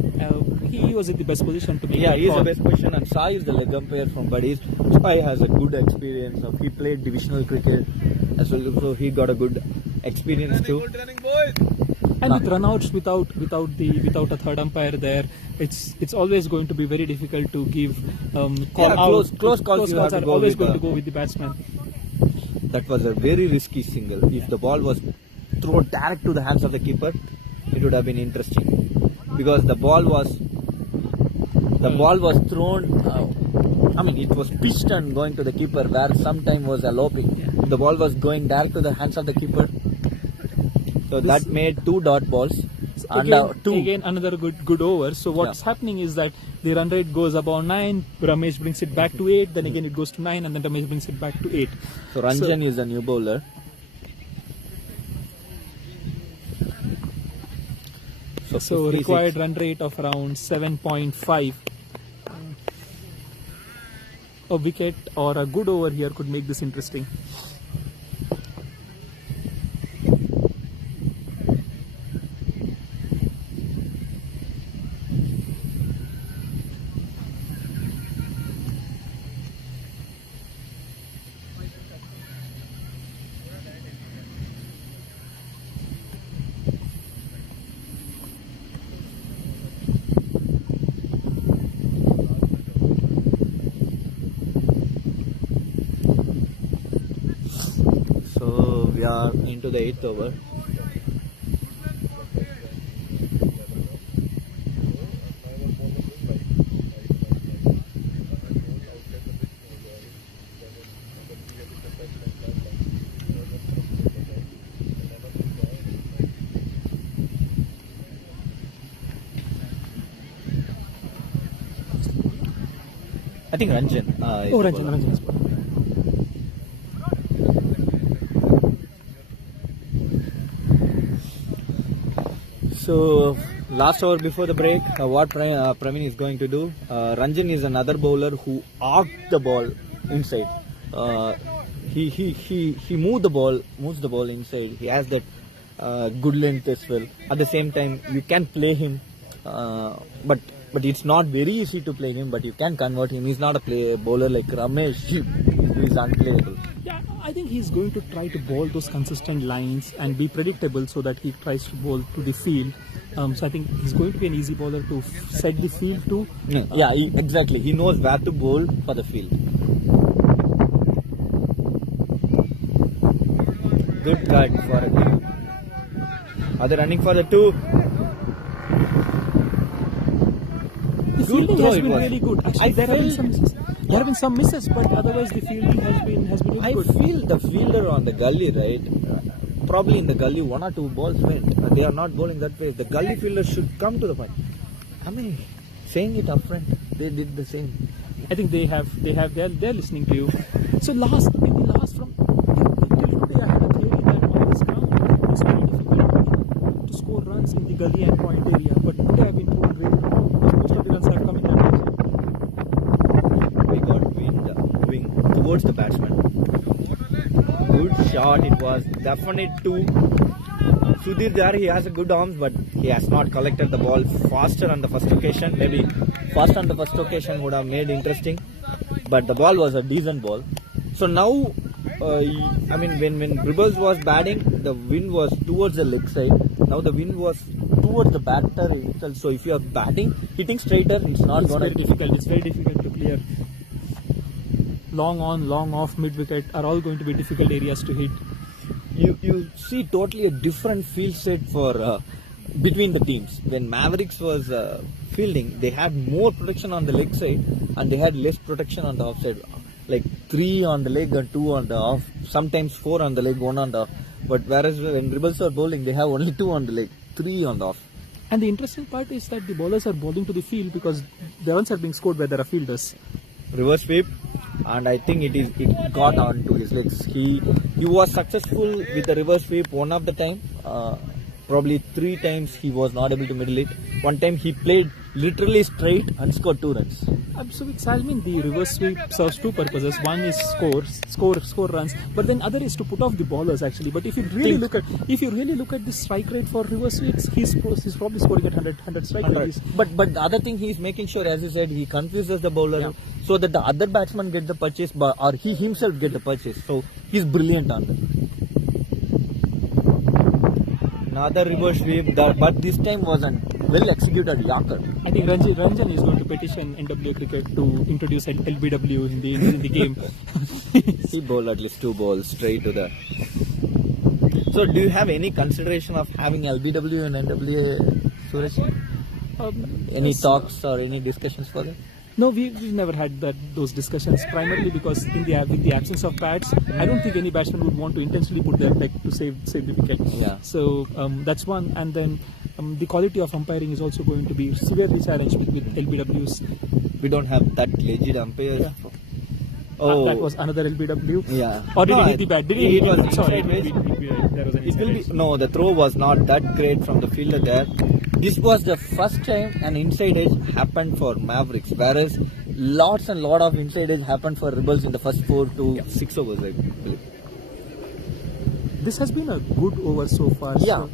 He was in the best position to make Yeah, that he is call. the best position, and Sai is the leg umpire from Buddies. Sai has a good experience. He played divisional cricket as well, so he got a good experience too. And with runouts without a third umpire there, it's always going to be very difficult to give call out. Close calls you have to are go always with going to go with the batsman. That was a very risky single. If the ball was thrown direct to the hands of the keeper, it would have been interesting, because the ball was thrown. It was pitched and going to the keeper, where sometime was eloping. Yeah. The ball was going direct to the hands of the keeper. So that made 2 dot balls. And Again, another good over. So what's happening is that the run rate goes above 9. Ramesh brings it back to 8. Then again it goes to 9, and then Ramesh brings it back to 8. So Ranjan is a new bowler. So 56. required run rate of around 7.5. A wicket or a good over here could make this interesting. So we are into the 8th over. I think Ranjan. Is the bowler. Ranjan is bowling. So last over before the break, what Praveen is going to do? Ranjan is another bowler who arced the ball inside. He moves the ball inside. He has that good length as well. At the same time, you can play him, but it's not very easy to play him. But you can convert him. He's not a bowler like Ramesh. He is unplayable. Yeah, I think he's going to try to bowl those consistent lines and be predictable so that he tries to bowl to the field. So I think he's going to be an easy bowler to set the field to. Exactly. He knows where to bowl for the field. Good cut for a 2. Are they running for the 2? The fielding throw has it been was. really good. Actually, there have been some misses. There have been some misses, but otherwise the fielding has been really I good. feel the fielder on the gully, right? Probably in the gully, 1 or 2 balls went. They are not bowling that way. The gully fielder should come to the point. I mean, saying it upfront, they did the same. I think they're listening to you. So in the last from till today, I had a theory that on this ground it's very difficult to score runs in the gully and point area. But today I've been proven great wrong because most of the runs have come in that direction. We got wing towards the batsman. Good shot. It was definite 2. Sudhir there, he has a good arms, but he has not collected the ball faster on the first occasion. Maybe fast on the first occasion would have made interesting, but the ball was a decent ball. So now, when Rebelz was batting, the wind was towards the leg side. Now the wind was towards the batter itself. So if you are batting, hitting straighter, it's not It's going very to. difficult. It's very difficult to clear. Long on, long off, mid wicket are all going to be difficult areas to hit. You see totally a different field set for between the teams. When Mavericks was fielding, they had more protection on the leg side and they had less protection on the off side. Like 3 on the leg and 2 on the off. Sometimes 4 on the leg, 1 on the off. But whereas when Rebelz are bowling, they have only 2 on the leg, 3 on the off. And the interesting part is that the bowlers are bowling to the field because the runs are being scored by the fielders. Reverse sweep, and I think it got onto his legs. He was successful with the reverse sweep one of the time. Probably 3 times he was not able to middle it. One time he played literally straight and scored 2 runs. So with Salmin, the reverse sweep serves 2 purposes. One is score runs, but then other is to put off the bowlers actually. But if you really look at the strike rate for reverse sweeps, he's probably scoring at 100 strike rates. But the other thing he is making sure, as you said, he confuses the bowler so that the other batsman get the purchase, or he himself get the purchase. So he's brilliant on that. Another reverse sweep, but this time was a well executed Yorker. I think Ranjan is going to petition NWA cricket to introduce LBW in the game. He bowled at least 2 balls straight to the. So, do you have any consideration of having LBW and NWA, Suresh? Any talks or any discussions for that? No, we've never had those discussions, primarily because with the absence of bats, I don't think any batsman would want to intentionally put their leg to save the wicket. Yeah. So that's one, and then the quality of umpiring is also going to be severely challenged with LBWs. We don't have that legit umpire. Yeah. Oh, that was another LBW. Yeah. Or did he hit the bat? Did he? It was Sorry, inside edge. there was an It will be inside edge. no. The throw was not that great from the fielder there. This was the first time an inside edge happened for Mavericks, whereas lots and lot of inside edge happened for Rebelz in the first 4 to 6 overs, I believe. This has been a good over so far. Yeah.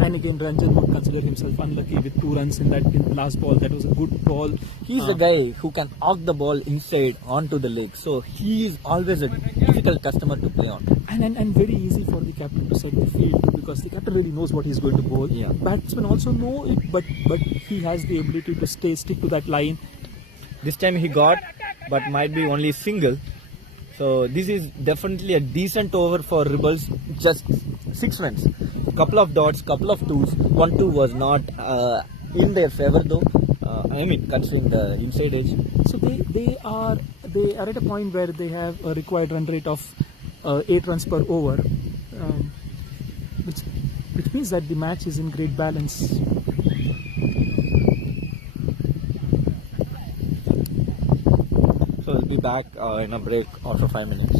And again, Ranjan would consider himself unlucky with 2 runs in the last ball. That was a good ball. He's the guy who can arc the ball inside onto the leg, so he is always a difficult customer to play on. And very easy for the captain to set the field too, because the captain really knows what he's going to bowl. Yeah. Batsmen also know it, but he has the ability to stick to that line. This time he got, but might be only single. So this is definitely a decent over for Rebelz. Just 6 runs, couple of dots, couple of 2s. 1-2 was not in their favor though. Considering the inside edge. So they are at a point where they have a required run rate of 8 runs per over, which means that the match is in great balance. So we'll be back in a break after 5 minutes.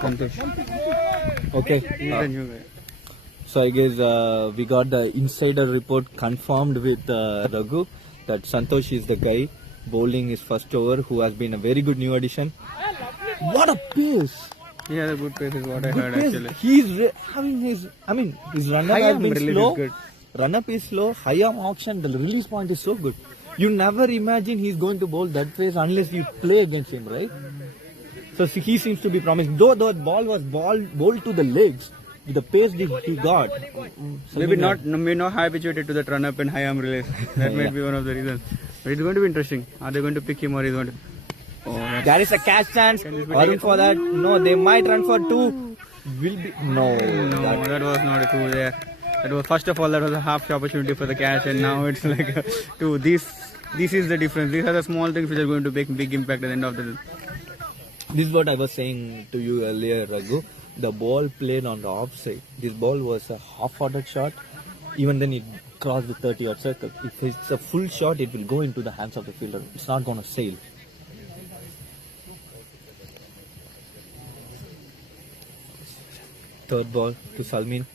Santosh. Okay. He's the new guy. So I guess we got the insider report confirmed with Raghu that Santosh is the guy bowling his first over, who has been a very good new addition. What a pace! He has a good pace is what I Good heard pace. actually. He's having his run up High has arm been release slow. is good. Run up is slow. High arm auction. The release point is so good. You never imagine he's going to bowl that pace unless you play against him, right? So he seems to be promising. Though the ball was bowled to the legs, with the pace he got. Maybe not habituated to that run up and high arm release. That might be one of the reasons. But it's going to be interesting. Are they going to pick him or is going to? Oh, There is a catch chance. Can this be Arun taken? for that. No, they might run for two. Will be no. no, that was not a two there. That was first of all that was a half opportunity for the catch, and now it's like a two. This is the difference. These are the small things which are going to make big impact at the end of the day. This is what I was saying to you earlier, Raghu. The ball played on the offside. This ball was a half-hearted shot. Even then, it crossed the 30-yard circle. If it's a full shot, it will go into the hands of the fielder. It's not going to sail. Third ball to Salmin.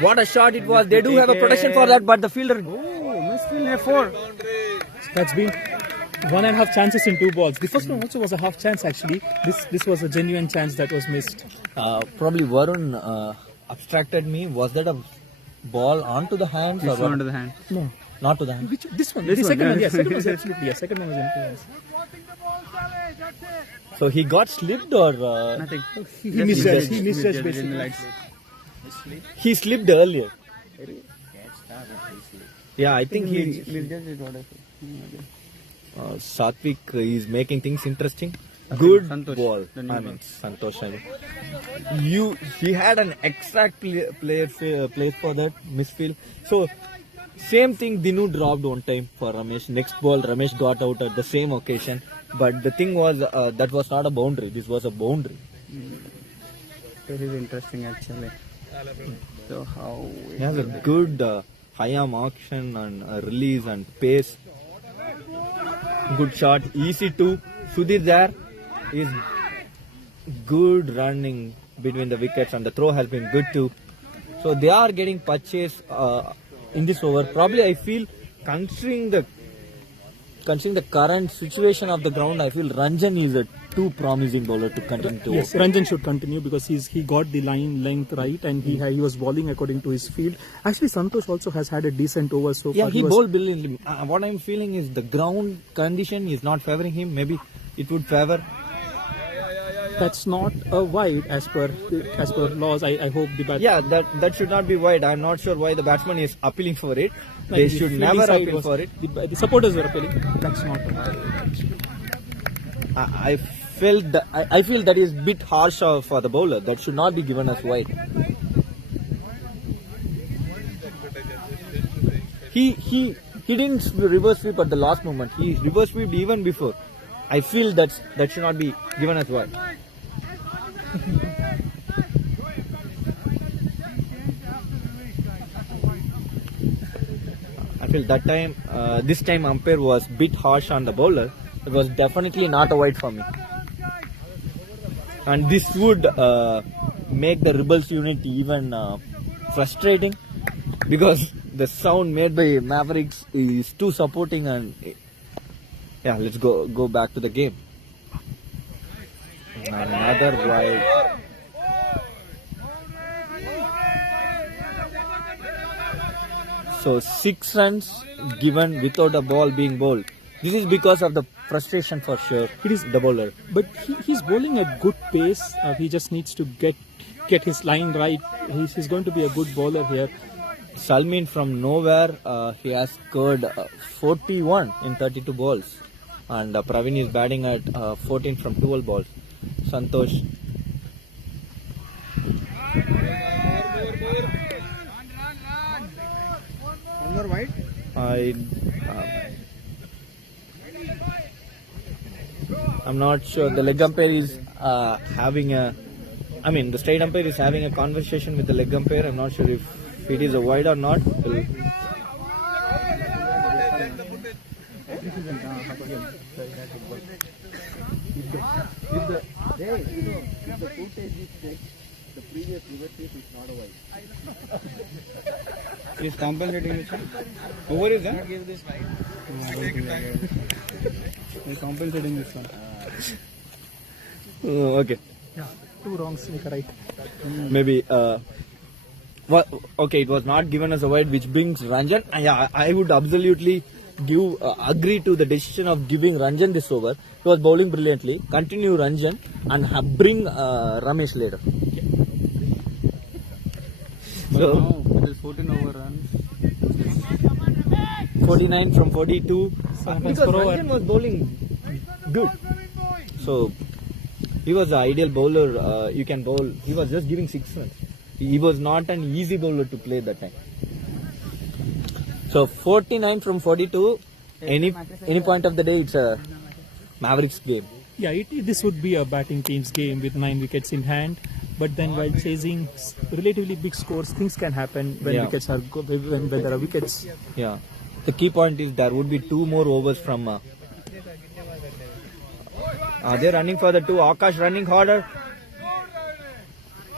What a shot it was. They do have a protection for that, but the fielder... Oh, misfield near 4. That's been 1.5 chances in 2 balls. The first one also was a half chance actually. This was a genuine chance that was missed. Probably Varun abstracted me. Was that a ball onto the hands? This or one to the hand. No. Not to the hand. This one? This the one, second yeah. one, yes. Second one was absolutely, yes. Second one was influence. So he got slipped or Nothing. He Just misjudged. He misjudged. misjudged Misjudged in the basically. lights. he slipped earlier? Yeah, I think he Misjudged is what I feel. Satvik is making things interesting. Good Santosh, ball. the new I mean, Santosh. I mean. He had an exact place for that misfield. So same thing. Dinu dropped one time for Ramesh. Next ball, Ramesh got out at the same occasion. But the thing was that was not a boundary. This was a boundary. This is interesting actually. So how? He has a good high arm action and release and pace. Good shot, easy too. Sudhir there is good running between the wickets, and the throw has been good too. So they are getting purchase in this over. Probably I feel considering the current situation of the ground, I feel Ranjan is a too promising bowler to continue to. Yes, Ranjan should continue because he got the line length right and he was bowling according to his field. Actually, Santosh also has had a decent over so Yeah, far. he bowled brilliantly. What I'm feeling is the ground condition is not favoring him. Maybe it would favor. That's not a wide as per laws. I hope the bat. Yeah, that should not be wide. I'm not sure why the batsman is appealing for it. Like They the should fielding never side appeal was- for it. The supporters were appealing. That's not a wide. I feel that is a bit harsh for the bowler. That should not be given as wide. He didn't reverse sweep at the last moment. He reverse sweeped even before. I feel that should not be given as wide. I feel that time, this time umpire was bit harsh on the bowler. It was definitely not a wide for me. And this would make the Rebelz unit even frustrating because the sound made by Mavericks is too supporting. And yeah, let's go back to the game. Another wide. So 6 runs given without a ball being bowled. This is because of the frustration for sure. It is the bowler. But he's bowling at good pace. He just needs to get his line right. He's going to be a good bowler here. Salmin from nowhere, he has scored 41 in 32 balls. And Praveen is batting at 14 from 12 balls. Santosh. One more wide. I'm not sure. The leg umpire is the straight umpire is having a conversation with the leg umpire. I'm not sure if it is a wide or not. He's compensating this one. Over is that? He's compensating this one. Okay. Yeah, two wrongs make a right. Maybe. Okay, it was not given as a wide, which brings Ranjan. Yeah, I would absolutely agree to the decision of giving Ranjan this over. He was bowling brilliantly. Continue Ranjan and bring Ramesh later. So Now it is 14 over runs. 49 from 42. Seven Because runs per over. Ranjan was bowling good. So he was the ideal bowler. You can bowl. He was just giving 6 runs. He was not an easy bowler to play that time. So 49 from 42. Any point of the day, it's a Mavericks game. Yeah, this would be a batting team's game with 9 wickets in hand. But then while chasing relatively big scores, things can happen when wickets are when there are wickets. Yeah. The key point is there would be 2 more overs from. Are they running for the 2? Akash running harder.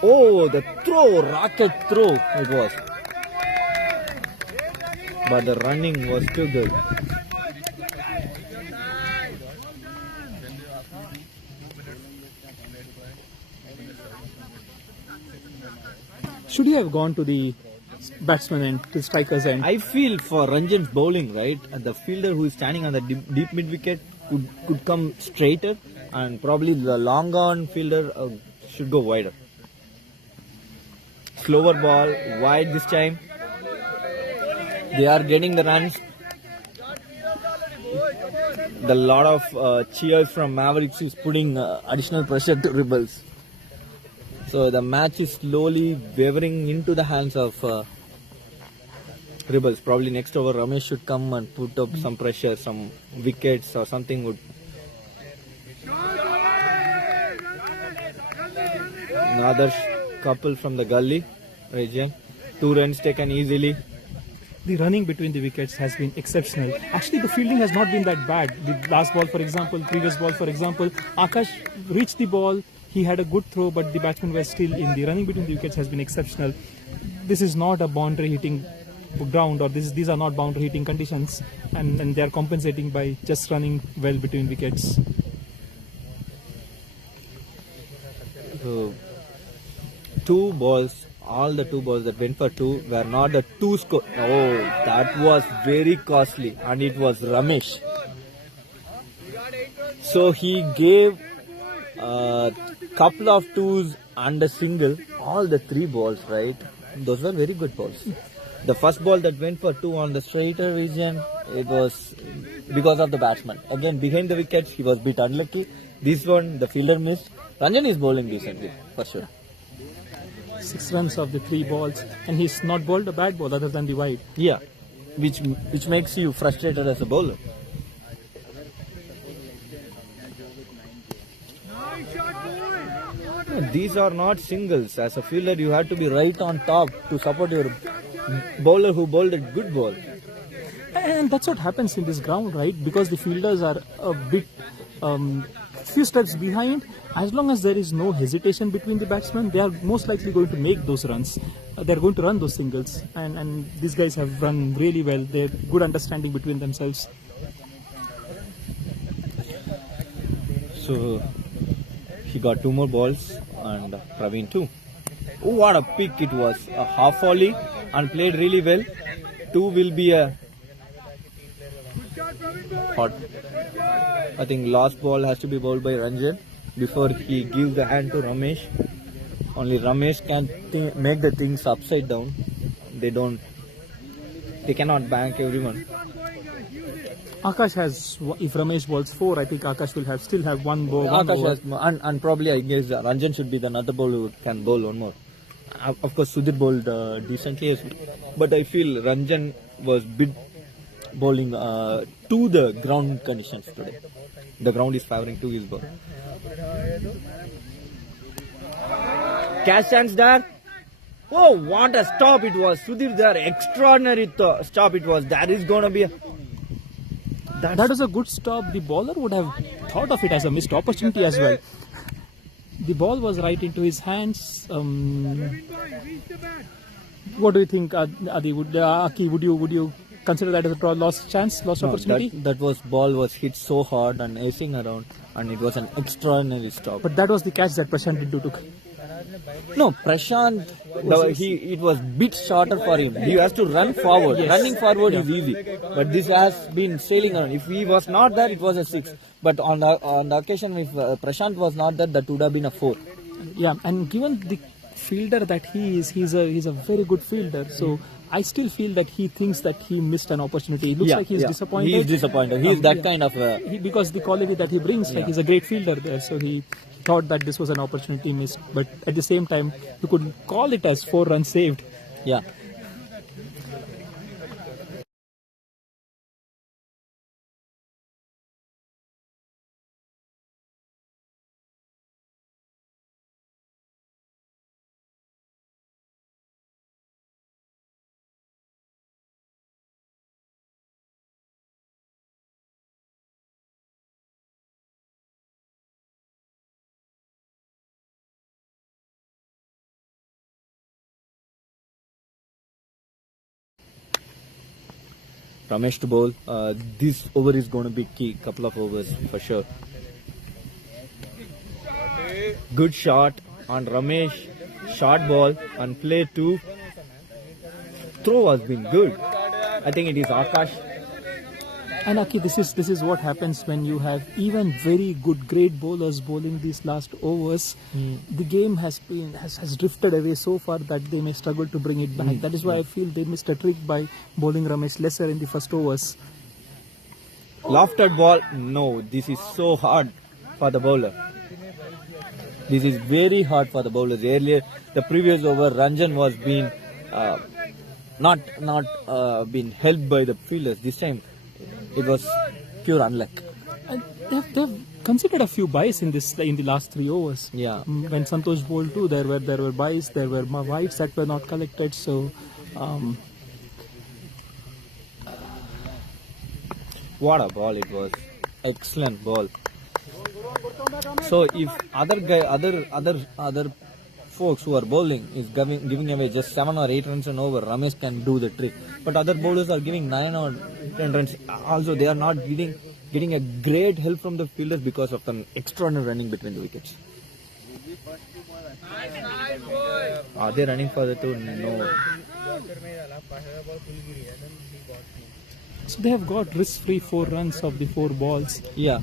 Oh, the throw, rocket throw it was. But the running was too good. Should he have gone to the batsman end, to striker's end? I feel for Ranjan's bowling, right, the fielder who is standing on the deep mid wicket could come straighter, and probably the long on fielder should go wider. Slower ball, wide this time. They are getting the runs. The lot of cheers from Mavericks is putting additional pressure to Rebelz. So the match is slowly wavering into the hands of Rebelz. Probably next over Ramesh should come and put up some pressure, some wickets or something would. Another couple from the gully region. 2 runs taken easily. The running between the wickets has been exceptional. Actually, the fielding has not been that bad. The last ball, for example, previous ball, for example, Akash reached the ball. He had a good throw, but the batsman was still in. The running between the wickets has been exceptional. This is not a boundary hitting ground, or these are not boundary hitting conditions, and they are compensating by just running well between wickets. So, 2 balls, all the 2 balls that went for 2 were not the 2 score. Oh, that was very costly, and it was Ramesh. So he gave a couple of 2s and a single, all the 3 balls, right? Those were very good balls. The first ball that went for 2 on the straighter region, it was because of the batsman. Again, behind the wickets, he was a bit unlucky. This one, the fielder missed. Ranjan is bowling decently, for sure. 6 runs of the 3 balls, and he's not bowled a bad ball other than the wide. Yeah, which makes you frustrated as a bowler. No, these are not singles. As a fielder, you have to be right on top to support your bowler who bowled a good ball. And that's what happens in this ground, right? Because the fielders are a bit few steps behind. As long as there is no hesitation between the batsmen, they are most likely going to make those runs. They're going to run those singles, and these guys have run really well. They have good understanding between themselves. So he got 2 more balls, and Praveen too. Oh, what a pick it was! A half volley and played really well. 2 will be a hot. I think last ball has to be bowled by Ranjan before he gives the hand to Ramesh. Only Ramesh can make the things upside down. They cannot bank everyone. Akash has, if Ramesh bowls 4, I think Akash will still have one ball. Akash has, and probably I guess Ranjan should be the another bowler who can bowl 1 more. Of course, Sudhir bowled decently as well, but I feel Ranjan was bowling to the ground conditions today. The ground is favoring to his ball. Catch chance there. Oh, what a stop it was. Sudhir there. Extraordinary stop it was. That is going to be a... that was a good stop. The bowler would have thought of it as a missed opportunity as well. The ball was right into his hands. What do you think, Adi? Aki, would you consider that as a lost opportunity? That ball was hit so hard and acing around, and it was an extraordinary stop. But that was the catch that Prashant took. No, Prashant, it was bit shorter for him. He has to run forward. Yes. Running forward is easy, but this has been sailing around. If he was not there, it was a 6. But on the occasion, if Prashant was not there, that would have been a 4. Yeah, and given the fielder that he is, he's a very good fielder. So I still feel that he thinks that he missed an opportunity. It looks like he's disappointed. He is disappointed. He is that kind of. Because the quality that he brings, like he's a great fielder there. So he thought that this was an opportunity missed. But at the same time, you could call it as 4 runs saved. Yeah. Ramesh to bowl. This over is going to be key. Couple of overs for sure. Good shot on Ramesh. Short ball and play 2. Throw has been good. I think it is Akash. And Aki, this is what happens when you have even very good, great bowlers bowling these last overs. The game has drifted away so far that they may struggle to bring it back. That is why I feel they missed a trick by bowling Ramesh lesser in the first overs. Lofted ball. No, this is so hard for the bowler. This is very hard for the bowlers. Earlier, the previous over, Ranjan was being not been helped by the fielders. This time, it was pure unluck. And they've considered a few byes in the last 3 overs. Yeah. When Santosh bowled too, there were byes, there were wides that were not collected. So. What a ball it was. Excellent ball. So if other folks who are bowling is giving away just 7 or 8 runs and over, Ramesh can do the trick. But other bowlers are giving 9 or 10 runs. Also, they are not getting a great help from the fielders because of the extraordinary running between the wickets. Are they running for the 2? No. So they have got risk-free 4 runs of the 4 balls. Yeah.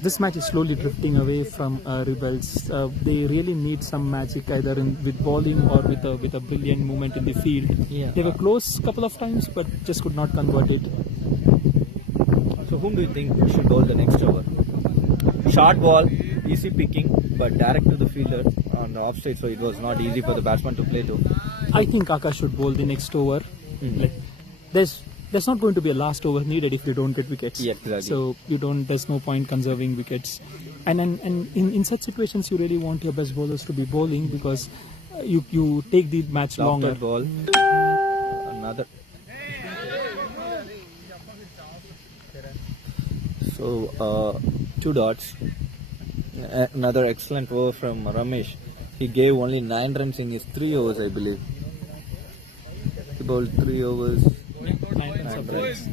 This match is slowly drifting away from Rebelz. They really need some magic either with bowling or with a brilliant movement in the field. Yeah. They were close a couple of times, but just could not convert it. So whom do you think should bowl the next over? Short ball, easy picking, but direct to the fielder on the offside, so it was not easy for the batsman to play to. I think Akash should bowl the next over. Like, there's not going to be a last over needed if you don't get wickets. Yeah, exactly. So there's no point conserving wickets. And in such situations, you really want your best bowlers to be bowling because you take the match longer. Ball. Another. So 2 dots. Another excellent over from Ramesh. He gave only 9 runs in his 3 overs, I believe. He bowled 3 overs. 9 runs.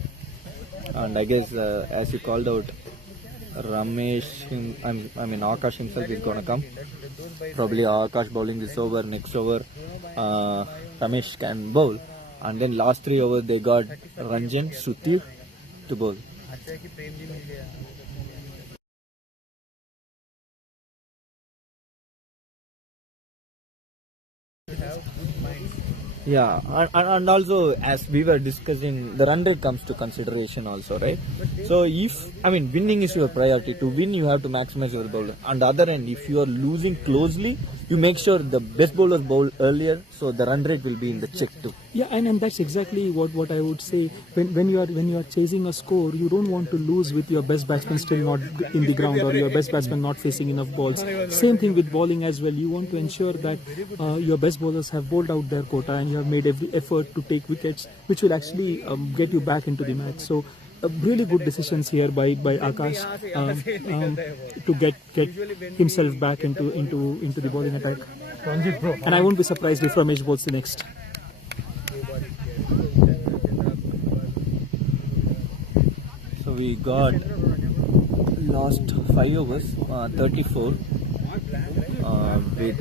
And I guess as you called out, Akash himself is going to come. Probably Akash bowling this over, next over Ramesh can bowl. And then last 3 overs they got Ranjan, Sutir to bowl. Yeah, and also as we were discussing, the run rate comes to consideration also, right? So winning is your priority. To win, you have to maximize your bowler. On the other end, if you are losing closely, you make sure the best bowlers bowl earlier, so the run rate will be in the check too. Yeah, and that's exactly what I would say. When you are chasing a score, you don't want to lose with your best batsman still not in the ground or your best batsman not facing enough balls. Same thing with bowling as well. You want to ensure that your best bowlers have bowled out their quota and you have made every effort to take wickets, which will actually get you back into the match. So really good decisions here by Akash to get himself back into the bowling attack. And I won't be surprised if Ramesh bowls the next. So we got last 5 overs, 34, with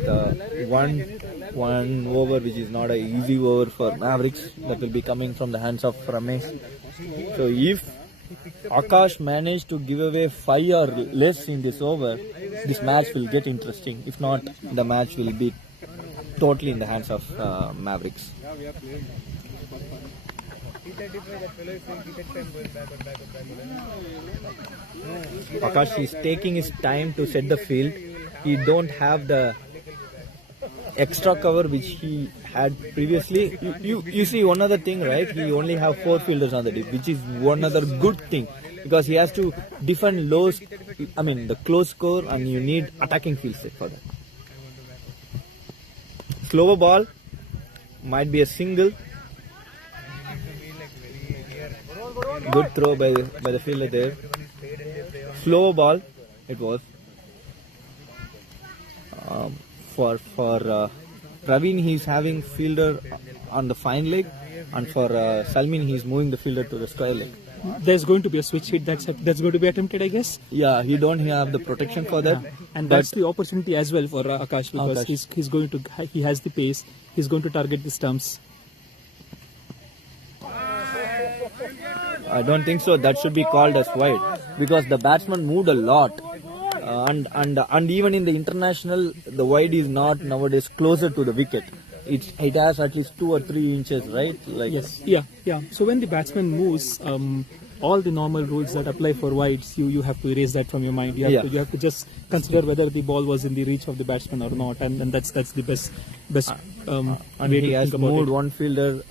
one over which is not an easy over for Mavericks, that will be coming from the hands of Ramesh. So if Akash managed to give away 5 or less in this over, this match will get interesting. If not, the match will be totally in the hands of Mavericks. Akash is taking his time to set the field. He don't have the extra cover which he had previously. You see one other thing, right? He only have 4 fielders on the deep, which is one other good thing, because he has to defend the close score, and you need attacking field set for that. Slower ball, might be a single. Good throw by the fielder there. Slow ball, it was. For Praveen, he's having fielder on the fine leg, and for Salmin, he's moving the fielder to the square leg. There's going to be a switch hit that's going to be attempted, I guess. Yeah, he don't have the protection for that, and that's the opportunity as well for Akash, because he has the pace. He's going to target the stumps. I don't think so. That should be called as wide, because the batsman moved a lot, and even in the international, the wide is not nowadays closer to the wicket. It has at least 2 or 3 inches, right? Yes. Yeah. So when the batsman moves, all the normal rules that apply for wides, you have to erase that from your mind. You have to just consider whether the ball was in the reach of the batsman or not, and that's the best and way he to has think about moved it. one fielder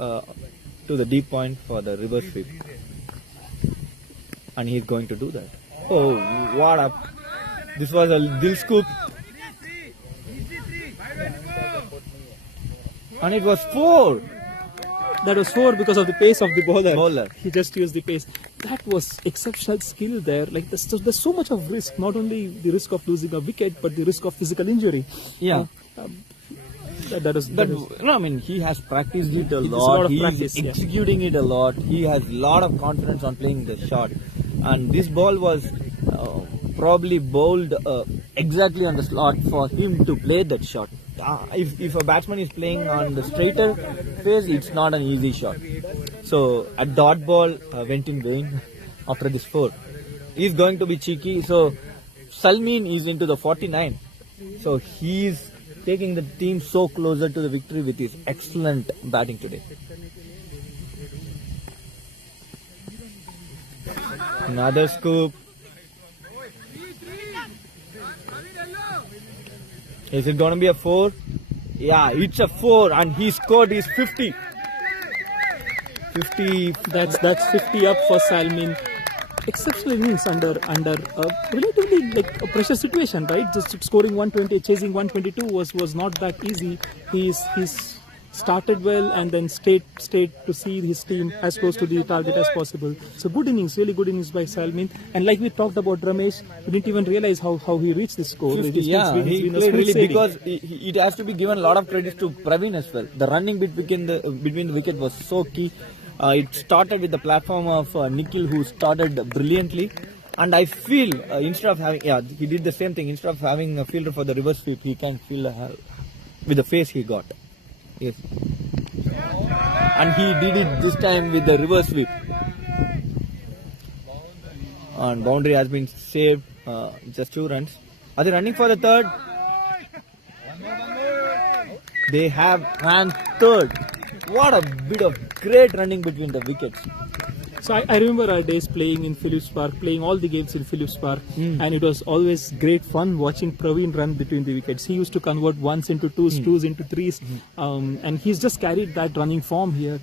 to the deep point for the reverse sweep, and he's going to do that. Oh, what up! This was a dil scoop, and it was 4. That was 4 because of the pace of the bowler. He just used the pace. That was exceptional skill there. Like there's so much of risk, not only the risk of losing a wicket, but the risk of physical injury. Yeah. He has practiced it a lot. He is executing it a lot. He has a lot of confidence on playing the shot. And this ball was probably bowled exactly on the slot for him to play that shot. If a batsman is playing on the straighter face, it's not an easy shot. So a dot ball went in vain after this 4. He's going to be cheeky. So Salmin is into the 49. So he's taking the team so closer to the victory with his excellent batting today. Another scoop. Is it going to be a 4? Yeah, it's a 4, and he scored his 50. 50. That's 50 up for Salmin. Exceptional innings under relatively a pressure situation, right? Just scoring 120, chasing 122 was not that easy. He's started well and then stayed to see his team as close to the target as possible. So good innings, really good innings by Salmin. And like we talked about Ramesh, we didn't even realize how he reached this score. 50, he played really, because it has to be given a lot of credit to Praveen as well. The running between the wicket was so key. It started with the platform of Nikhil, who started brilliantly, and I feel instead of having, he did the same thing. Instead of having a fielder for the reverse sweep, he can field with the face he got. Yes, and he did it this time with the reverse sweep, and boundary has been saved. Just 2 runs. Are they running for the 3rd? They have ran 3rd. What a bit of great running between the wickets. So I remember our days playing in Phillips Park, playing all the games in Phillips Park, and it was always great fun watching Praveen run between the wickets. He used to convert 1s into 2s, 2s into 3s, and he's just carried that running form here.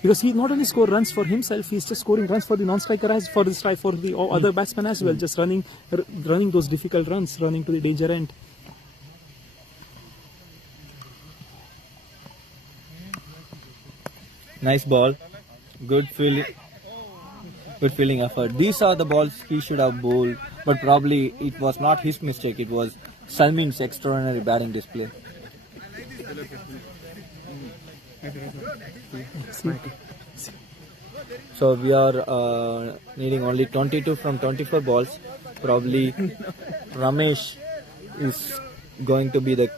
Because he not only scored runs for himself, he's just scoring runs for the non-striker as for the other batsmen as well, just running those difficult runs, running to the danger end. Nice ball, good fielding. good fielding effort. These are the balls he should have bowled, but probably it was not his mistake. It was Salmin's extraordinary batting display. So we are needing only 22 from 24 balls. Probably Ramesh is going to be the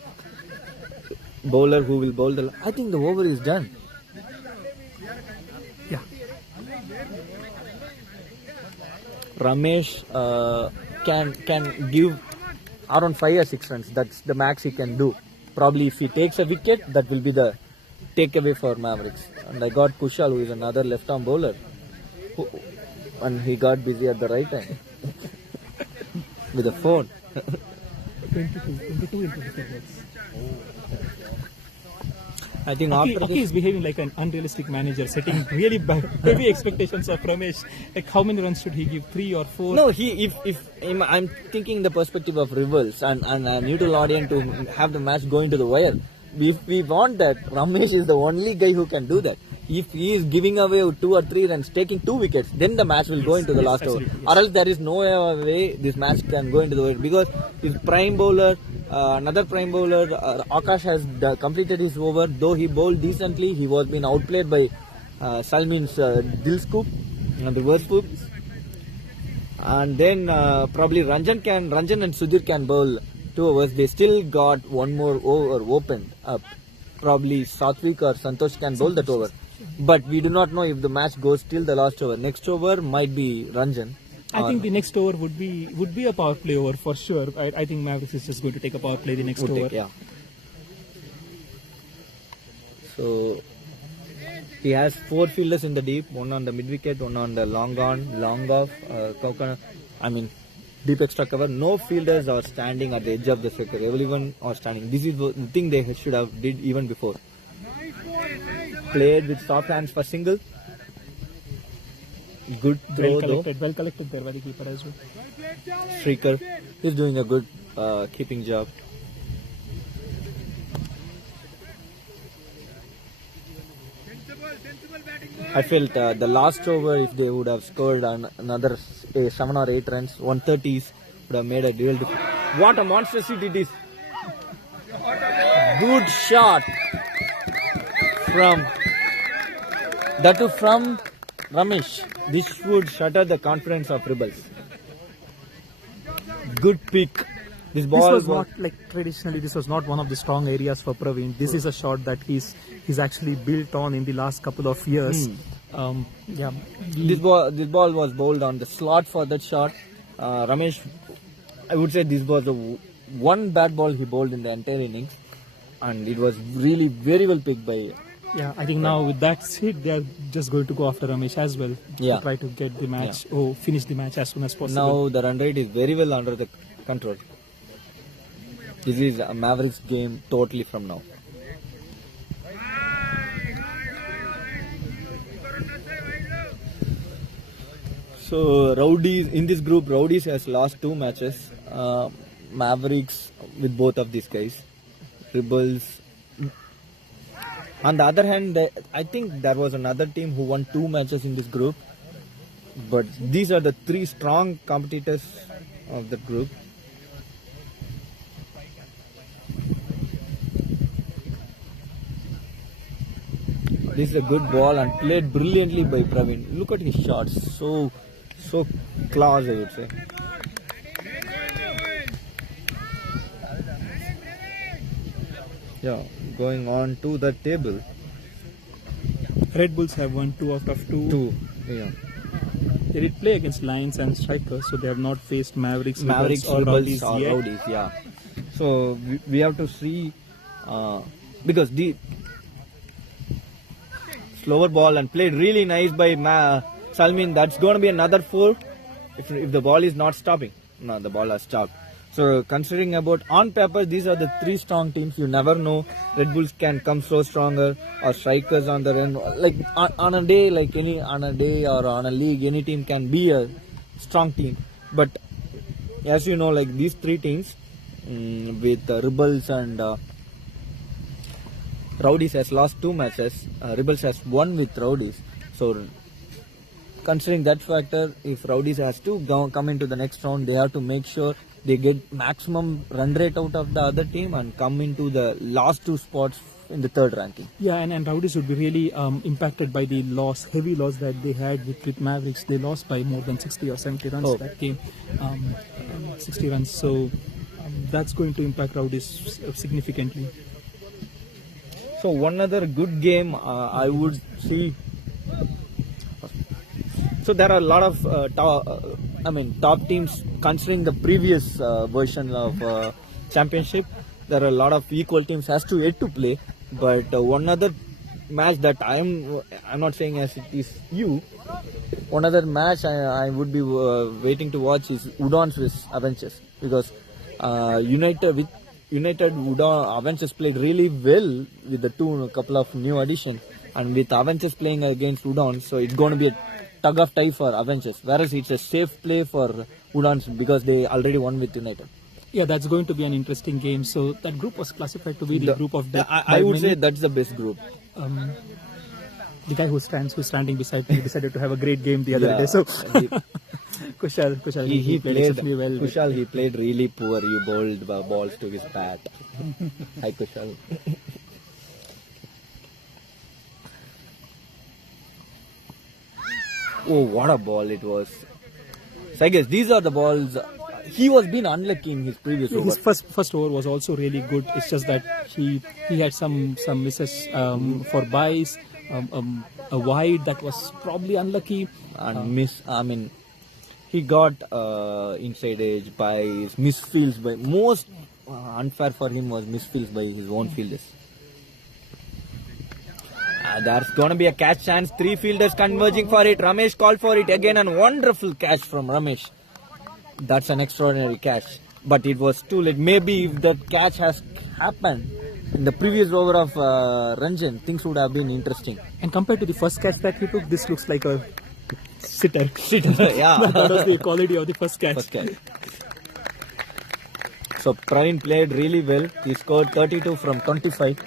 bowler who will bowl the. I think the over is done. Yeah. Ramesh can give around 5 or 6 runs. That's the max he can do. Probably if he takes a wicket, that will be the takeaway for Mavericks. And I got Kushal, who is another left-arm bowler, and he got busy at the right time with the phone. 22 into 24 balls. I think Aki after this, is behaving like an unrealistic manager, setting really heavy expectations of Ramesh. Like how many runs should he give? 3 or 4? no, I'm thinking the perspective of Rebelz and a neutral audience to have the match going to the wire. If we want that, Ramesh is the only guy who can do that. If he is giving away 2 or 3 runs, taking 2 wickets, then the match will go into the last over. Or else there is no way this match can go into the wire, because his prime bowler, another prime bowler, Akash has completed his over. Though he bowled decently, he was being outplayed by Salmin's dill scoop and reverse scoop. And then probably Ranjan and Sudhir can bowl 2 overs. They still got one more over opened up. Probably Satvik or Santosh can bowl that over. But we do not know if the match goes till the last over. Next over might be Ranjan. I think the next over would be a power play over for sure. I think Mavericks is just going to take a power play the next over. Yeah. So he has 4 fielders in the deep, one on the mid wicket, one on the long on, long off, deep extra cover. No fielders are standing at the edge of the circle. Everyone are standing. This is the thing they should have did even before. Played with soft hands for single. Good throw Well collected there by the keeper as well. Shrikar is doing a good keeping job. I felt the last over, if they would have scored another 7 or 8 runs, 130s, would have made a real difference. What a monstrosity it is! Good shot from Ramesh. This would shatter the confidence of Rebelz. Good pick. This ball This was not like traditionally. This was not one of the strong areas for Praveen. This is a shot that he's actually built on in the last couple of years. Yeah. This ball was bowled on the slot for that shot. Ramesh, I would say this was the one bad ball he bowled in the entire innings, and it was really very well picked by. Yeah, I think now with that hit, they are just going to go after Ramesh as well Yeah. to try to get the match finish the match as soon as possible. Now the run rate is very well under the control. This is a Mavericks game totally from now. So Rowdies in this group, Rowdies has lost 2 matches. Mavericks with both of these guys. Rebelz. On the other hand, I think there was another team who won 2 matches in this group. But these are the 3 strong competitors of the group. This is a good ball and played brilliantly by Praveen. Look at his shots. So class, I would say. Yeah, going on to the table. Red Bulls have won 2 out of 2. Yeah. They did play against Lions and Strikers, so they have not faced Mavericks, Mavericks, or Rebelz, Rowdies yet. Rowdies, yeah. So we have to see because the slower ball and played really nice by Salmin. That's going to be another 4 if the ball is not stopping. No, the ball has stopped. So considering about on paper, these are the 3 strong teams. You never know. Red Bulls can come so stronger, or Strikers on the run. Like on a day, or on a league, any team can be a strong team. But as you know, like these 3 teams with Rebelz and Rowdies has lost 2 matches. Rebelz has won with Rowdies. So considering that factor, if Rowdies has to come into the next round, they have to make sure they get maximum run rate out of the other team and come into the last two spots in the third ranking. Yeah, and Rowdies would be really impacted by the heavy loss that they had with Mavericks. They lost by more than 60 or 70 runs that game, 60 runs. So that's going to impact Rowdies significantly. So one other good game I would see. So there are a lot of top teams considering the previous version of championship. There are a lot of equal teams has to yet to play. But one other match that I'm not saying as it is you. One other match I would be waiting to watch is Udons vs Avengers, because United Udon Avengers played really well with the couple of new additions, and with Avengers playing against Udon, so it's going to be a tug of tie for Avengers, whereas it's a safe play for Udons because they already won with United. Yeah, that's going to be an interesting game. So that group was classified to be the group of death. I would say that's the best group. The guy who's standing beside me decided to have a great game the other day. So Kushal, he played played exceptionally well. Kushal, he played really poor. You bowled balls to his bat. Hi Kushal. Oh, what a ball it was! So I guess these are the balls. He was been unlucky in his previous over. His first over was also really good. It's just that he had some misses for byes, a wide that was probably unlucky, and he got inside edge by his misfields. By most unfair for him was misfields by his own fielders. There's gonna be a catch chance. 3 fielders converging for it. Ramesh called for it again, and wonderful catch from Ramesh. That's an extraordinary catch, but it was too late. Maybe if that catch has happened in the previous over of Ranjan, things would have been interesting. And compared to the first catch that he took, this looks like a sitter. Yeah. That was the quality of the first catch. So Praveen played really well. He scored 32 from 25.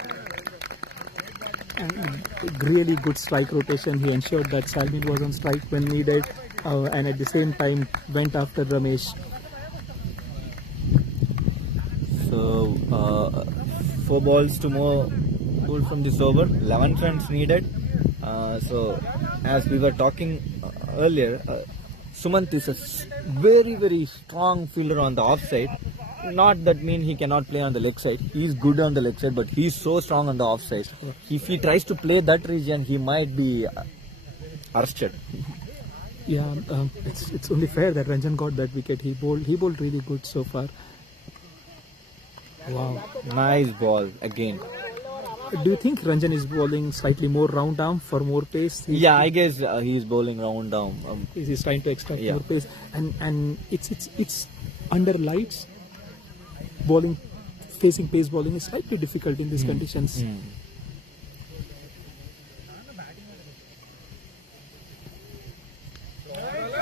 And really good strike rotation. He ensured that Salmin was on strike when needed, and at the same time went after Ramesh. So 4 balls to more pulled from this over. 11 runs needed. So as we were talking earlier, Sumant is a very, very strong fielder on the offside. Not that mean he cannot play on the leg side. He's good on the leg side, but he's so strong on the offside. If he tries to play that region, he might be arrested. Yeah, it's only fair that Ranjan got that wicket. He bowled really good so far. Wow, nice ball again. Do you think Ranjan is bowling slightly more round arm for more pace? Yeah, I guess he's bowling round arm. He's trying to extract more pace, and it's under lights. Facing pace bowling is slightly difficult in these conditions.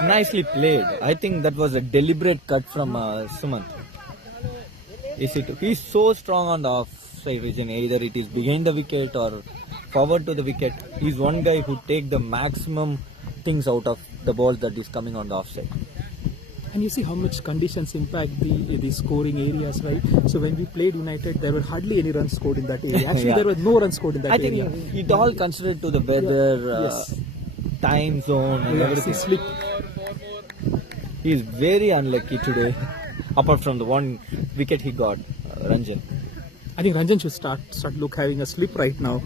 Nicely played. I think that was a deliberate cut from Sumant. He's so strong on the offside region. Either it is behind the wicket or forward to the wicket. He's one guy who take the maximum things out of the ball that is coming on the offside. And you see how much conditions impact the scoring areas, right? So when we played United, there were hardly any runs scored in that area. Actually, there were no runs scored in that area. I think it all considered to the weather, time zone, and everything. He is very unlucky today, apart from the one wicket he got, Ranjan. I think Ranjan should start having a slip right now.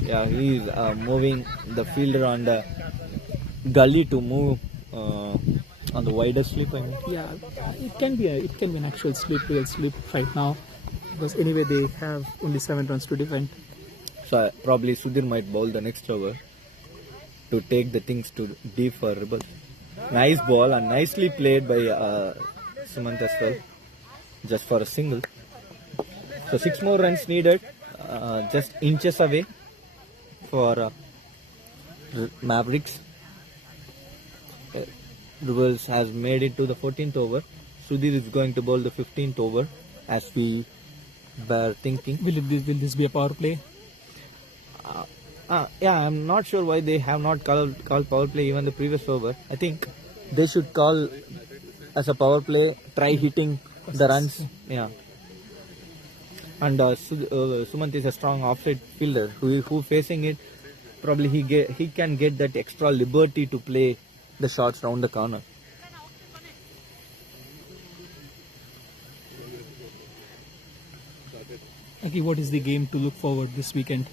Yeah, he is moving the fielder on the gully to move on the wider slip. I mean. Yeah, it can be an actual real slip right now, because anyway they have only 7 runs to defend. So probably Sudhir might bowl the next over to take the things to deep for Rebelz. Nice ball and nicely played by Sumant as well, just for a single. So 6 more runs needed, just inches away for Mavericks. Rebelz has made it to the 14th over. Sudhir is going to bowl the 15th over, as we were thinking. Will this be a power play? Yeah, I'm not sure why they have not called power play even the previous over. I think they should call as a power play, try hitting the runs. Yeah. And Sumant is a strong offside fielder who facing it. Probably he can get that extra liberty to play the shots round the corner. Okay, what is the game to look forward this weekend?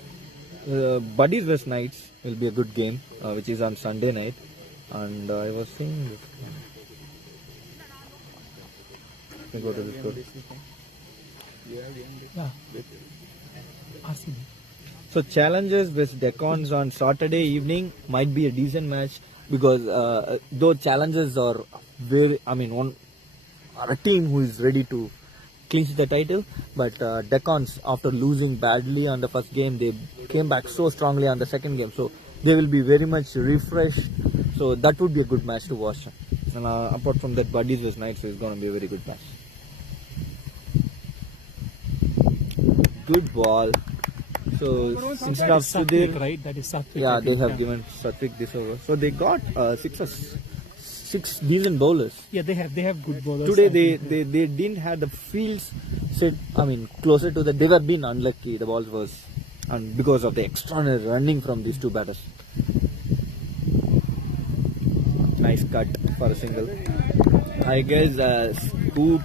Buddies vs Knights will be a good game, which is on Sunday night. And I was seeing this. Let me go to this code. Yeah. RCB. So Challengers vs Decons on Saturday evening might be a decent match because though Challengers are are a team who is ready to clinch the title, but Decons, after losing badly on the first game, they came back so strongly on the second game, so they will be very much refreshed. So that would be a good match to watch. And apart from that, Buddies vs Knights is going to be a very good match. Good ball. So instead of Satvik, Sudhir, right? That is Satvik. yeah, I they think, have given Satvik this over. So they got six decent bowlers. Yeah, they have good bowlers. Today they didn't have the fields set. Closer to that. They were being unlucky. The balls was, and because of the extraordinary running from these two batters. Nice cut for a single. I guess scoop.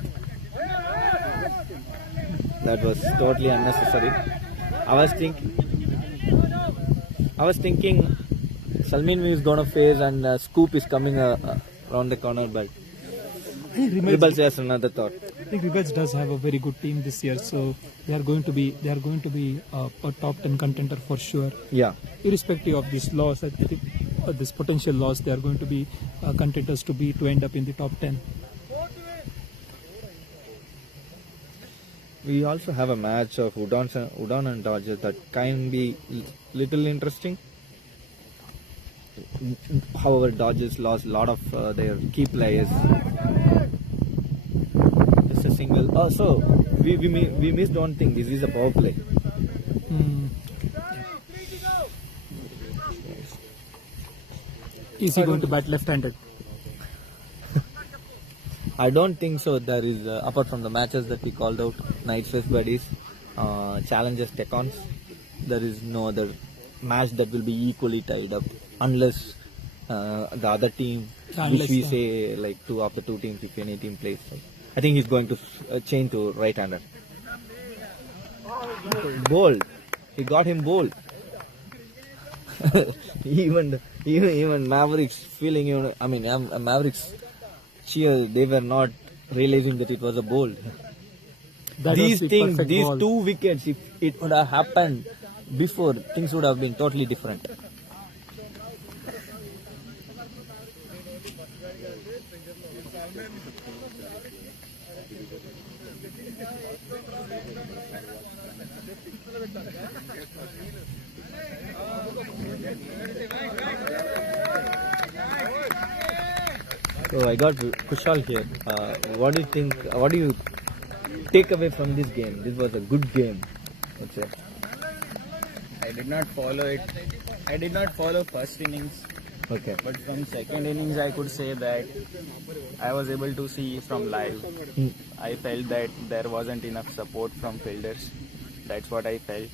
That was totally unnecessary. I was thinking Salmin is gonna face and scoop is coming around the corner, but Rebelz has another thought. I think Rebelz does have a very good team this year, so they are going to be a top 10 contender for sure. Yeah. Irrespective of this loss, I think this potential loss, they are going to be contenders to end up in the top 10. We also have a match of Udon and Dodgers that can be little interesting. However, Dodgers lost a lot of their key players. Just a single. Oh, so we missed one thing. This is a power play. Is he going to bat left-handed? I don't think so. There is, apart from the matches that we called out, Knights vs Buddies, Challengers, Decons, there is no other match that will be equally tied up unless the other team, which we say like two of the two teams, if any team plays. I think he's going to change to right-hander. Bold. He got him bold. even Mavericks feeling, Mavericks cheer, they were not realizing that it was a bold. These ball. 2 wickets, if it would have happened before, things would have been totally different. So I got Kushal here. What do you think? What do you take away from this game? This was a good game, let's say. I did not follow it. I did not follow first innings. Okay. But from second innings, I could say that I was able to see from live. I felt that there wasn't enough support from fielders. That's what I felt.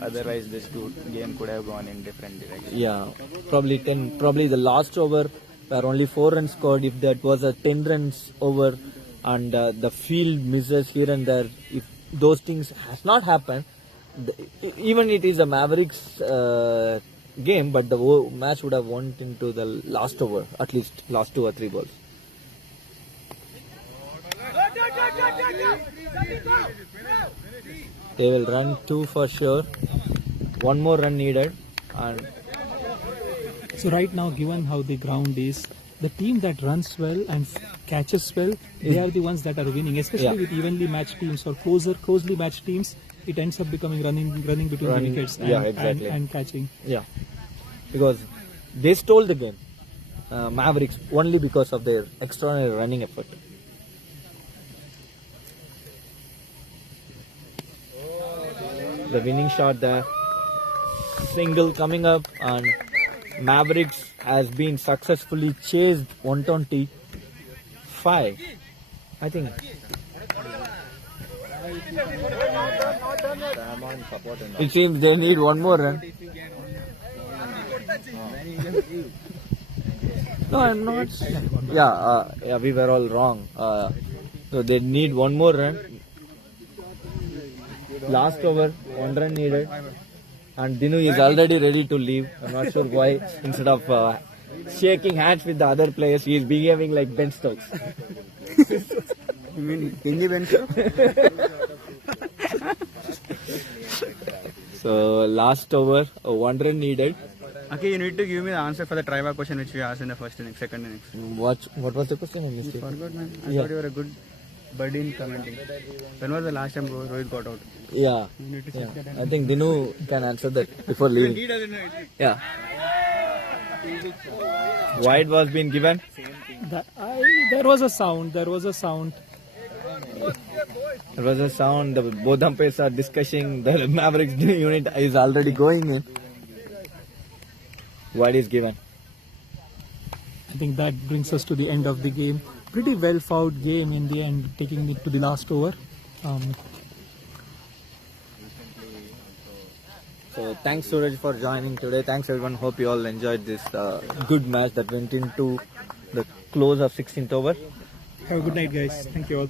Otherwise, this game could have gone in different directions. Yeah, probably the last over where only 4 runs scored. If that was a 10 runs over and the field misses here and there, if those things has not happened, even it is a Mavericks game, but the match would have went into the last over, at least last 2 or 3 balls. They will run 2 for sure. 1 more run needed. And so right now, given how the ground is, the team that runs well and catches well, they are the ones that are winning. Especially with evenly matched teams or closely matched teams, it ends up becoming running between wickets and catching. Yeah, because they stole the game, Mavericks, only because of their extraordinary running effort. The winning shot there. single coming up, and Mavericks has been successfully chased 125. I think. It seems they need one more run. No, I'm not. Yeah, we were all wrong. So they need one more run. Last over, 1 run needed. And Dinu is already ready to leave. I'm not sure why. Instead of shaking hands with the other players, he is behaving like Ben Stokes. You mean Hindi bench? So last over, 1 run needed. Okay, you need to give me the answer for the trivia question which we asked in the second innings. What was the question? I missed it. Forgot, man. I thought you were a good buddy in commenting. When was the last time Rohit got out? Yeah. I think Dinu can answer that before leaving. Yeah. Wide was being given. There was a sound. There was a sound. There was a sound. The both umpires are discussing. The Mavericks unit is already going in. Wide is given. I think that brings us to the end of the game. Pretty well fought game in the end, taking it to the last over. So thanks Suraj for joining today. Thanks everyone. Hope you all enjoyed this good match that went into the close of 16th over. Have a good night, guys. Thank you all.